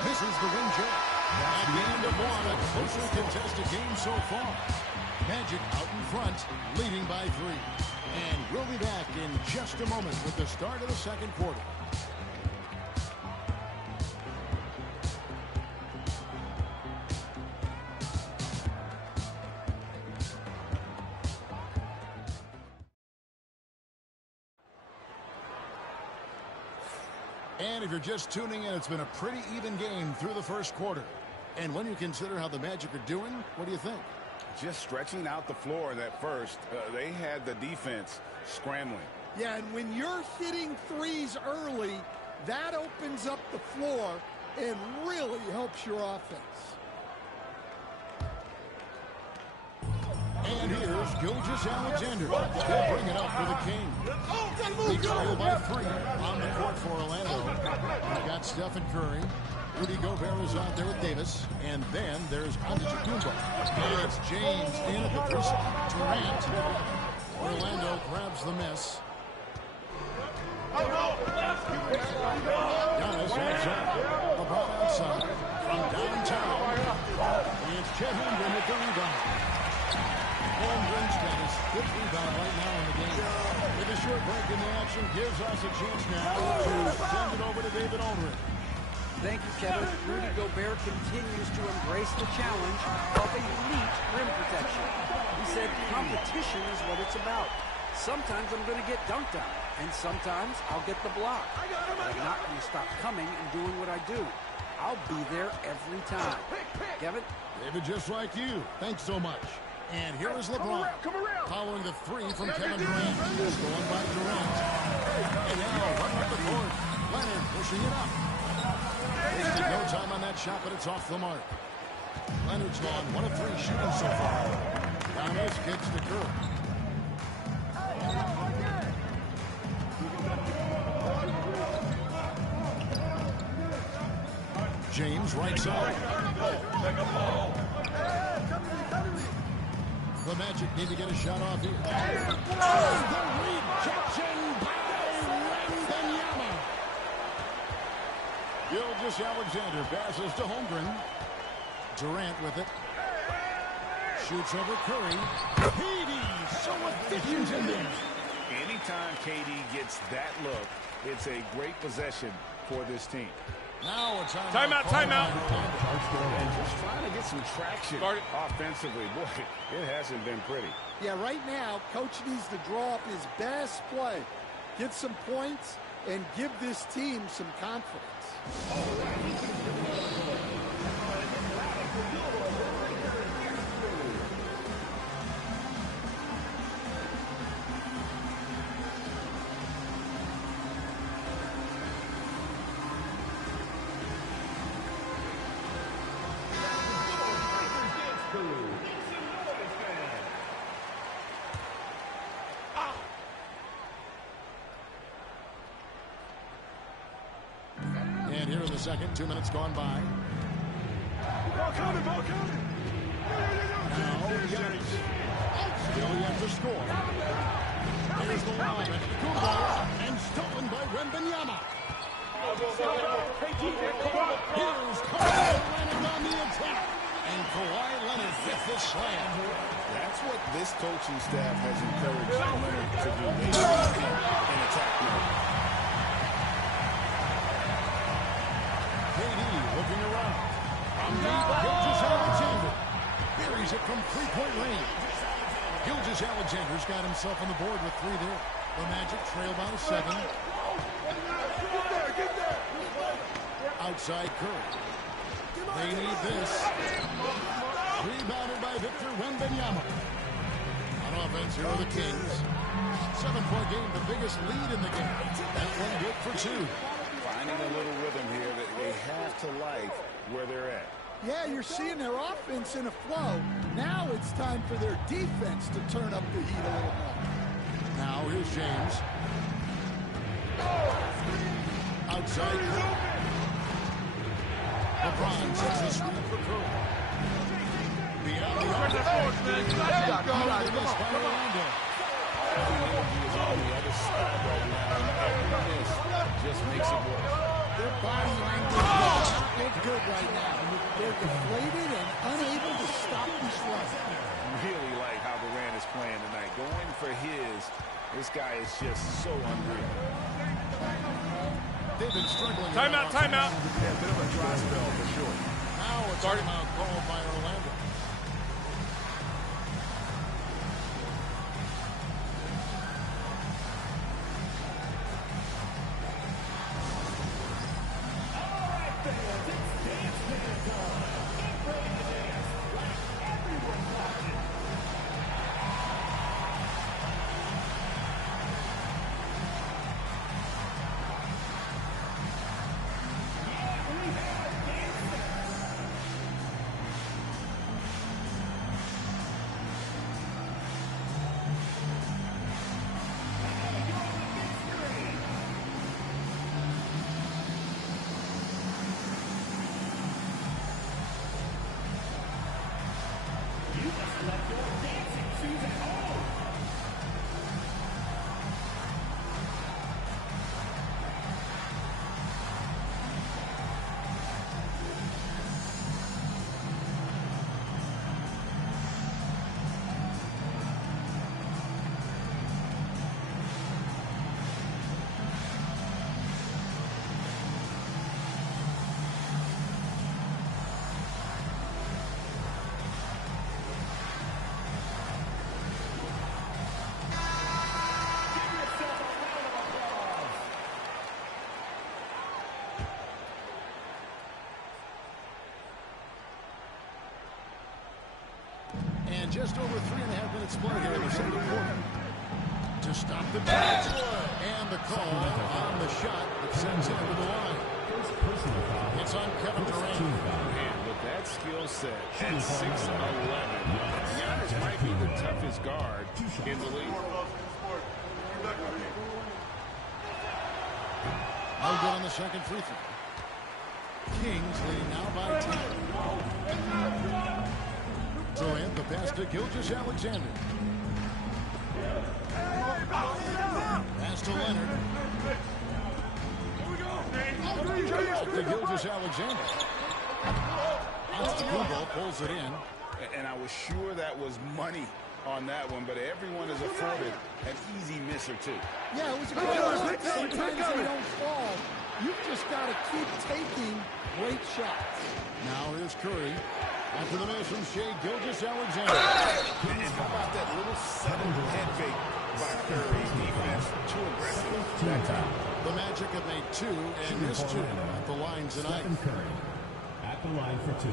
This is the wing check. At the end of one, a closely contested game so far. Magic out in front, leading by 3. And we'll be back in just a moment with the start of the second quarter. And if you're just tuning in, it's been a pretty even game through the first quarter. And when you consider how the Magic are doing, what do you think? Just stretching out the floor in that first. They had the defense scrambling. Yeah, and when you're hitting threes early, that opens up the floor and really helps your offense. And here's Gilgeous-Alexander. They'll bring it up for the Kings. They trail by 3 on the court for Orlando. We've got Stephen Curry. Rudy Gobert is out there with Davis. And then there's Antetokounmpo. And it's James in at the 3 spot. Durant. Orlando grabs the miss. Giannis heads up. LeBron outside. From downtown. It's Chet Holmgren with the rebound. Holmgren's got his 5th rebound right now in the game. With a short break in the action, gives us a chance now to send it over to David Aldridge. Thank you, Kevin. Rudy Gobert continues to embrace the challenge of elite rim protection. He said competition is what it's about. Sometimes I'm going to get dunked on, and sometimes I'll get the block. But I'm not going to stop coming and doing what I do. I'll be there every time. Kevin? David, just like you. Thanks so much. And here is LeBron, following the 3 from Kevin Durant. Just going by Durant. And now, right up the court, Leonard pushing it up. Wasted no time on that shot, but it's off the mark. Leonard's gone 1 of 3 shooting so far. Giannis gets to Curry. right side. The Magic need to get a shot off here. The rejection by Wembanyama. Gilgeous-Alexander passes to Holmgren. Durant with it. Shoots over Curry. KD so efficient in there. Anytime KD gets that look, it's a great possession for this team. Now a timeout. And just trying to get some traction offensively. Boy, it hasn't been pretty. Yeah, right now, Coach needs to draw up his best play, get some points, and give this team some confidence. And here in the second, 2 minutes gone by. Ball counted. Now, Giannis. Still yet to score. Here's the lob at Kubo, and stolen by Wembanyama. Here's Kawhi Leonard on the attack. And Kawhi Leonard with the slam. That's what this coaching staff has encouraged Leonard to do. They need in attack mode. KD looking around. From deep, Gilgeous-Alexander. Buries it from three-point range. Gilgeous-Alexander's got himself on the board with 3 there. The Magic trail by 7. Outside Curry. They need this. Rebounded by Victor Wembanyama. On offense, here are the Kings. 7-point game, the biggest lead in the game. That one good for 2. Finding a little rhythm here that they have to like where they're at. Yeah, you're seeing their offense in a flow. Now it's time for their defense to turn up the heat a little more. Now here's James. Outside Curry. LeBron sets the screen for Curry. Beyond the arc. Just makes it worse. Their body language does not look good right now. They're deflated and unable to stop this run. Really like how Durant is playing tonight. Going for this guy is just so unreal. They've been struggling. Timeout. Yeah, a bit of a dry spell for sure. Now a timeout called by Orlando. And just over 3.5 minutes played here in the second quarter. To stop the pass. And the call on the shot that sends him to the line. It's on Kevin Durant. Man, with that skill set at 6'11", Giannis might be the toughest guard in the league. No good on the second free throw. Kings leading now by 10. Durant, the pass to Gilgeous-Alexander. Pass to Leonard. To Gilgeous-Alexander. Antetokounmpo pulls it in. And I was sure that was money on that one, but everyone is afforded an easy miss or two. Yeah, it was a good shot. Sometimes they don't fall. You've just got to keep taking great shots. Now here's Curry. After the miss from Shai Gilgeous-Alexander. And how about that little sudden head fake by Curry? Defense too aggressive that time. The Magic have made 2 and missed 2 at the line tonight. Stephen Curry at the line for 2.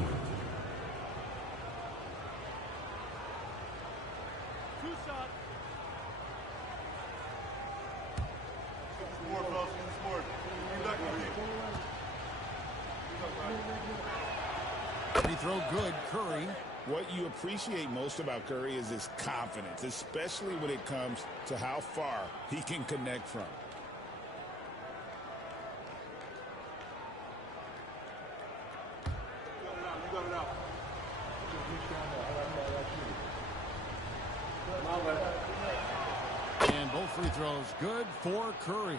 Free throw good, Curry. What you appreciate most about Curry is his confidence, especially when it comes to how far he can connect from. And both free throws good for Curry.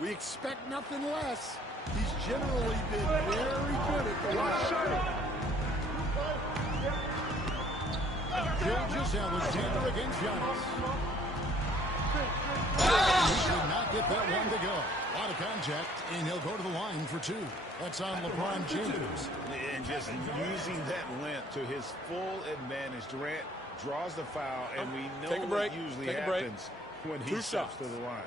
We expect nothing less. He's generally been very good at the line. Gilgeous-Alexander against Giannis. He could not get that one to go. A lot of contact, and he'll go to the line for 2. That's on LeBron James. And just using that length to his full advantage. Durant draws the foul, and we know what usually happens when he steps to the line.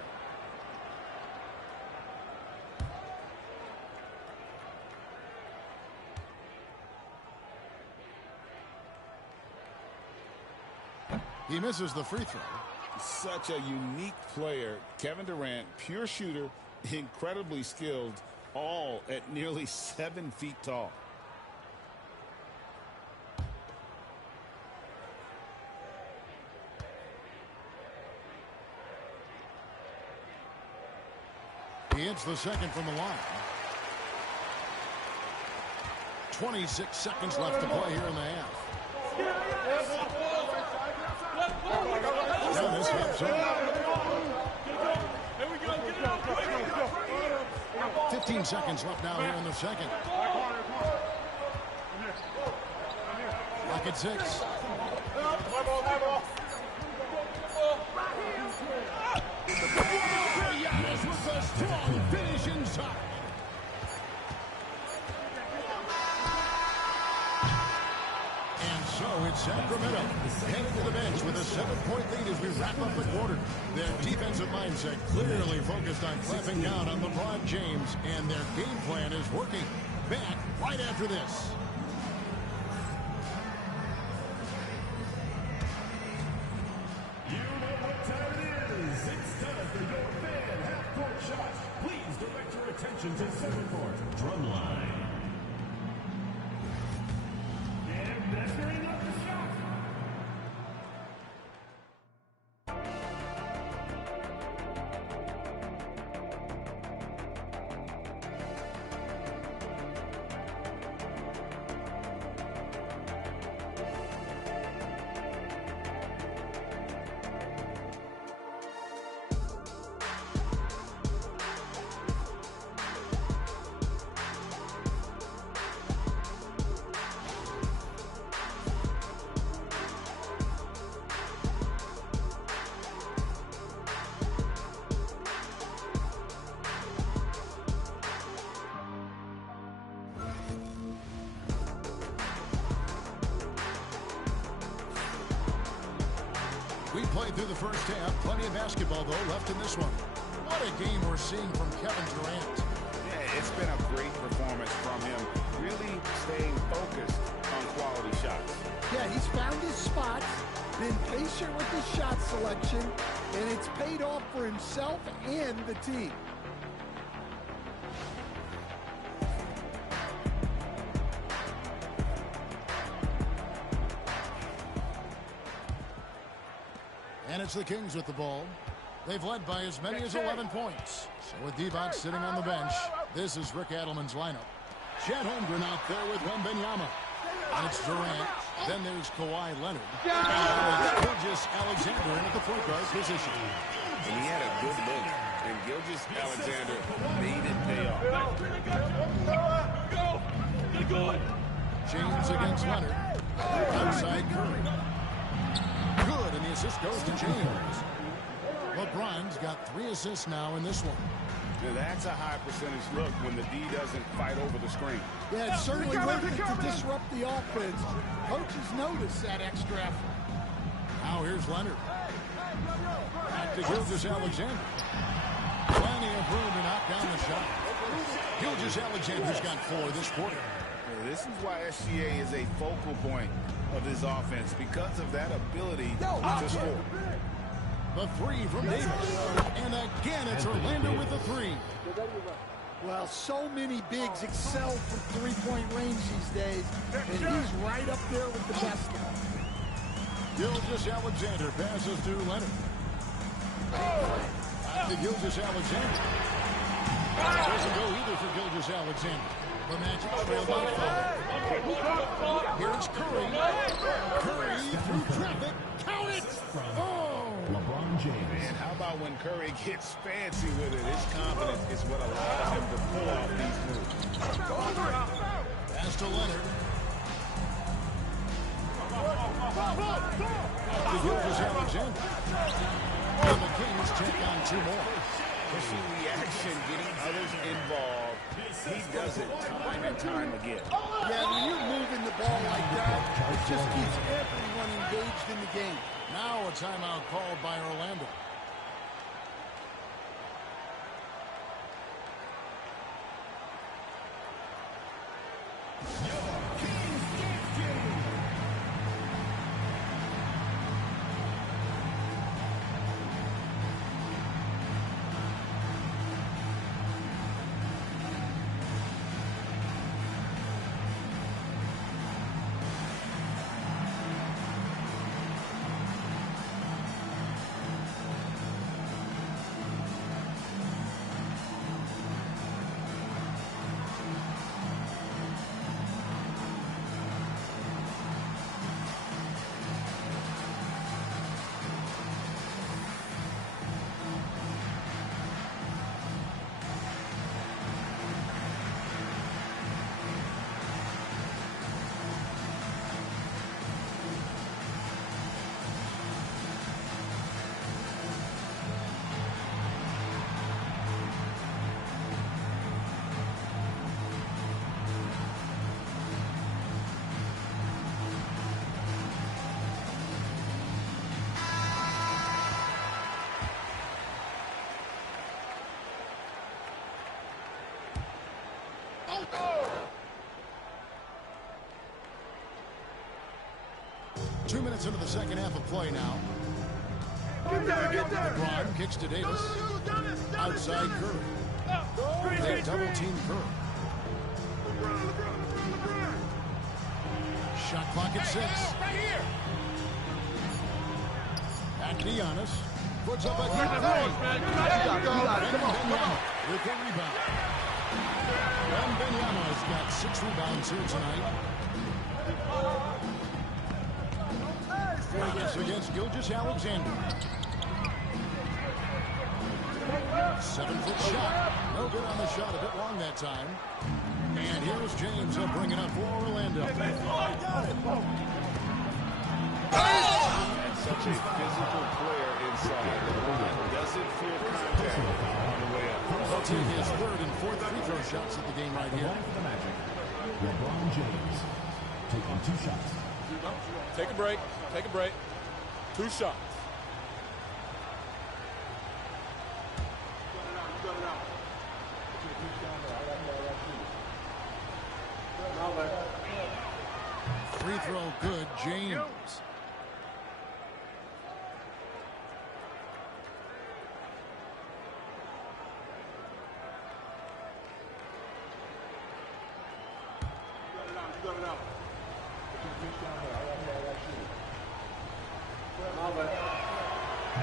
He misses the free throw. Such a unique player. Kevin Durant, pure shooter, incredibly skilled, all at nearly 7 feet tall. He hits the second from the line. 26 seconds left to play here in the half. 15 seconds left now here in the second. Lock at 6. Giannis with a strong finish inside. And so it's Sacramento headed to the bench with a 7-point lead as we wrap up the quarter. Their defensive mindset clearly focused on clamping down on LeBron James, and their game plan is working. Back right after this. You know what time it is. It's time for your fan half-court shots. Please direct your attention to center court. Drumline. And measuring up the shot. We played through the first half. Plenty of basketball, though, left in this one. What a game we're seeing from Kevin Durant. Yeah, it's been a great performance from him. Really staying focused on quality shots. Yeah, he's found his spots, been patient with his shot selection, and it's paid off for himself and the team. And it's the Kings with the ball. They've led by as many as 11 points. So with Divac sitting on the bench, this is Rick Adelman's lineup. Chet Holmgren out there with Wembanyama. And it's Durant. Then there's Kawhi Leonard. And Gilgeous-Alexander in at the point guard position. And he had a good look. And Gilgeous-Alexander made it pay off. James against Leonard. Outside Curry. Good, and the assist goes to James. LeBron's got 3 assists now in this one. Now that's a high percentage look when the D doesn't fight over the screen. Yeah, it's certainly worth it to disrupt the offense. Coaches notice that extra effort. Now here's Leonard. Back to Gilgeous-Alexander. Plenty of room to knock down the shot. Gilgeous-Alexander's got 4 this quarter. This is why SGA is a focal point of this offense, because of that ability to score. The 3 from Davis. And again, it's Orlando with the 3. Well, so many bigs excel from three-point range these days, and he's right up there with the best of them. Gilgeous-Alexander passes to Leonard. Back to Gilgeous-Alexander. Doesn't go either for Gilgeous-Alexander. The Magic trail by 5. Here's Curry. Curry through traffic. Count it! Oh! LeBron James. Man, how about when Curry gets fancy with it? His confidence is what allows him to pull off these moves. Pass to Leonard. To Gilgeous-Alexander. And the Kings check on 2 more. Pushing the action, getting others involved. He does it time and time again. Yeah, when you're moving the ball like that, it just keeps everyone engaged in the game. Now a timeout called by Orlando. Two minutes into the second half of play now. LeBron kicks to Davis. Outside Curry. They double-team Curry. Shot clock at 6. Back to Giannis. Puts up a good with the rebound. Wembanyama has got 6 rebounds here tonight. Against Gilgeous-Alexander. 7-foot shot. No good on the shot. A bit long that time. And here's James. He'll bring it up for Orlando. And such a physical player inside. Doesn't feel contact on the way up. He'll take his 3rd and 4th free throw shots at the game right here. For the Magic, LeBron James taking 2 shots. Take a break. Take a break. 2 shots. Free throw good, James.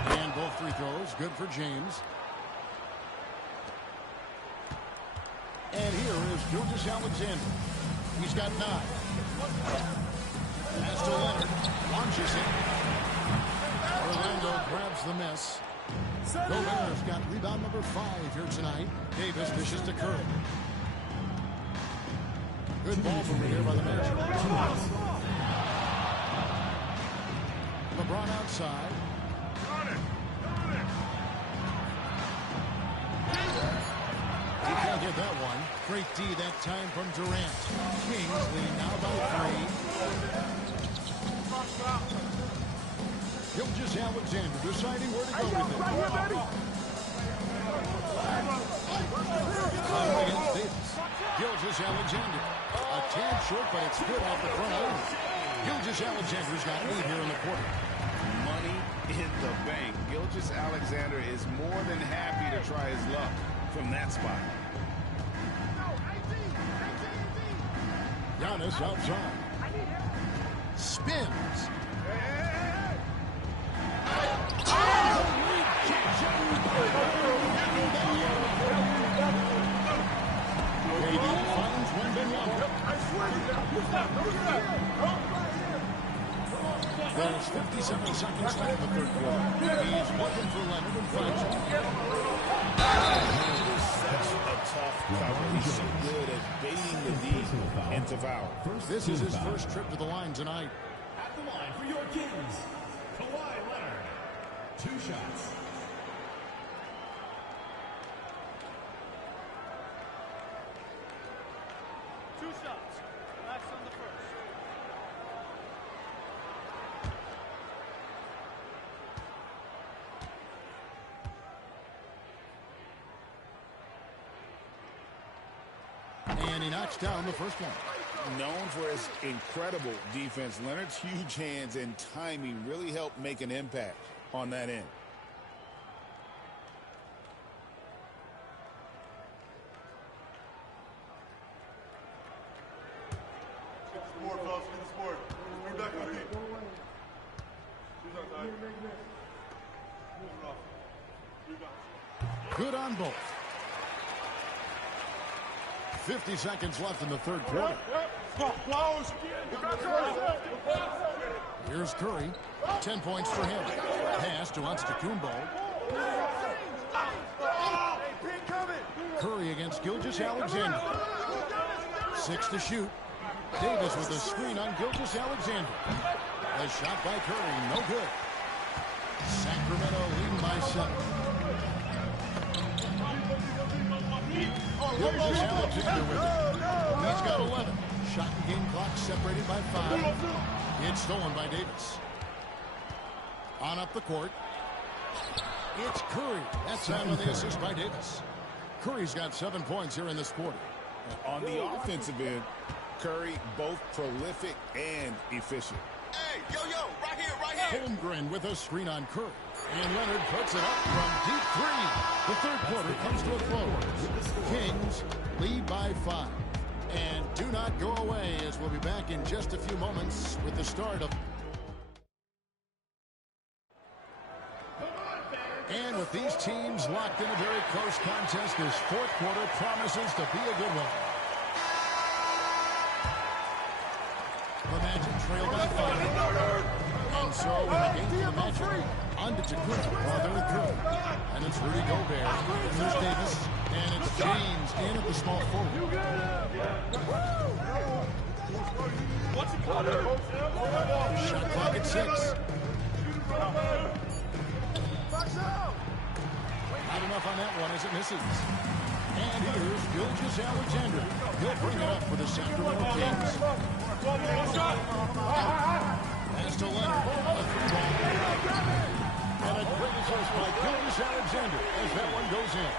And both free throws, good for James. And here is Gilgeous Alexander. He's got 9. Pass to Leonard. Launches it. Orlando grabs the miss. Gobert's got rebound number 5 here tonight. Davis dishes to Curry. Good ball movement here by the Magic. LeBron outside. He can't get that one. Great D that time from Durant. Kings leading now by 3. Gilgeous Alexander deciding where to go with it. Against Davis. Gilgeous Alexander. A tad short, but it's good off the front end. Gilgeous Alexander's got 8 here in the quarter. Money in the bank. Gilgeous Alexander is more than happy to try his luck from that spot. Giannis outside. Spins. KD finds Wembanyama. There's 57 seconds left in the third quarter. He's looking for Leonard and finds him. Such a tough cover. He's so good at baiting the D into foul. This is his first trip to the line tonight. At the line for your Kings, Kawhi Leonard. 2 shots. Relax on the first. And he knocks down the first one. Known for his incredible defense, Leonard's huge hands and timing really helped make an impact on that end. Good on both. 50 seconds left in the third quarter. Here's Curry. 10 points for him. Pass to Antetokounmpo. Curry against Gilgeous Alexander. 6 to shoot. Davis with a screen on Gilgeous Alexander. A shot by Curry, no good. Sacramento leading by 7. Gilgeous Alexander with it. He's got 11. Shot and game clock separated by 5. It's stolen by Davis. On up the court. It's Curry. That's time on the assist by Davis. Curry's got 7 points here in this quarter. On the offensive end, Curry both prolific and efficient. Hey, yo, right here, right here. Holmgren with a screen on Curry. And Leonard puts it up from deep 3. The third quarter comes to a close. Kings lead by 5. And do not go away, as we'll be back in just a few moments with the start of... And with these teams locked in a very close contest, this fourth quarter promises to be a good one. The Magic trail by 5. And so, in the game for the Magic, Antetokounmpo while they're in Curry. And it's Rudy Gobert. And there's Davis. And it's James in at the small forward. Shot clock at 6. Not enough on that one as it misses. And here's Gilgeous Alexander. He'll bring it up for the Sacramento Kings. Pass to Leonard. A 3-ball. And a great assist by Gilgeous Alexander as that one goes in.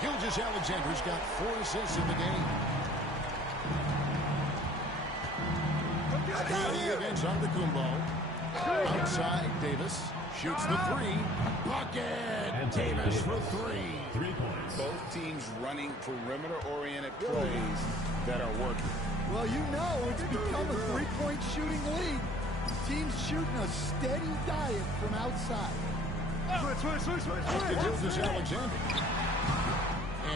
Gilgeous Alexander's got 4 assists in the game. Steady against Antetokounmpo. Outside, Davis shoots the 3. Bucket! Davis for 3. 3 points. Both teams running perimeter-oriented plays that are working. Well, you know it's become a 3-point shooting league. Teams shooting a steady diet from outside. To Gilgeous Alexander.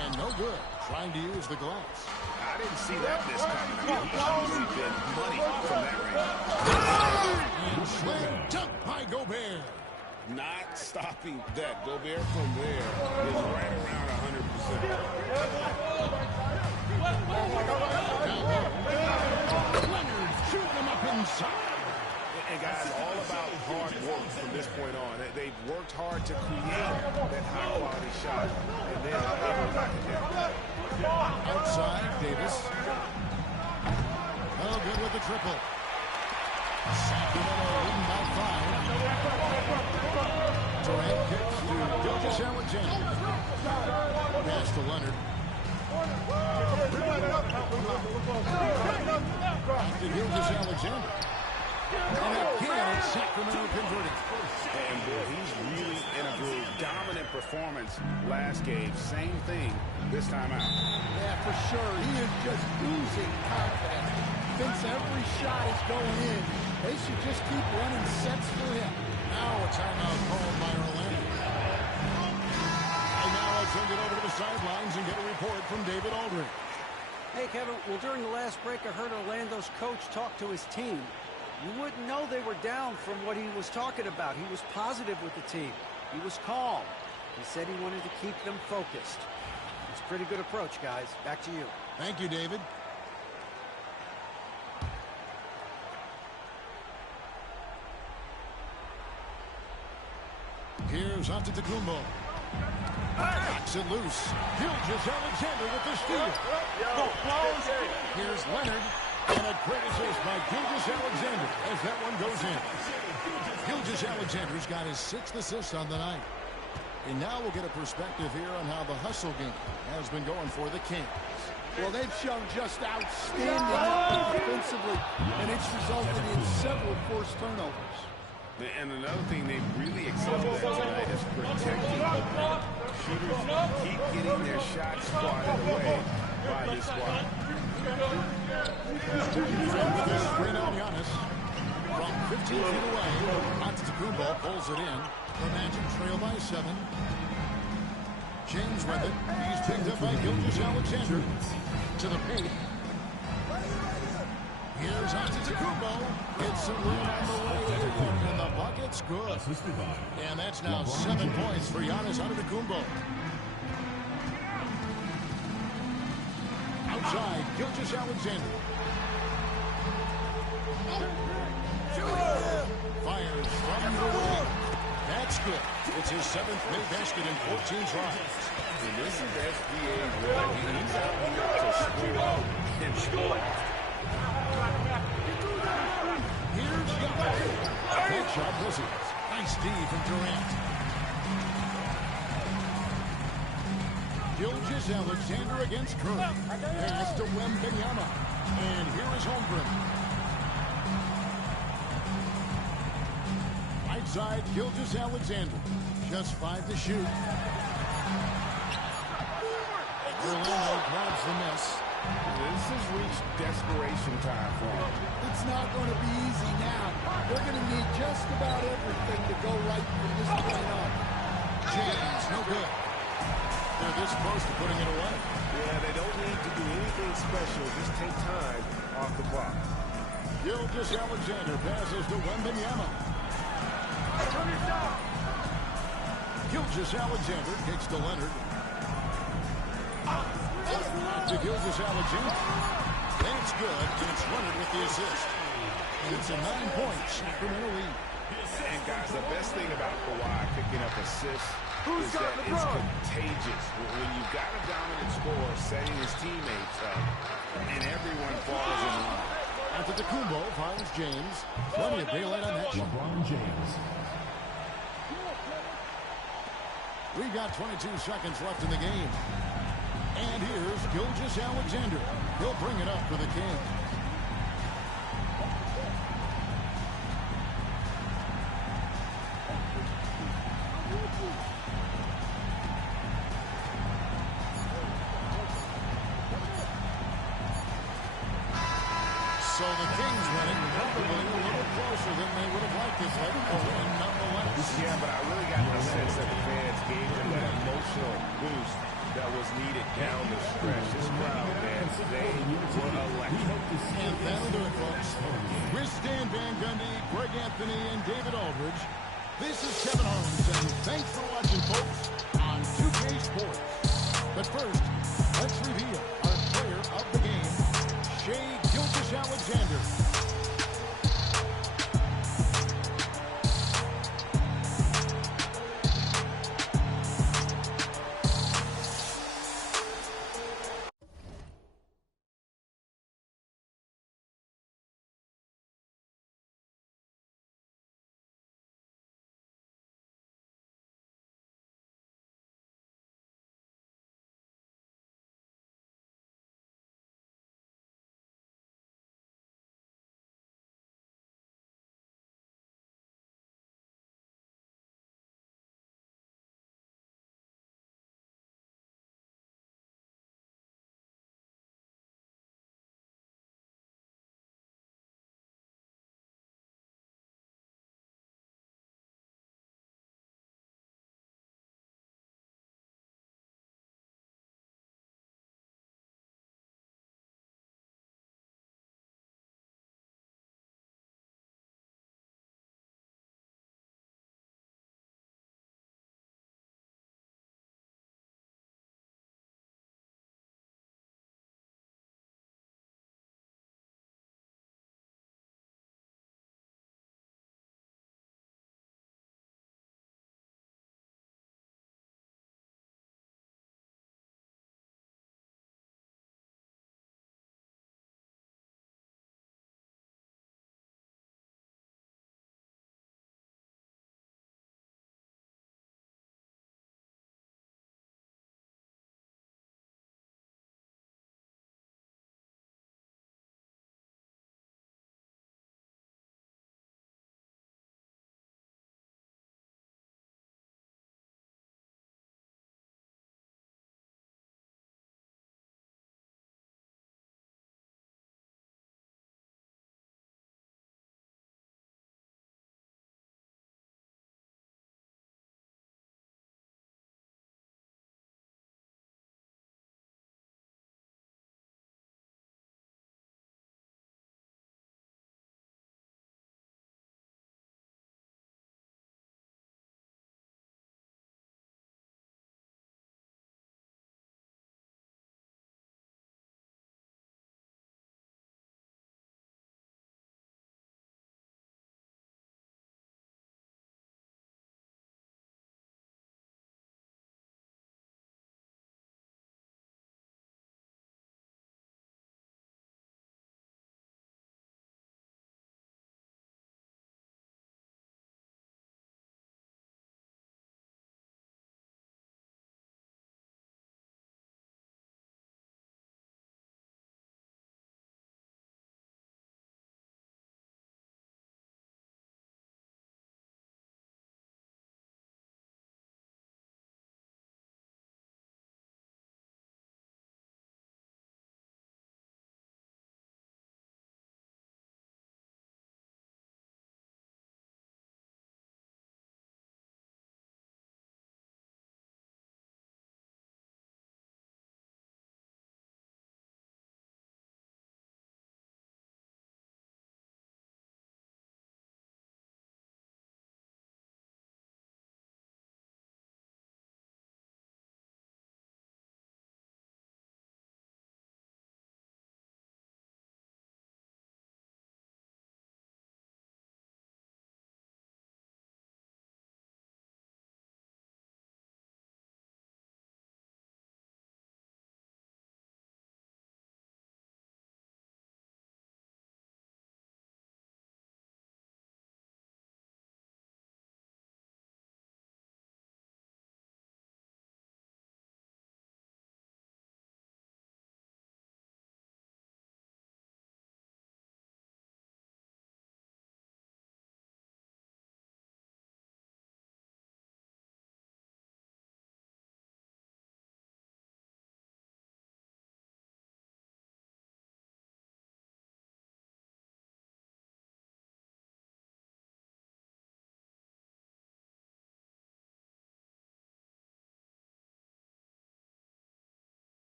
And no good. trying to use the glass. I didn't see that miss coming. I mean, he's usually been money from that range. And slam dunk by Gobert. Not stopping that. Gobert from there is right around 100%. Leonard shooting him up inside. And guys, all about hard work from this point on. They've worked hard to create that high-quality shot, and then able to knock it down. Outside, Davis. Oh, good with the triple. Sacramento leading by 5. Durant kicks to Gilgeous-Alexander. Pass to Leonard. Back to Gilgeous-Alexander. And again, Sacramento converting. And boy, he's really in a groove. Dominant performance last game. Same thing this time out. Yeah, for sure. He is just oozing confidence. Thinks every shot is going in. They should just keep running sets for him. Now a timeout called by Orlando. And now I'll send it over to the sidelines and get a report from David Aldridge. Hey, Kevin. Well, during the last break, I heard Orlando's coach talk to his team. You wouldn't know they were down from what he was talking about. He was positive with the team. He was calm. He said he wanted to keep them focused. It's a pretty good approach, guys. Back to you. Thank you, David. Here's Antetokounmpo. Knocks it loose. Gilgeous-Alexander with the steal. Here's Leonard. And a great assist by Gilgeous-Alexander as that one goes in. Gilgeous-Alexander's got his 6th assist on the night. And now we'll get a perspective here on how the hustle game has been going for the Kings. Well, they've shown just outstanding offensively, and it's resulted in several forced turnovers. And another thing they've really excelled at tonight is protecting the rim. Shooters keep getting their shots swatted away by this squad. Screen on Giannis. From 15 feet away, Antetokounmpo pulls it in. The Magic trail by 7. James with it. He's picked up by Gilgeous-Alexander. To the paint. Here's Antetokounmpo. It's a win on the way in, and the bucket's good. And that's now 7 points for Giannis Antetokounmpo. Outside, Gilgeous-Alexander. Fires from the wing. That's good. It's his 7th made basket in 14 tries. And this is SGA. He's out here to score and score. Here's Giannis. Good shot misses. Nice D from Durant. Gilgeous-Alexander against Curry. Pass to Wembanyama. And here is Holmgren. Right side, Gilgeous-Alexander. Just 5 to shoot. Orlando grabs the miss. This has reached desperation time for him. It's not going to be easy now. They're going to need just about everything to go right from this point on. James, no good. They're this close to putting it away. Yeah, they don't need to do anything special. Just take time off the clock. Gilgeous-Alexander passes to Wembanyama. Gilgeous-Alexander kicks to Leonard. To Gilgeous-Alexander. That's good. And it's Leonard with the assist. And it's a 9-point Sacramento lead. And guys, the best thing about Kawhi picking up assists is that it's contagious. When you've got a dominant scorer setting his teammates up, and everyone falls in line. Antetokounmpo finds James. Plenty of daylight on that shot. LeBron James. We've got 22 seconds left in the game. And here's Gilgeous-Alexander. He'll bring it up for the Kings. So the Kings winning probably a little closer than they would have liked it, but a win nonetheless. Yeah, but I really got the sense that the fans gave them that emotional boost that was needed down the stretch. This crowd, man, they were electric. And that'll do it, folks. With Stan Van Gundy, Greg Anthony, and David Aldridge, this is Kevin Harlan saying thanks for watching, folks, on 2K Sports. But first, let's reveal our player of the game, Shai Gilgeous-Alexander.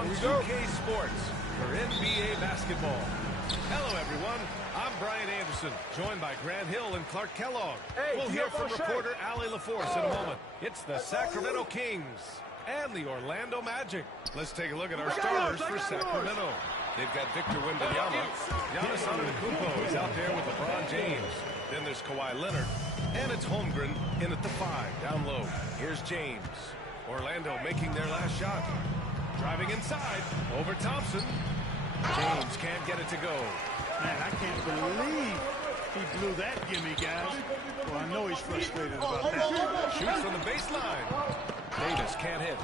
on 2K Sports for NBA basketball. Hello, everyone. I'm Brian Anderson, joined by Grant Hill and Clark Kellogg. We'll hear from reporter Allie LaForce in a moment. It's the Sacramento Kings and the Orlando Magic. Let's take a look at our starters for Sacramento. They've got Victor Wembanyama. Giannis Antetokounmpo is out there with LeBron James. Then there's Kawhi Leonard. And it's Holmgren in at the 5, down low. Here's James. Orlando making their last shot. Driving inside, over Thompson. James can't get it to go. Man, I can't believe he blew that gimme, guys. Well, I know he's frustrated about that. Shoots from the baseline. Davis can't hit.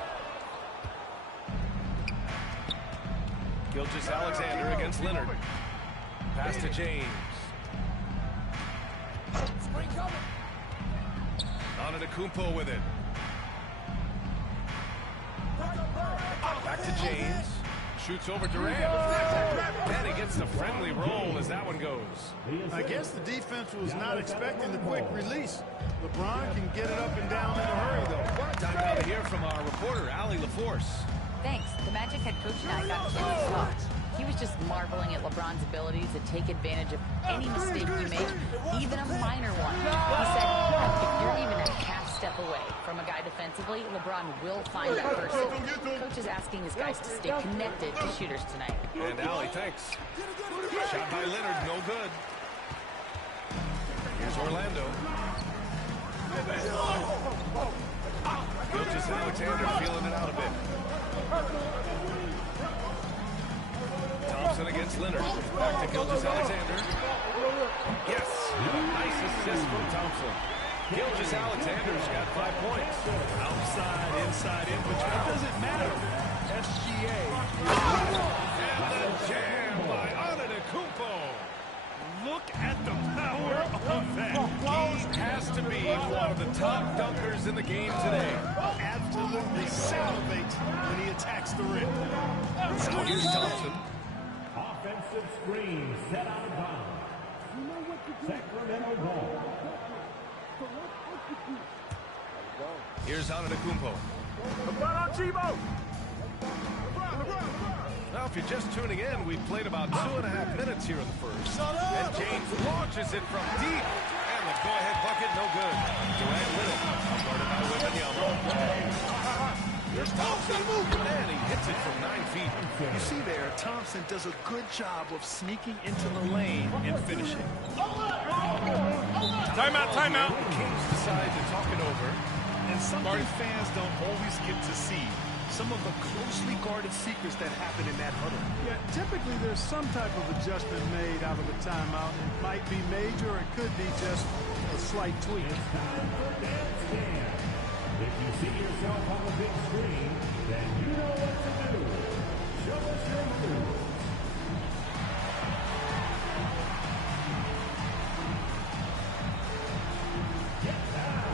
Gilgeous-Alexander against Leonard. Pass to James. Antetokounmpo with it. Back to James. Shoots over Durant. And he gets the friendly roll as that one goes. I guess the defense was not expecting the quick release. LeBron can get it up and down in a hurry, though. Time now to hear from our reporter, Allie LaForce. Thanks. The Magic head coach and I got to talk. He was just marveling at LeBron's ability to take advantage of any mistake we make, even a minor one. He said, if you're even a half step away from a guy defensively, LeBron will find that person. Coach is asking his guys to stay connected to shooters tonight. And Allie, thanks. Shot by Leonard, no good. Here's Orlando. Gilgeous-Alexander feeling it out a bit. Thompson against Leonard. Back to Gilgeous-Alexander. Yes, a nice assist from Thompson. Gilgeous-Alexander's got 5 points. Outside, inside, in between. It doesn't matter. SGA. And the jam by Antetokounmpo. Look at the power of that. He has to be one of the top dunkers in the game today. Absolutely salivates when he attacks the rim. Now here's Thompson. Offensive screen set out of bounds. Sacramento ball. Here's Antetokounmpo. Now, if you're just tuning in, we've played about 2.5 minutes here in the first. And James launches it from deep. And the go-ahead bucket, no good. Durant with it. Guarded by Wembanyama. Here's Thompson. And he hits it from 9 feet. You see there, Thompson does a good job of sneaking into the lane and finishing. Timeout, timeout. The Kings decide to talk it over. And something fans don't always get to see. Some of the closely guarded secrets that happen in that huddle. Yeah, typically there's some type of adjustment made out of a timeout. It might be major or it could be just a slight tweak. It's time for Dance Jam. If you see yourself on the big screen, then you know what to do. Show us your moves. Get down.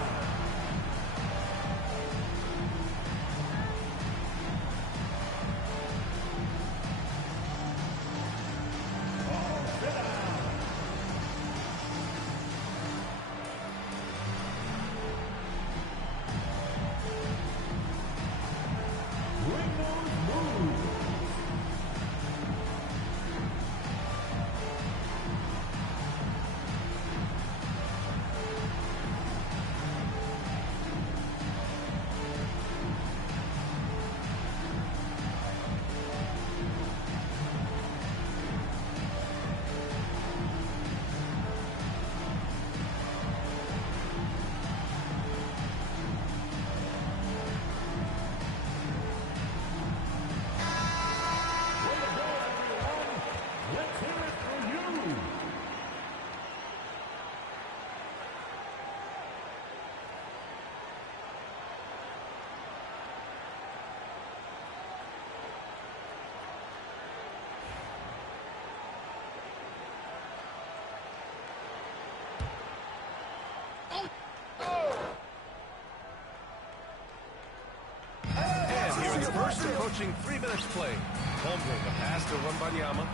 First approaching 3 minutes play. Holmgren, the pass to Wembanyama.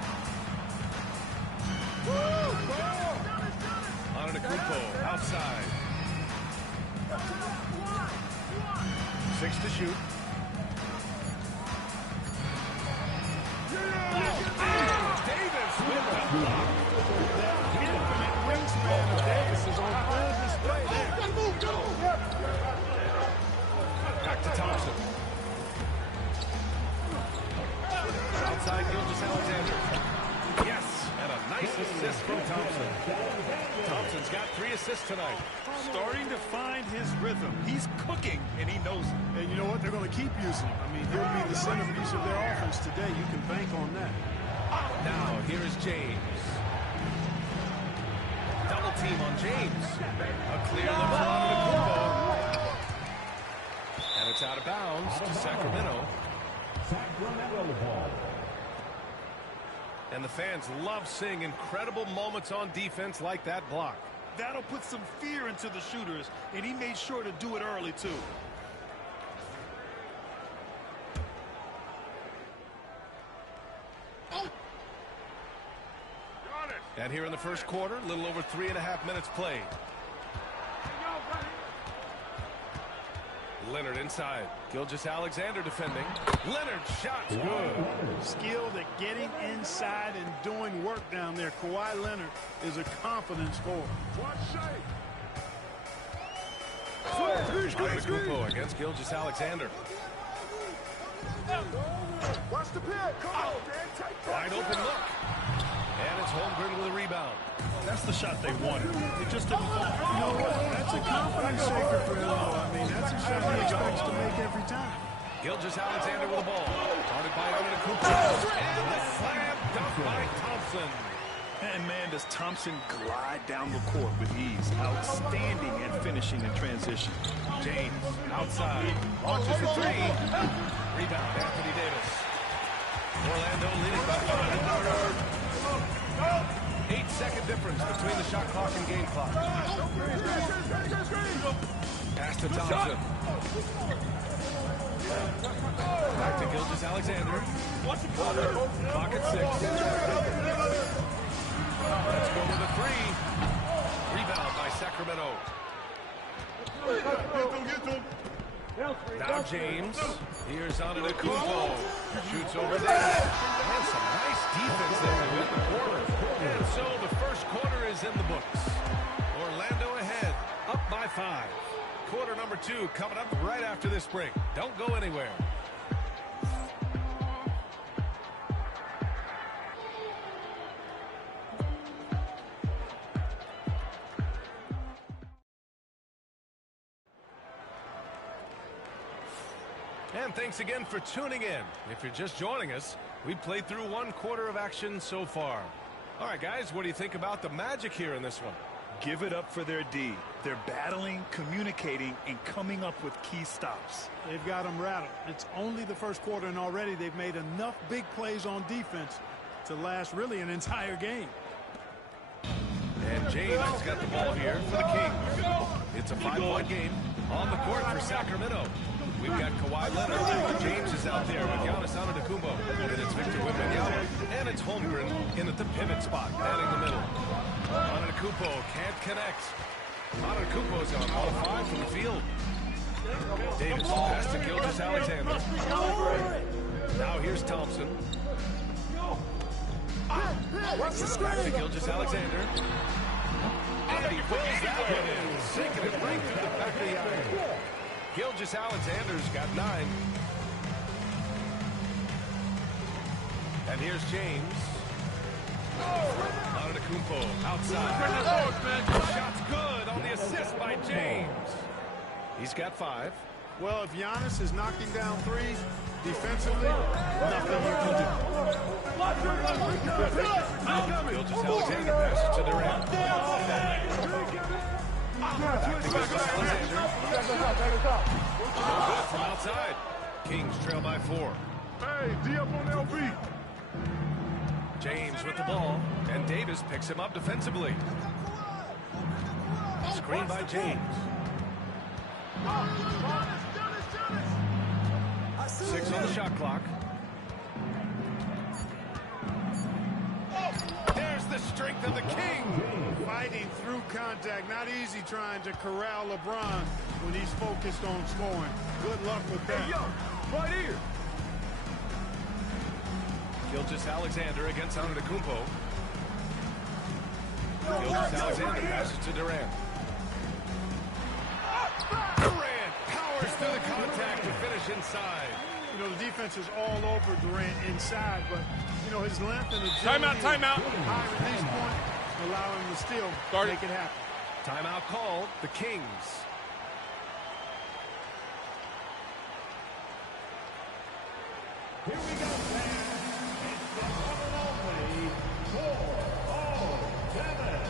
Antetokounmpo outside. 6 to shoot. Anthony Davis is on full display there. Back to Thompson. Outside Gilgeous-Alexander. Yes, and a nice assist from Thompson. Thompson's got 3 assists tonight. Starting to find his rhythm. He's cooking, and he knows it. And you know what? They're going to keep using him. I mean, he'll be the centerpiece of their offense today. You can bank on that. Now, here is James. Double team on James. A clear look for Antetokounmpo. And it's out of bounds to Sacramento. And the fans love seeing incredible moments on defense like that block. That'll put some fear into the shooters, and he made sure to do it early, too. And here in the first quarter, a little over 3.5 minutes played. Leonard inside. Gilgeous-Alexander defending. Leonard's shot's good. Skilled at getting inside and doing work down there. Kawhi Leonard is a confident scorer. Antetokounmpo against Gilgeous-Alexander. Watch the pick. Come on, man. Take that. Wide open look. And it's Holmgren with a rebound. That's the shot they wanted. It just didn't fall. You know what? That's a confidence shaker for him, though. I mean, that's a shot he expects to make every time. Gilgeous-Alexander with the ball. Guarded by Antetokounmpo. And the slam dunk by Thompson. And man, does Thompson glide down the court with ease. Outstanding at finishing in transition. James outside. Launches the 3. Rebound, Anthony Davis. Orlando leading by 5. 8-second difference between the shot clock and game clock. Pass to Thompson. Back to Gilgeous-Alexander. Clock at 6. Let's go with a 3. Rebound by Sacramento. Now James. Here's Antetokounmpo. Shoots over there. And some nice defense there in the quarter. And so the first quarter is in the books. Orlando ahead, up by 5. Quarter number 2 coming up right after this break. Don't go anywhere. And thanks again for tuning in. If you're just joining us, we've played through 1 quarter of action so far. All right, guys, what do you think about the Magic here in this one? Give it up for their D. They're battling, communicating, and coming up with key stops. They've got them rattled. It's only the first quarter, and already they've made enough big plays on defense to last really an entire game. And James has got the ball here for the Kings. It's a 5-point game on the court for Sacramento. We've got Kawhi Leonard. James is out there with Giannis Antetokounmpo. And it's Victor Wembanyama. And it's Holmgren in at the pivot spot, manning the middle. Antetokounmpo can't connect. Antetokounmpo's on 1-5 from the field. Davis pass to Gilgeous-Alexander. Now here's Thompson. Back to Gilgeous-Alexander. And he puts that one in, sinking it right through the back of the iron. Gilgeous-Alexander's got 9. And here's James. Antetokounmpo outside. Shot's good on the assist by James. He's got 5. Well, if Giannis is knocking down threes, defensively, nothing you can do. Gilgeous-Alexander passes to Durant. Back to Gilgeous-Alexander. No good from outside. Kings trail by 4. Hey, D up on LB. James with the ball, and Davis picks him up defensively. Screen by James. 6 on the shot clock. There's the strength of the King. Fighting through contact. Not easy trying to corral LeBron when he's focused on scoring. Good luck with that. Hey, yo, right here. Gilgeous-Alexander against Antetokounmpo. Gilgeous-Alexander passes to Durant. Durant powers through the contact to finish inside. You know, the defense is all over Durant inside, but, you know, his length and agility. Timeout. High release point, allow him to still make it happen. Timeout called, the Kings. Here we go, fans. It's the one and only 4-0-7.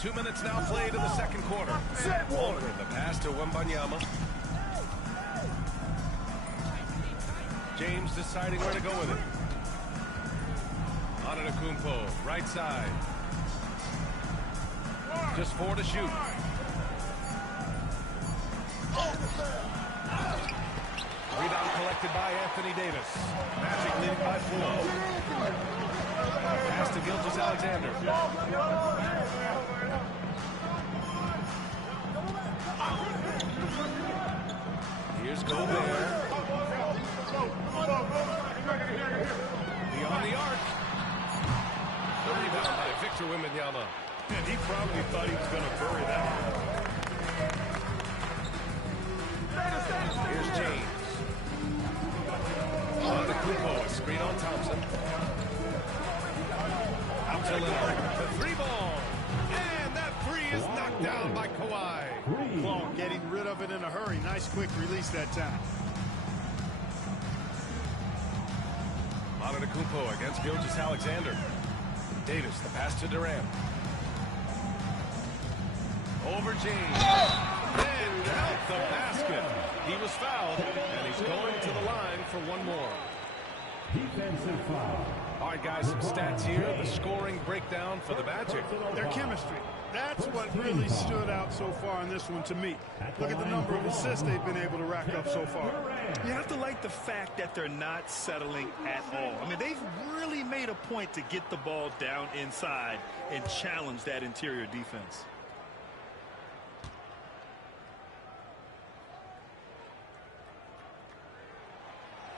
Two minutes now played in the second quarter. Walker, the pass to Wembanyama. James deciding where to go with it. Antetokounmpo, right side. Just 4 to shoot. Rebound collected by Anthony Davis. Magic leading by 4. Pass to Gilgeous-Alexander. Here's Gobert. Beyond the arc. The rebound by Victor Wembanyama. And he probably thought he was going to bury that one. Here's James. Antetokounmpo, a screen on Thompson. Out to Leonard. The 3-ball. And that 3 is knocked down by Kawhi. Ball getting rid of it in a hurry. Nice quick release that time. Antetokounmpo against Gilgeous-Alexander. Davis, the pass to Durant. Over James. And out the basket. He was fouled, and he's going to the line for one more. Defensive foul. All right, guys, some stats here. The scoring breakdown for the Magic. Their chemistry. That's what really stood out so far in this one to me. Look at the number of assists they've been able to rack up so far. You have to like the fact that they're not settling at all. I mean, they've really made a point to get the ball down inside and challenge that interior defense.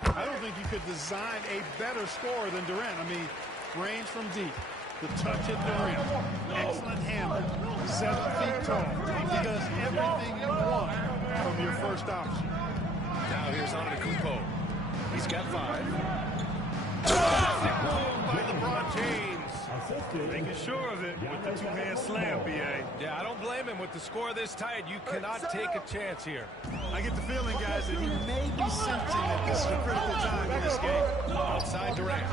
I don't think you could design a better scorer than Durant. I mean, range from deep. The touch at the rim. Excellent handle. 7 feet tall. He does everything you want from your first option. Now here's Antetokounmpo. He's got 5. By LeBron James. Making sure of it with the two-hand slam, B.A. Yeah, I don't blame him. With the score this tight, you cannot take a chance here. I get the feeling, guys, that he may be sensing that this is a critical time in this game. Outside Durant.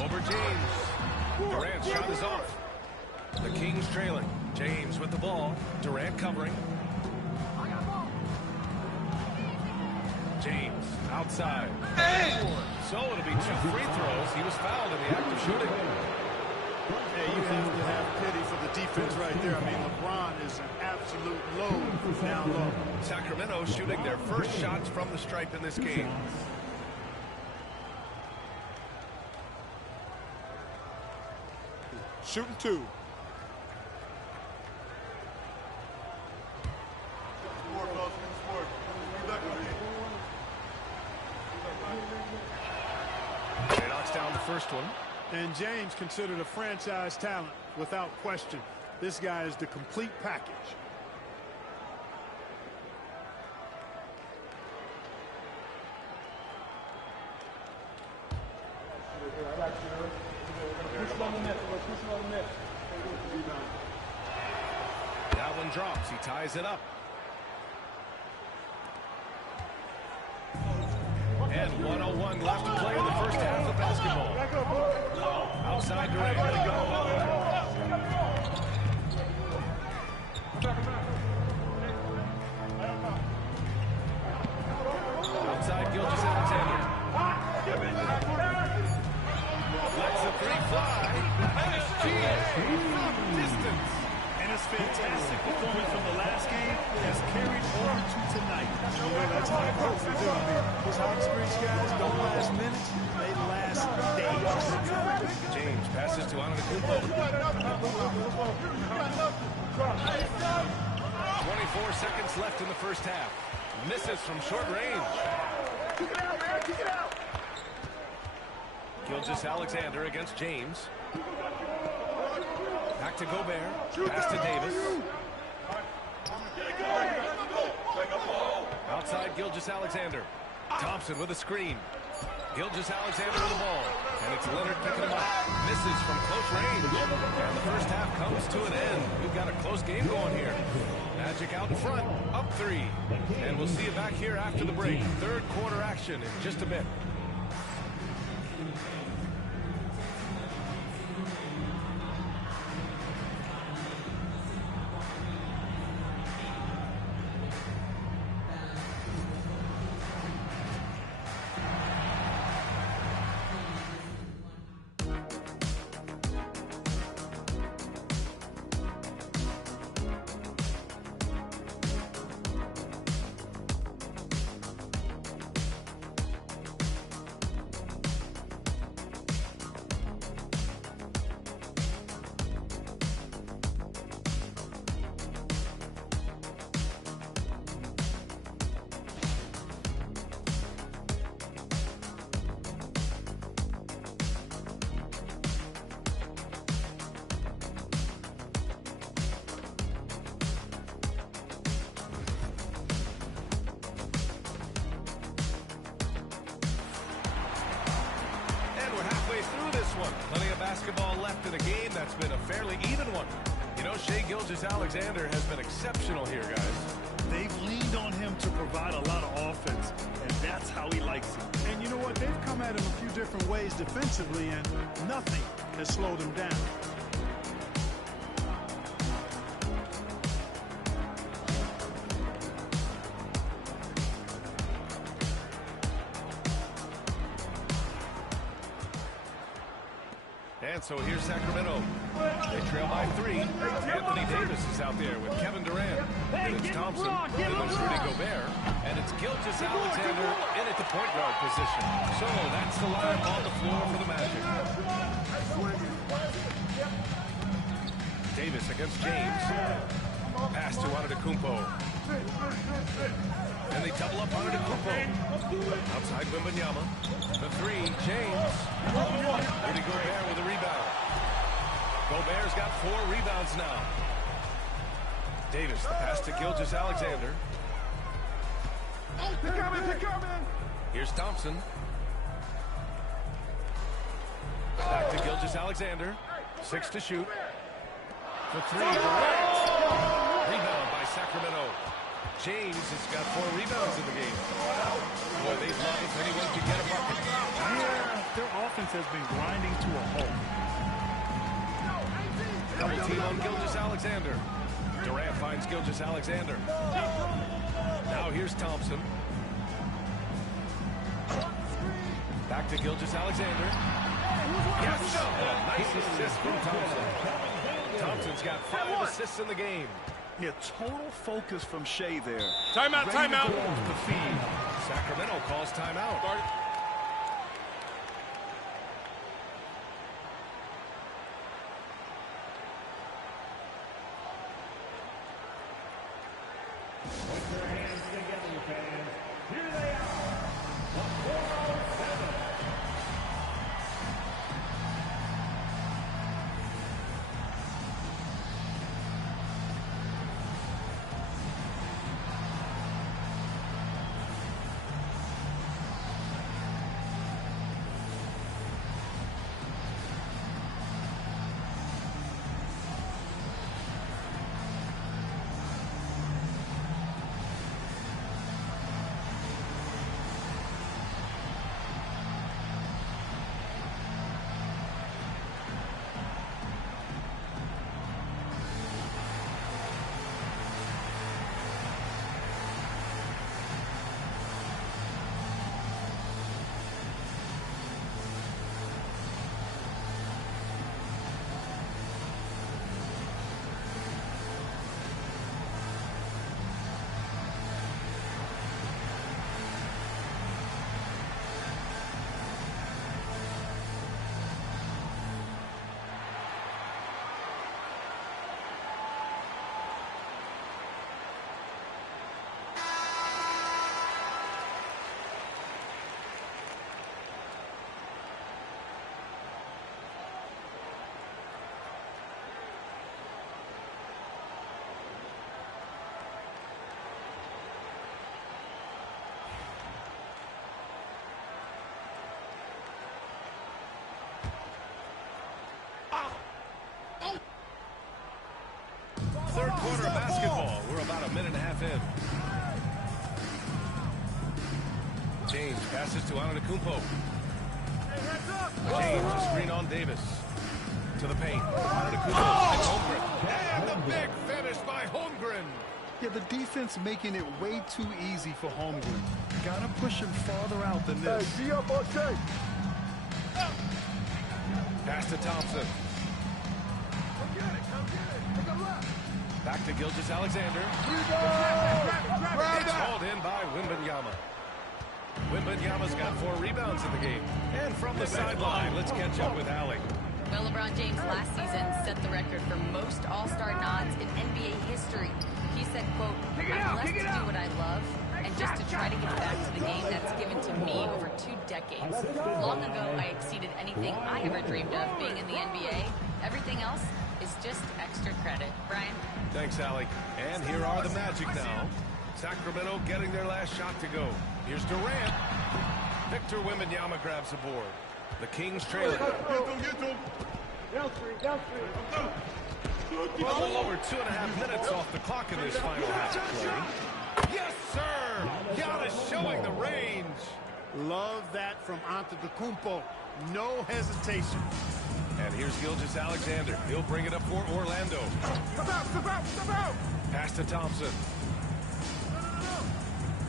Over James. Durant's shot is off. The Kings trailing. James with the ball. Durant covering. James outside. So it'll be 2 free throws. He was fouled in the act of shooting. Hey, you have to have pity for the defense right there. I mean, LeBron is an absolute load down low. Sacramento shooting their first shots from the stripe in this game. Shooting 2. He knocks down the first one. And James considered a franchise talent without question. This guy is the complete package. That one drops. He ties it up. And 1:01 left to play in the first half of basketball. Outside Durant. Outside Gilgeous-Alexander. Lets the three fly. And it's from distance. And his fantastic performance from the last game has carried over to tonight. You know, that's how the coach will do. I mean, those hot streaks guys don't last minutes, they last days. James passes to Antetokounmpo. 24 seconds left in the first half. Misses from short range. Gilgeous-Alexander against James. Back to Gobert. Pass to Davis. Outside Gilgeous-Alexander. Thompson with a screen. Gilgeous-Alexander with the ball. And it's Leonard picking him up. Misses from close range. And the first half comes to an end. We've got a close game going here. Magic out in front. Up 3. And we'll see you back here after the break. Third quarter action in just a bit. Plenty of basketball left in a game that's been a fairly even one. You know, Shai Gilgeous-Alexander has been exceptional here, guys. They've leaned on him to provide a lot of offense, and that's how he likes it. And you know what? They've come at him a few different ways defensively, and nothing has slowed him down. And so here's Sacramento. They trail by 3. Anthony Davis is out there with Kevin Durant. And it's Thompson. And there's Rudy Gobert. And it's Gilgeous-Alexander in at the point guard position. So that's the line on the floor for the Magic. Davis against James. Pass to Antetokounmpo. And they double up Antetokounmpo. Outside Wembanyama. The 3, James. Rudy Gobert with a rebound. Gobert's got 4 rebounds now. Davis, the pass to Gilgeous-Alexander. Here's Thompson. Back to Gilgeous-Alexander. 6 to shoot. For 3, Durant. Rebound by Sacramento. James has got 4 rebounds in the game. Boy, they'd love if anyone could get a bucket. Yeah, their offense has been grinding to a halt. Double team on Gilgeous-Alexander. Durant finds Gilgeous-Alexander. Now here's Thompson. Back to Gilgeous-Alexander. Yes! A nice assist from Thompson. Thompson's He's got 5 assists in the game. Yeah, total focus from Shea there. Timeout, Ready to timeout. go off the feed. Sacramento calls timeout. Put your hands together, fans. Here they are, the 407. Third quarter of basketball. We're about a minute and a half in. James passes to Antetokounmpo. James, a screen on Davis. To the paint. Antetokounmpo. Holmgren. And the big finish by Holmgren. Yeah, the defense making it way too easy for Holmgren. Gotta push him farther out than this. Pass to Thompson. Back to Gilgeous-Alexander. It's hauled in by Wembanyama. Wembanyama's got 4 rebounds in the game. And from the sideline, let's catch up with Allie. Well, LeBron James last season set the record for most All-Star nods in NBA history. He said, quote, "I'm blessed to do what I love and just to try to get back to the game that's given to me over 2 decades. Long ago, I exceeded anything I ever dreamed of being in the NBA. Everything else is just extra credit." Brian? Thanks, Allie. And here are the Magic now. Sacramento getting their last shot to go. Here's Durant. Victor Wembanyama grabs the board. The Kings trail it. A little over 2.5 minutes off the clock in this final half play. Yes, sir! Giannis showing the range. Love that from Antetokounmpo. No hesitation. And here's Gilgeous-Alexander. He'll bring it up for Orlando. Step out, step out, step out! Pass to Thompson.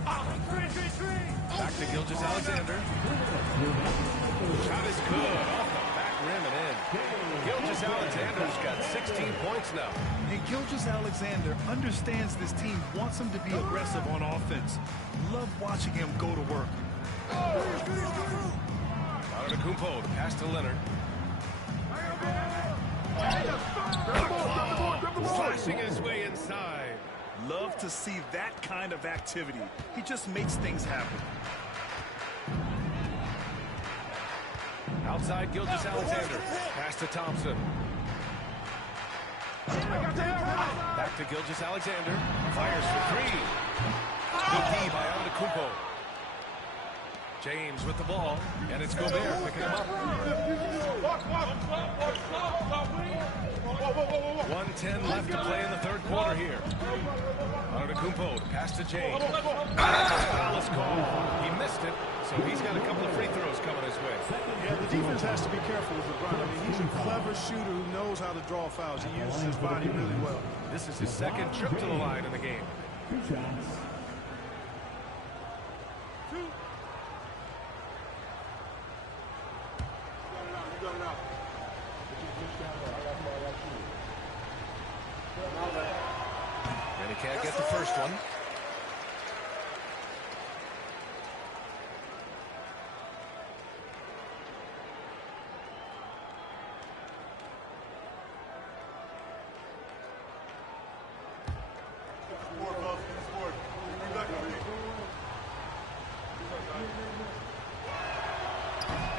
Back to Gilgeous-Alexander. Shot is good. Off the back rim and in. Gilgeous-Alexander's got 16 points now. And Gilgeous-Alexander understands this team wants him to be aggressive on offense. Love watching him go to work. Antetokounmpo, the pass to Leonard. Flashing his way inside. Love to see that kind of activity. He just makes things happen. Outside Gilgeous-Alexander. Pass to Thompson. Back to Gilgeous-Alexander. Fires for 3. Good D by Antetokounmpo. James with the ball, and it's Gobert picking him up. 1:10 left to play in the third quarter here. Antetokounmpo, pass to James. Foul is called. He missed it, so he's got a couple of free throws coming his way. Yeah, the defense has to be careful with LeBron. I mean, he's a clever shooter who knows how to draw fouls. He uses his body really well. This is his second trip to the line in the game. Can't get the first one.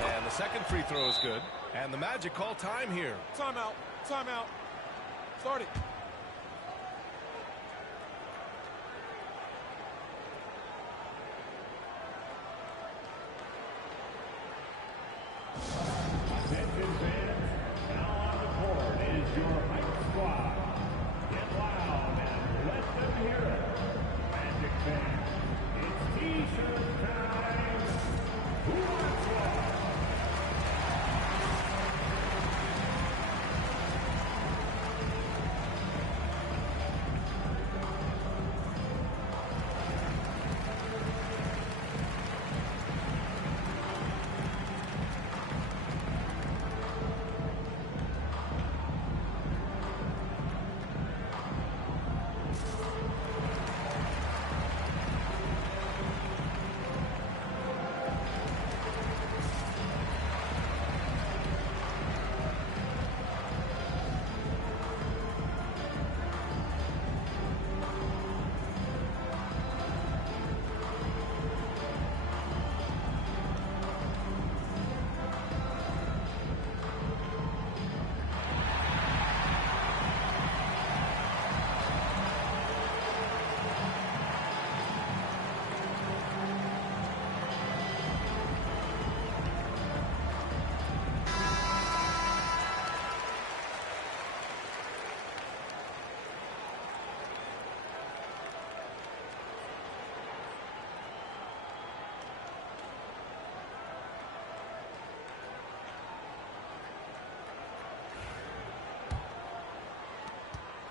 And the second free throw is good. And the Magic call time here. Timeout. Timeout. Start it. Attention fans, now on the court is your hype squad. Get loud and let them hear it. Magic fans, it's T-shirt time. Who wants one?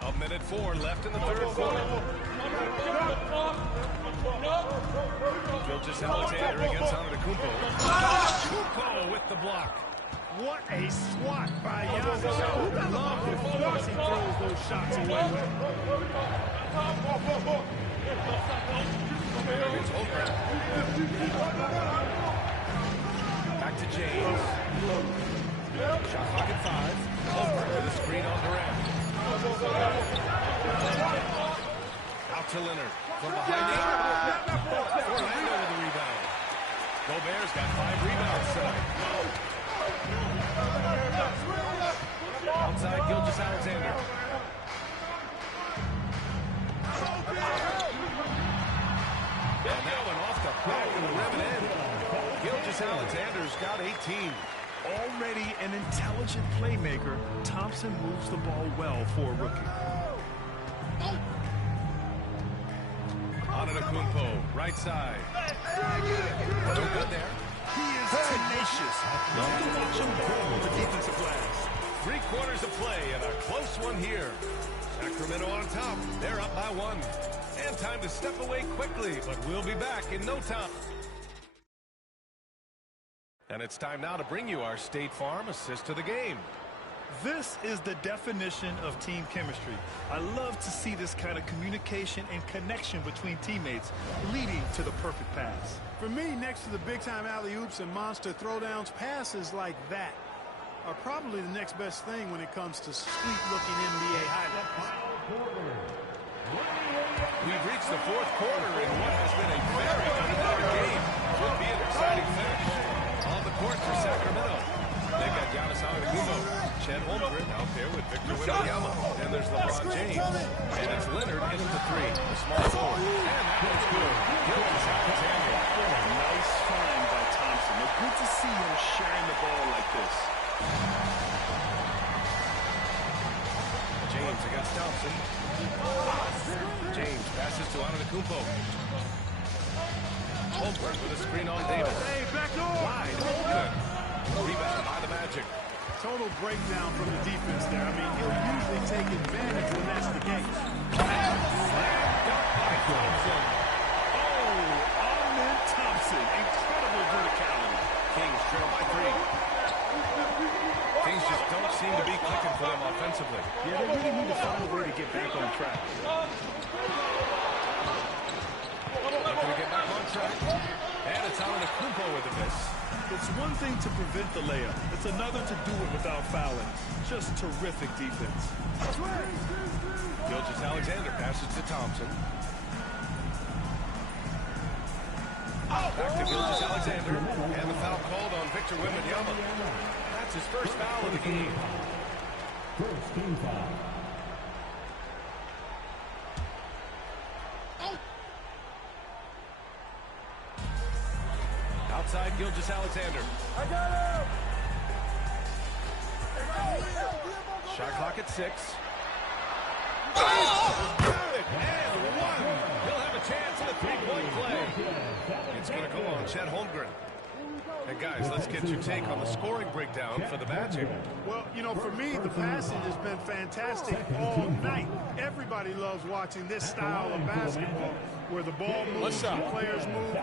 A minute 4 left in the third quarter. Gilgeous-Alexander against Antetokounmpo. Antetokounmpo with the block. What a swat by Giannis. I love the force he throws those shots away with. Back to James. Shot clock at 5. Holmgren with a screen on Durant. Out to Leonard. From behind the arc. Orlando with the rebound. Gobert's got 5 rebounds tonight. Outside Gilgeous-Alexander. And that one off the back of the rim and in. Gilgeous-Alexander's got 18. Already an intelligent playmaker, Thompson moves the ball well for a rookie. Antetokounmpo, right side. No good there. He is tenacious. Love to watch him ball the defensive glass. 3 quarters of play and a close one here. Sacramento on top. They're up by 1. And time to step away quickly, but we'll be back in no time. And it's time now to bring you our State Farm assist to the game. This is the definition of team chemistry. I love to see this kind of communication and connection between teammates leading to the perfect pass. For me, next to the big-time alley-oops and monster throwdowns, passes like that are probably the next best thing when it comes to sweet-looking NBA highlights. We've reached the 4th quarter in what has been a very competitive game. Could be an exciting finish. On the court for Sacramento. They've got Giannis Antetokounmpo, Chet Holmgren out there with Victor Wembanyama. And there's LeBron James. And it's Leonard into the 3, the small forward. And that one's good. Gilgeous-Alexander. Nice find by Thompson. It's good to see him sharing the ball like this. James against Thompson. James passes to Antetokounmpo. Holmgren with a screen on Davis. Hey, back door! Wide open. Rebound by the Magic. Total breakdown from the defense there. I mean, he'll usually take advantage when that's the case. Amen Thompson. Incredible verticality. Kings trail by 3. Kings just don't seem to be clicking for them offensively. Yeah, they really need to find a way to get back on track. Looking to get back on track. And it's Antetokounmpo with a miss. It's one thing to prevent the layup. It's another to do it without fouling. Just terrific defense. Gilgeous-Alexander passes to Thompson. Back to Gilgeous-Alexander. And the foul called on Victor Wembanyama. That's his first foul of the game. First team foul. Outside Gilgeous-Alexander. I got him! Shot clock at 6. Oh! Good! And one! He'll have a chance at a three-point play. It's going to go on Chet Holmgren. And guys, let's get your take on the scoring breakdown for the Magic. Well, you know, for me, the passing has been fantastic all night. Everybody loves watching this style of basketball, where the ball moves, the players move,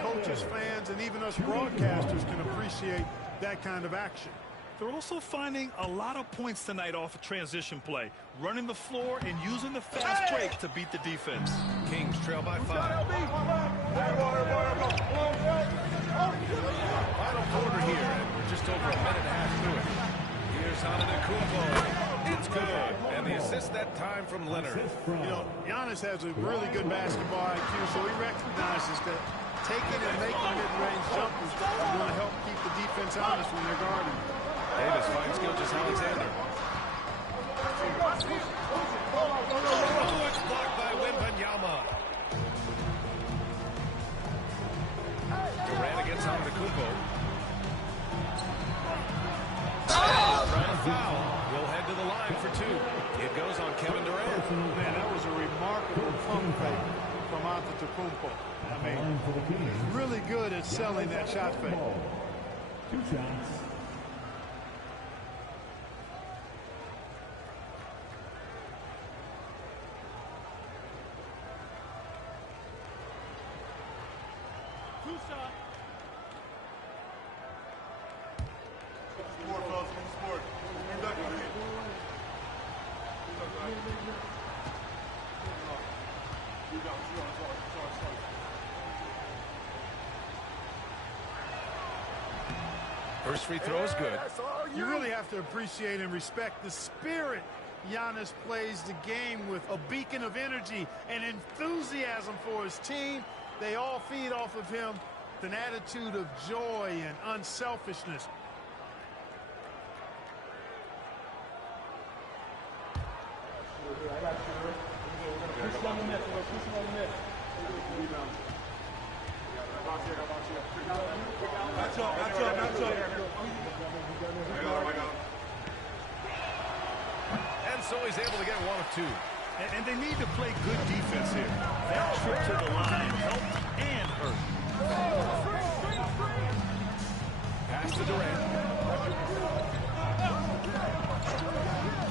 coaches, fans, and even us broadcasters can appreciate that kind of action. They're also finding a lot of points tonight off of transition play, running the floor and using the fast break to beat the defense. Kings trail by 5. Final quarter here, and we're just over a minute and a half through it. Here's Antetokounmpo. It's good. And the assist that time from Leonard. You know, Giannis has a really good basketball IQ, so he recognizes that taking and making mid-range jumpers is going to help keep the defense honest when they're guarding. Davis finds Gilgeous-Alexander. Oh, it's blocked by Wembanyama. Durant against Antetokounmpo. Trying to foul. He'll head to the line for 2. It goes on Kevin Durant. Man, that was a remarkable pump fake from Antetokounmpo. I mean, he's really good at selling that shot fake. 2 shots. First free throw is good. You really have to appreciate and respect the spirit Giannis plays the game with, a beacon of energy and enthusiasm for his team. They all feed off of him with an attitude of joy and unselfishness. And so he's able to get 1 of 2. And they need to play good defense here. That trip to the line helped and hurt. Pass to Durant.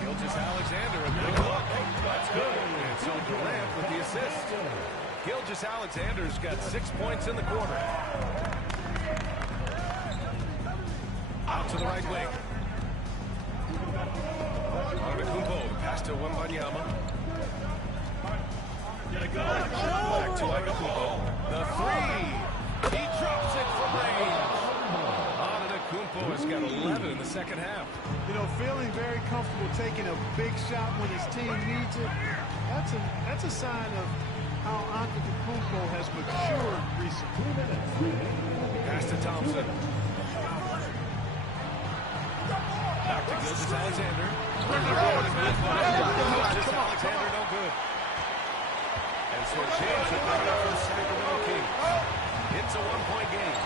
Gilgeous-Alexander, a big look. That's good. And so Durant with the assist. Gilgeous-Alexander's got 6 points in the quarter. Out to the right wing. Antetokounmpo, pass to Wembanyama. Back to Antetokounmpo. The 3. He drops it from range. Antetokounmpo has got 11 in the second half. You know, feeling very comfortable taking a big shot when his team needs it. That's a sign of how Antetokounmpo has matured recently. Pass to Thompson. Back to Gilgeous-Alexander. Gilgeous-Alexander, no good. And so James will pick it up for the Sacramento Kings. It's a 1-point game.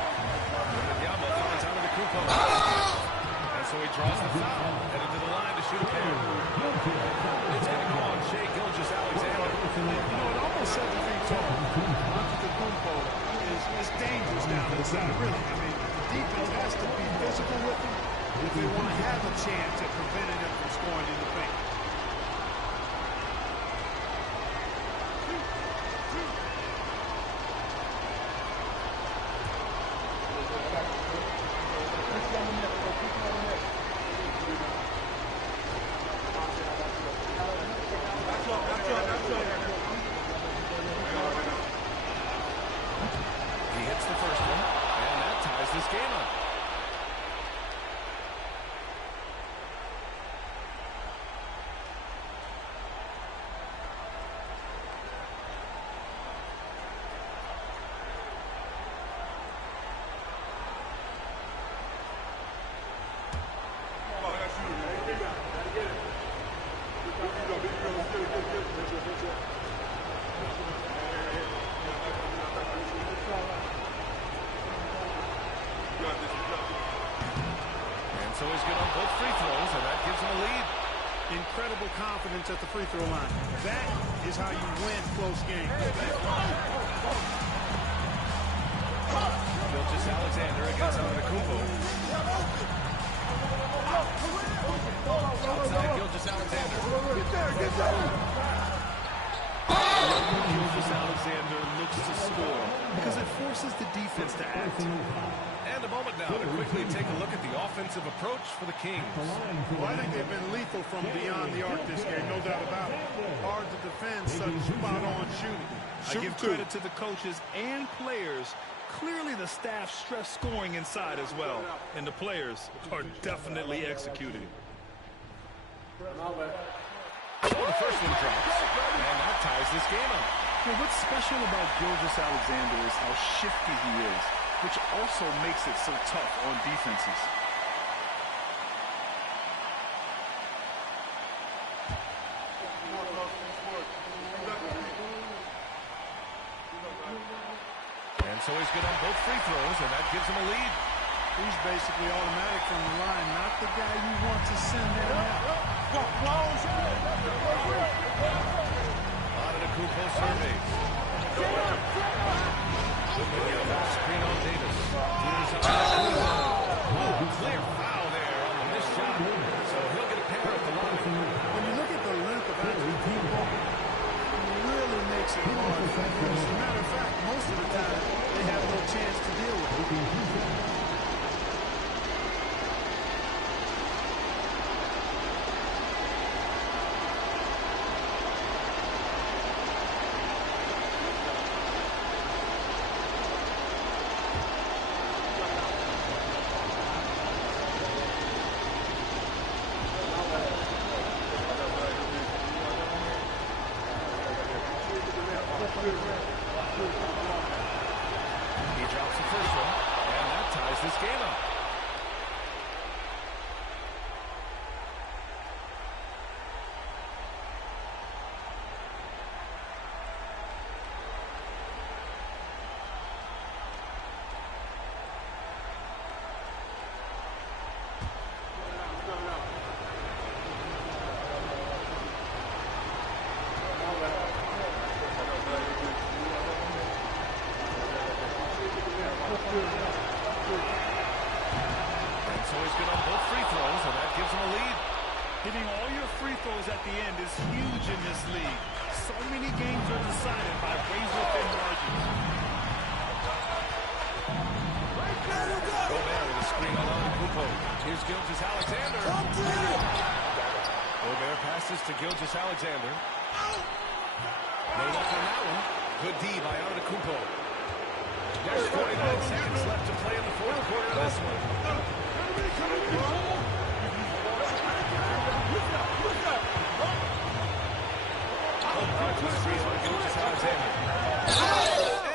Wembanyama finds Antetokounmpo. And so he draws the foul. Headed to the line to shoot a pair. It's going to go on Shai Gilgeous-Alexander. You know, at almost 7 feet tall, Antetokounmpo is dangerous down inside, really. I mean, the defense has to be physical with him if they want to have a chance at preventing him from scoring in the paint. incredible confidence at the free throw line. That is how you win close games. Gilgeous-Alexander against Antetokounmpo. Outside Gilgeous-Alexander. Gilgeous-Alexander looks to score because it forces the defense to act. And a moment now to quickly take a look at the offensive approach for the Kings. Well, I think they've been lethal from beyond the arc this game, no doubt about it. Hard to defend such spot-on shooting. I give credit to the coaches and players. Clearly the staff stress scoring inside as well, and the players are definitely executing. So the first one drops, and that ties this game up. Well, what's special about Gilgeous-Alexander is how shifty he is, which also makes it so tough on defenses. And so he's good on both free throws, and that gives him a lead. He's basically automatic from the line, not the guy you want to send there now. Antetokounmpo surveys. Screen on Davis. Here's Antetokounmpo. Clear foul there on the missed shot. So he'll get a pair at the line. When you look at the length of Antetokounmpo, it really makes it hard. As a matter of fact, most of the time, they have no chance to deal with it. He drops the first one, and that ties this game up. And so he's good on both free throws, and that gives him a lead. Hitting all your free throws at the end is huge in this league. So many games are decided by razor-thin margins. Gobert with a screen on Antetokounmpo. Here's Gilgeous-Alexander. Gobert passes to Gilgeous-Alexander. No luck on that one. Good D by Antetokounmpo. There's 49 seconds left to play in the fourth quarter of this one.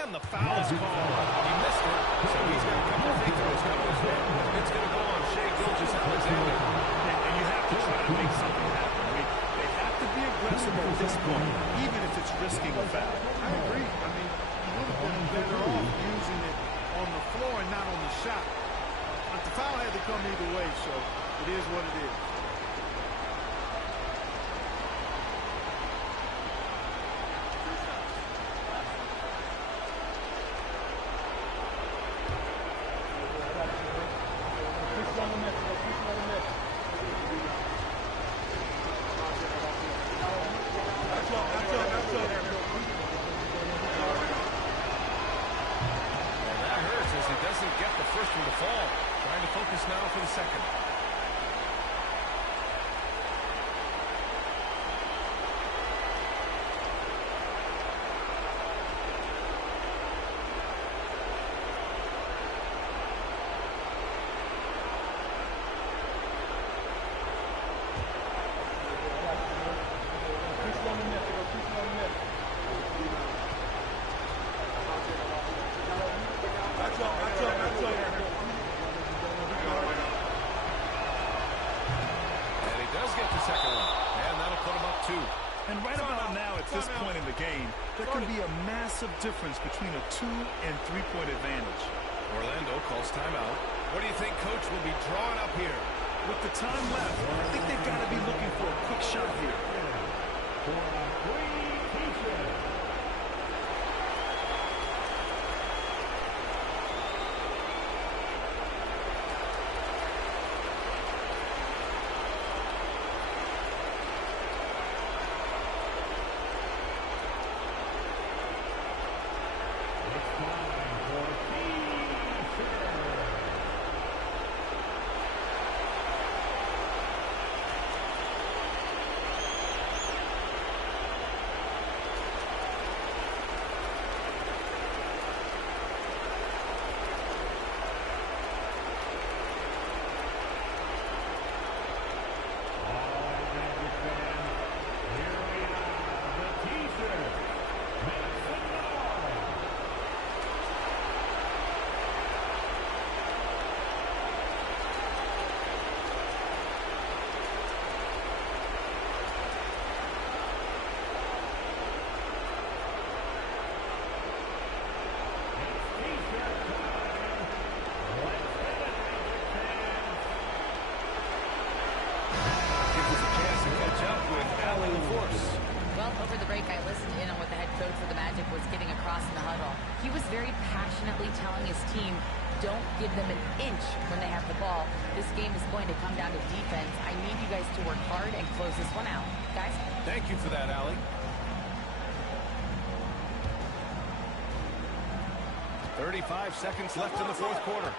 And the foul is called. He missed it, so he's got a couple of free throws coming his way. It's going to go on Shai Gilgeous-Alexander. And you have to try to make something happen. I mean, they have to be aggressive at this point, even if it's risking a foul. I agree. I mean, you would have been better off using it on the floor and not on the shot. But the foul had to come either way, so it is what it is. First one to fall. Trying to focus now for the second. And right about now, at this point in the game, there can be a massive difference between a 2- and 3-point advantage. Orlando calls timeout. What do you think Coach will be drawing up here? With the time left, I think they've got to be looking for a quick shot here. Telling his team, don't give them an inch when they have the ball. This game is going to come down to defense. I need you guys to work hard and close this one out. Guys? Thank you for that, Allie. 35 seconds left in the fourth quarter.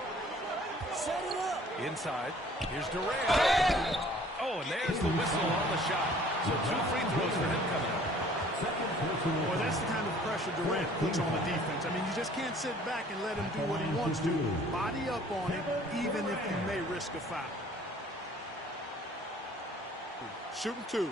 Set it up. Inside. Here's Durant. Oh, and there's the whistle on the shot. So 2 free throws for him coming up. Well, that's the kind of pressure Durant puts on the defense. I mean, you just can't sit back and let him do what he wants to. Body up on him, even if you may risk a foul. Shooting 2.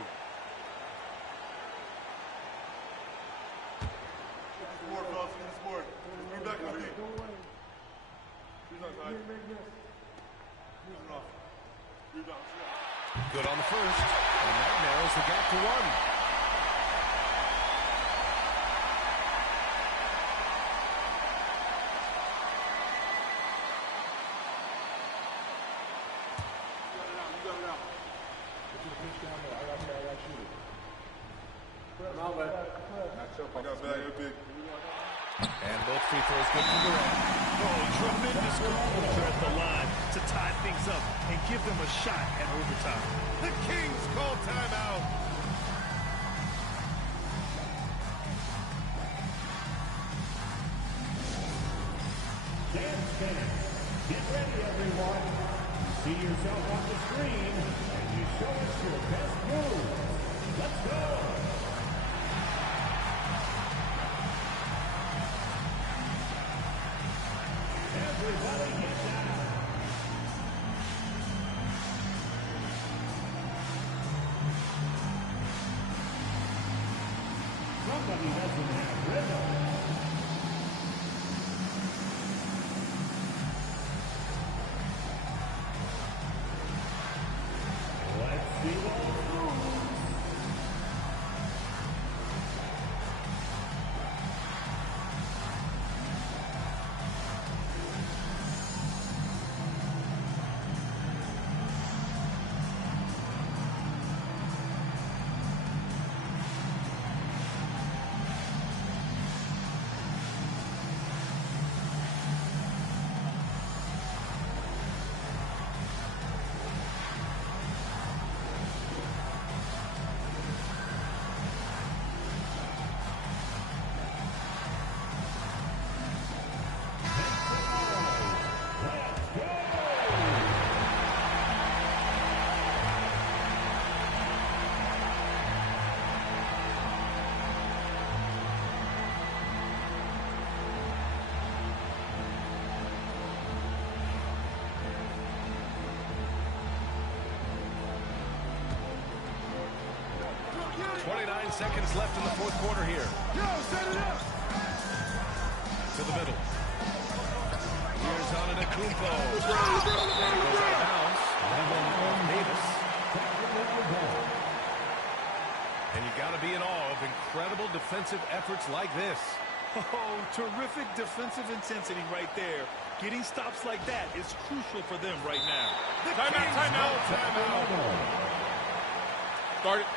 Good on the first, and that narrows the gap to 1. And both free throws good for Durant. Oh, tremendous composure at the line to tie things up and give them a shot at overtime. The Kings call timeout. Dance fans, get ready, everyone. See yourself on the screen, and you show us your best moves. Let's go. Everybody get down. Somebody doesn't have rhythm. Let's see those moves. Seconds left in the fourth quarter here. Yo, set it up. To the middle. Here's Antetokounmpo. Goes out of bounds. Davis. And you got to be in awe of incredible defensive efforts like this. Oh, terrific defensive intensity right there. Getting stops like that is crucial for them right now. Timeout. Start it.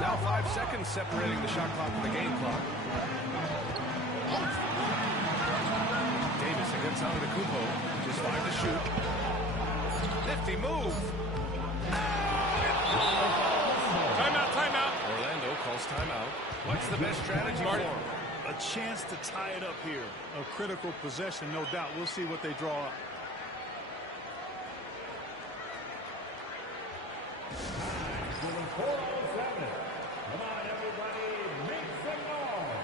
Now 5 seconds separating the shot clock from the game clock. Davis against Antetokounmpo. Just 5 to shoot. Nifty move. Timeout. Orlando calls timeout. What's the best strategy for him? A chance to tie it up here. A critical possession, no doubt. We'll see what they draw up. Come on, everybody, make some noise.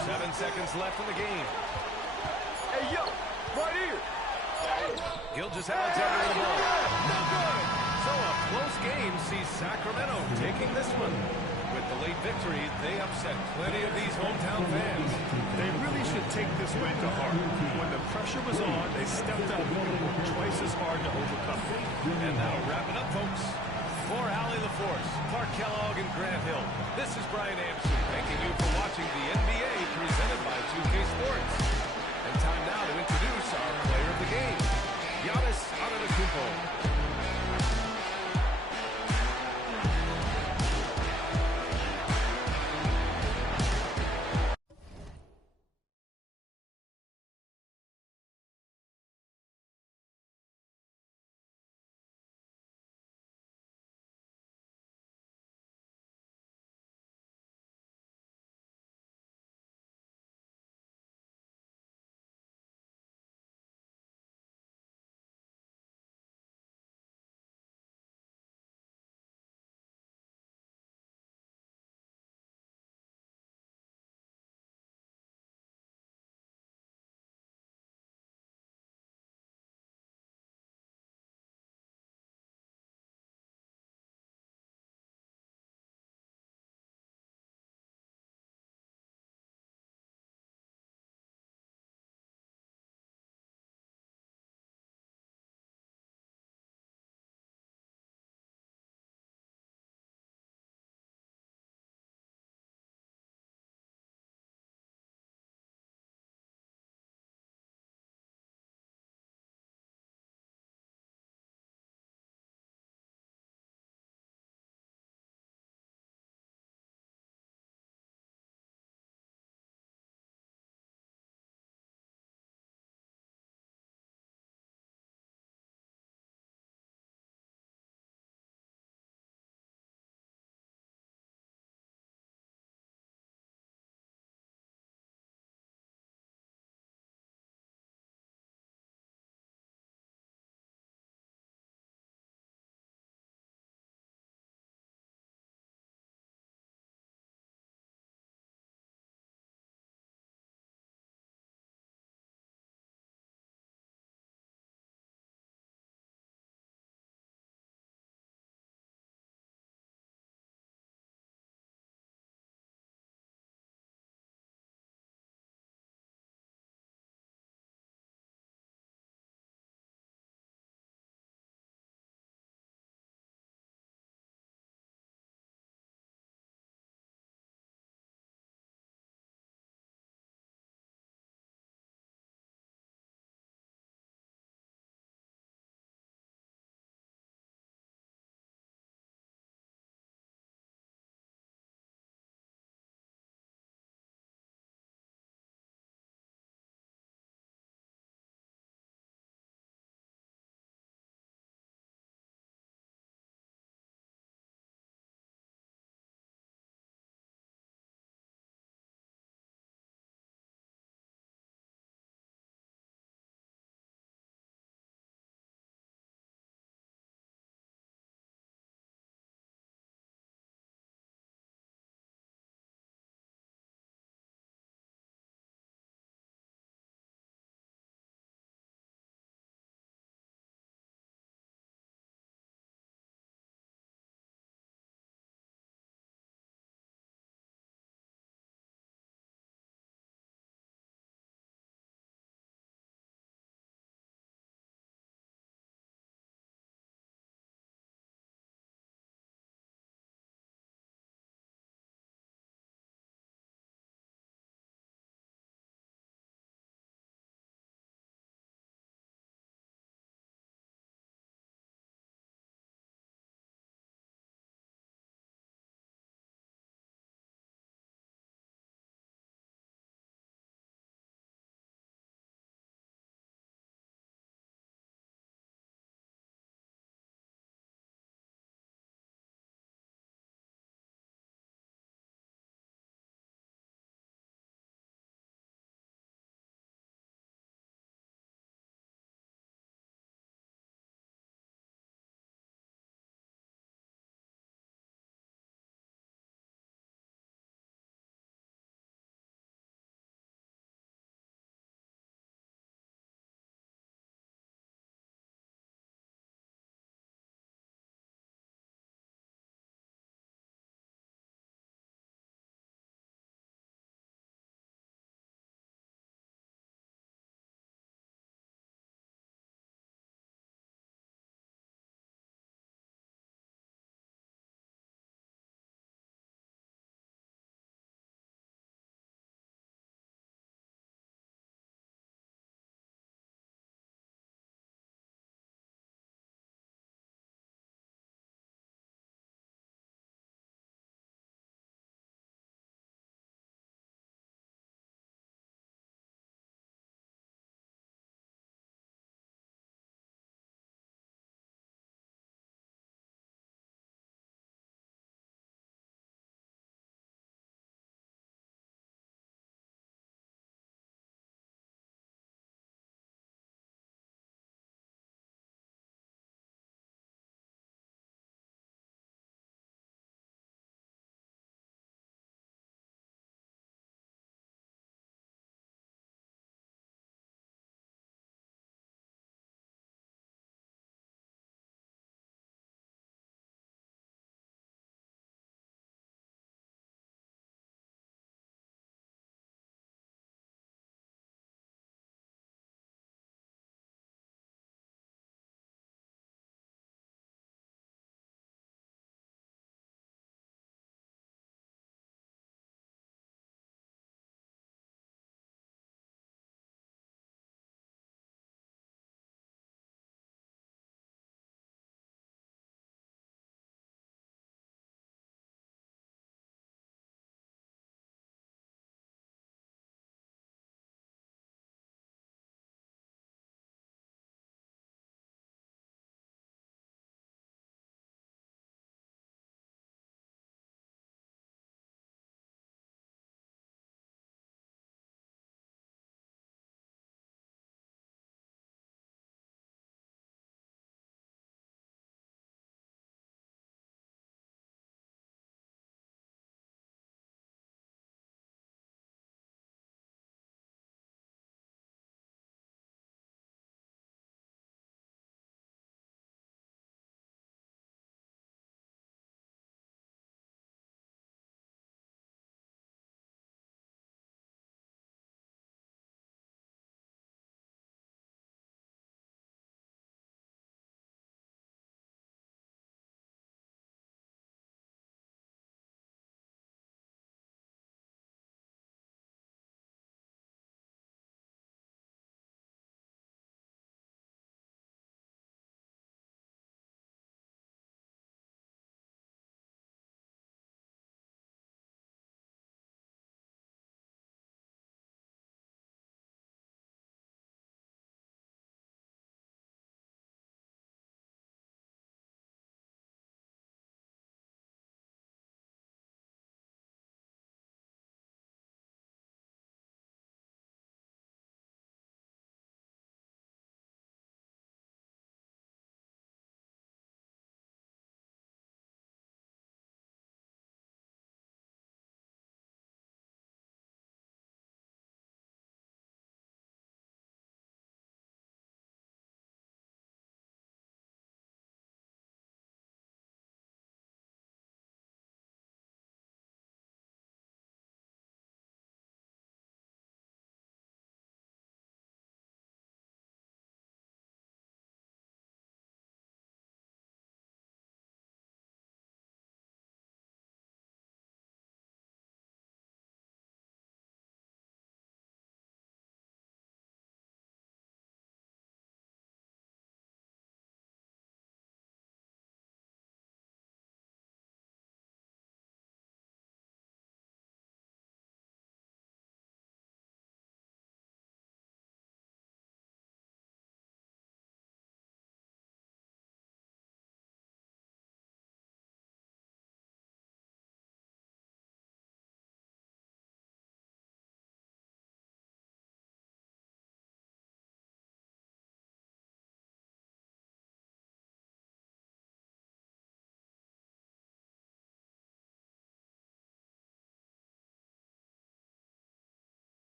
Seven seconds left in the game. Hey, yo, right here. Gilgeous-Alexander with the ball. No good. So a close game sees Sacramento taking this one. With the late victory, they upset plenty of these hometown fans. They really should take this win to heart. When the pressure was on, they stepped up and worked twice as hard to overcome it. And that'll wrap it up, folks. For Allie LaForce, Clark Kellogg, and Grant Hill, this is Brian Anderson thanking you for watching the NBA presented by 2K Sports. And time now to introduce our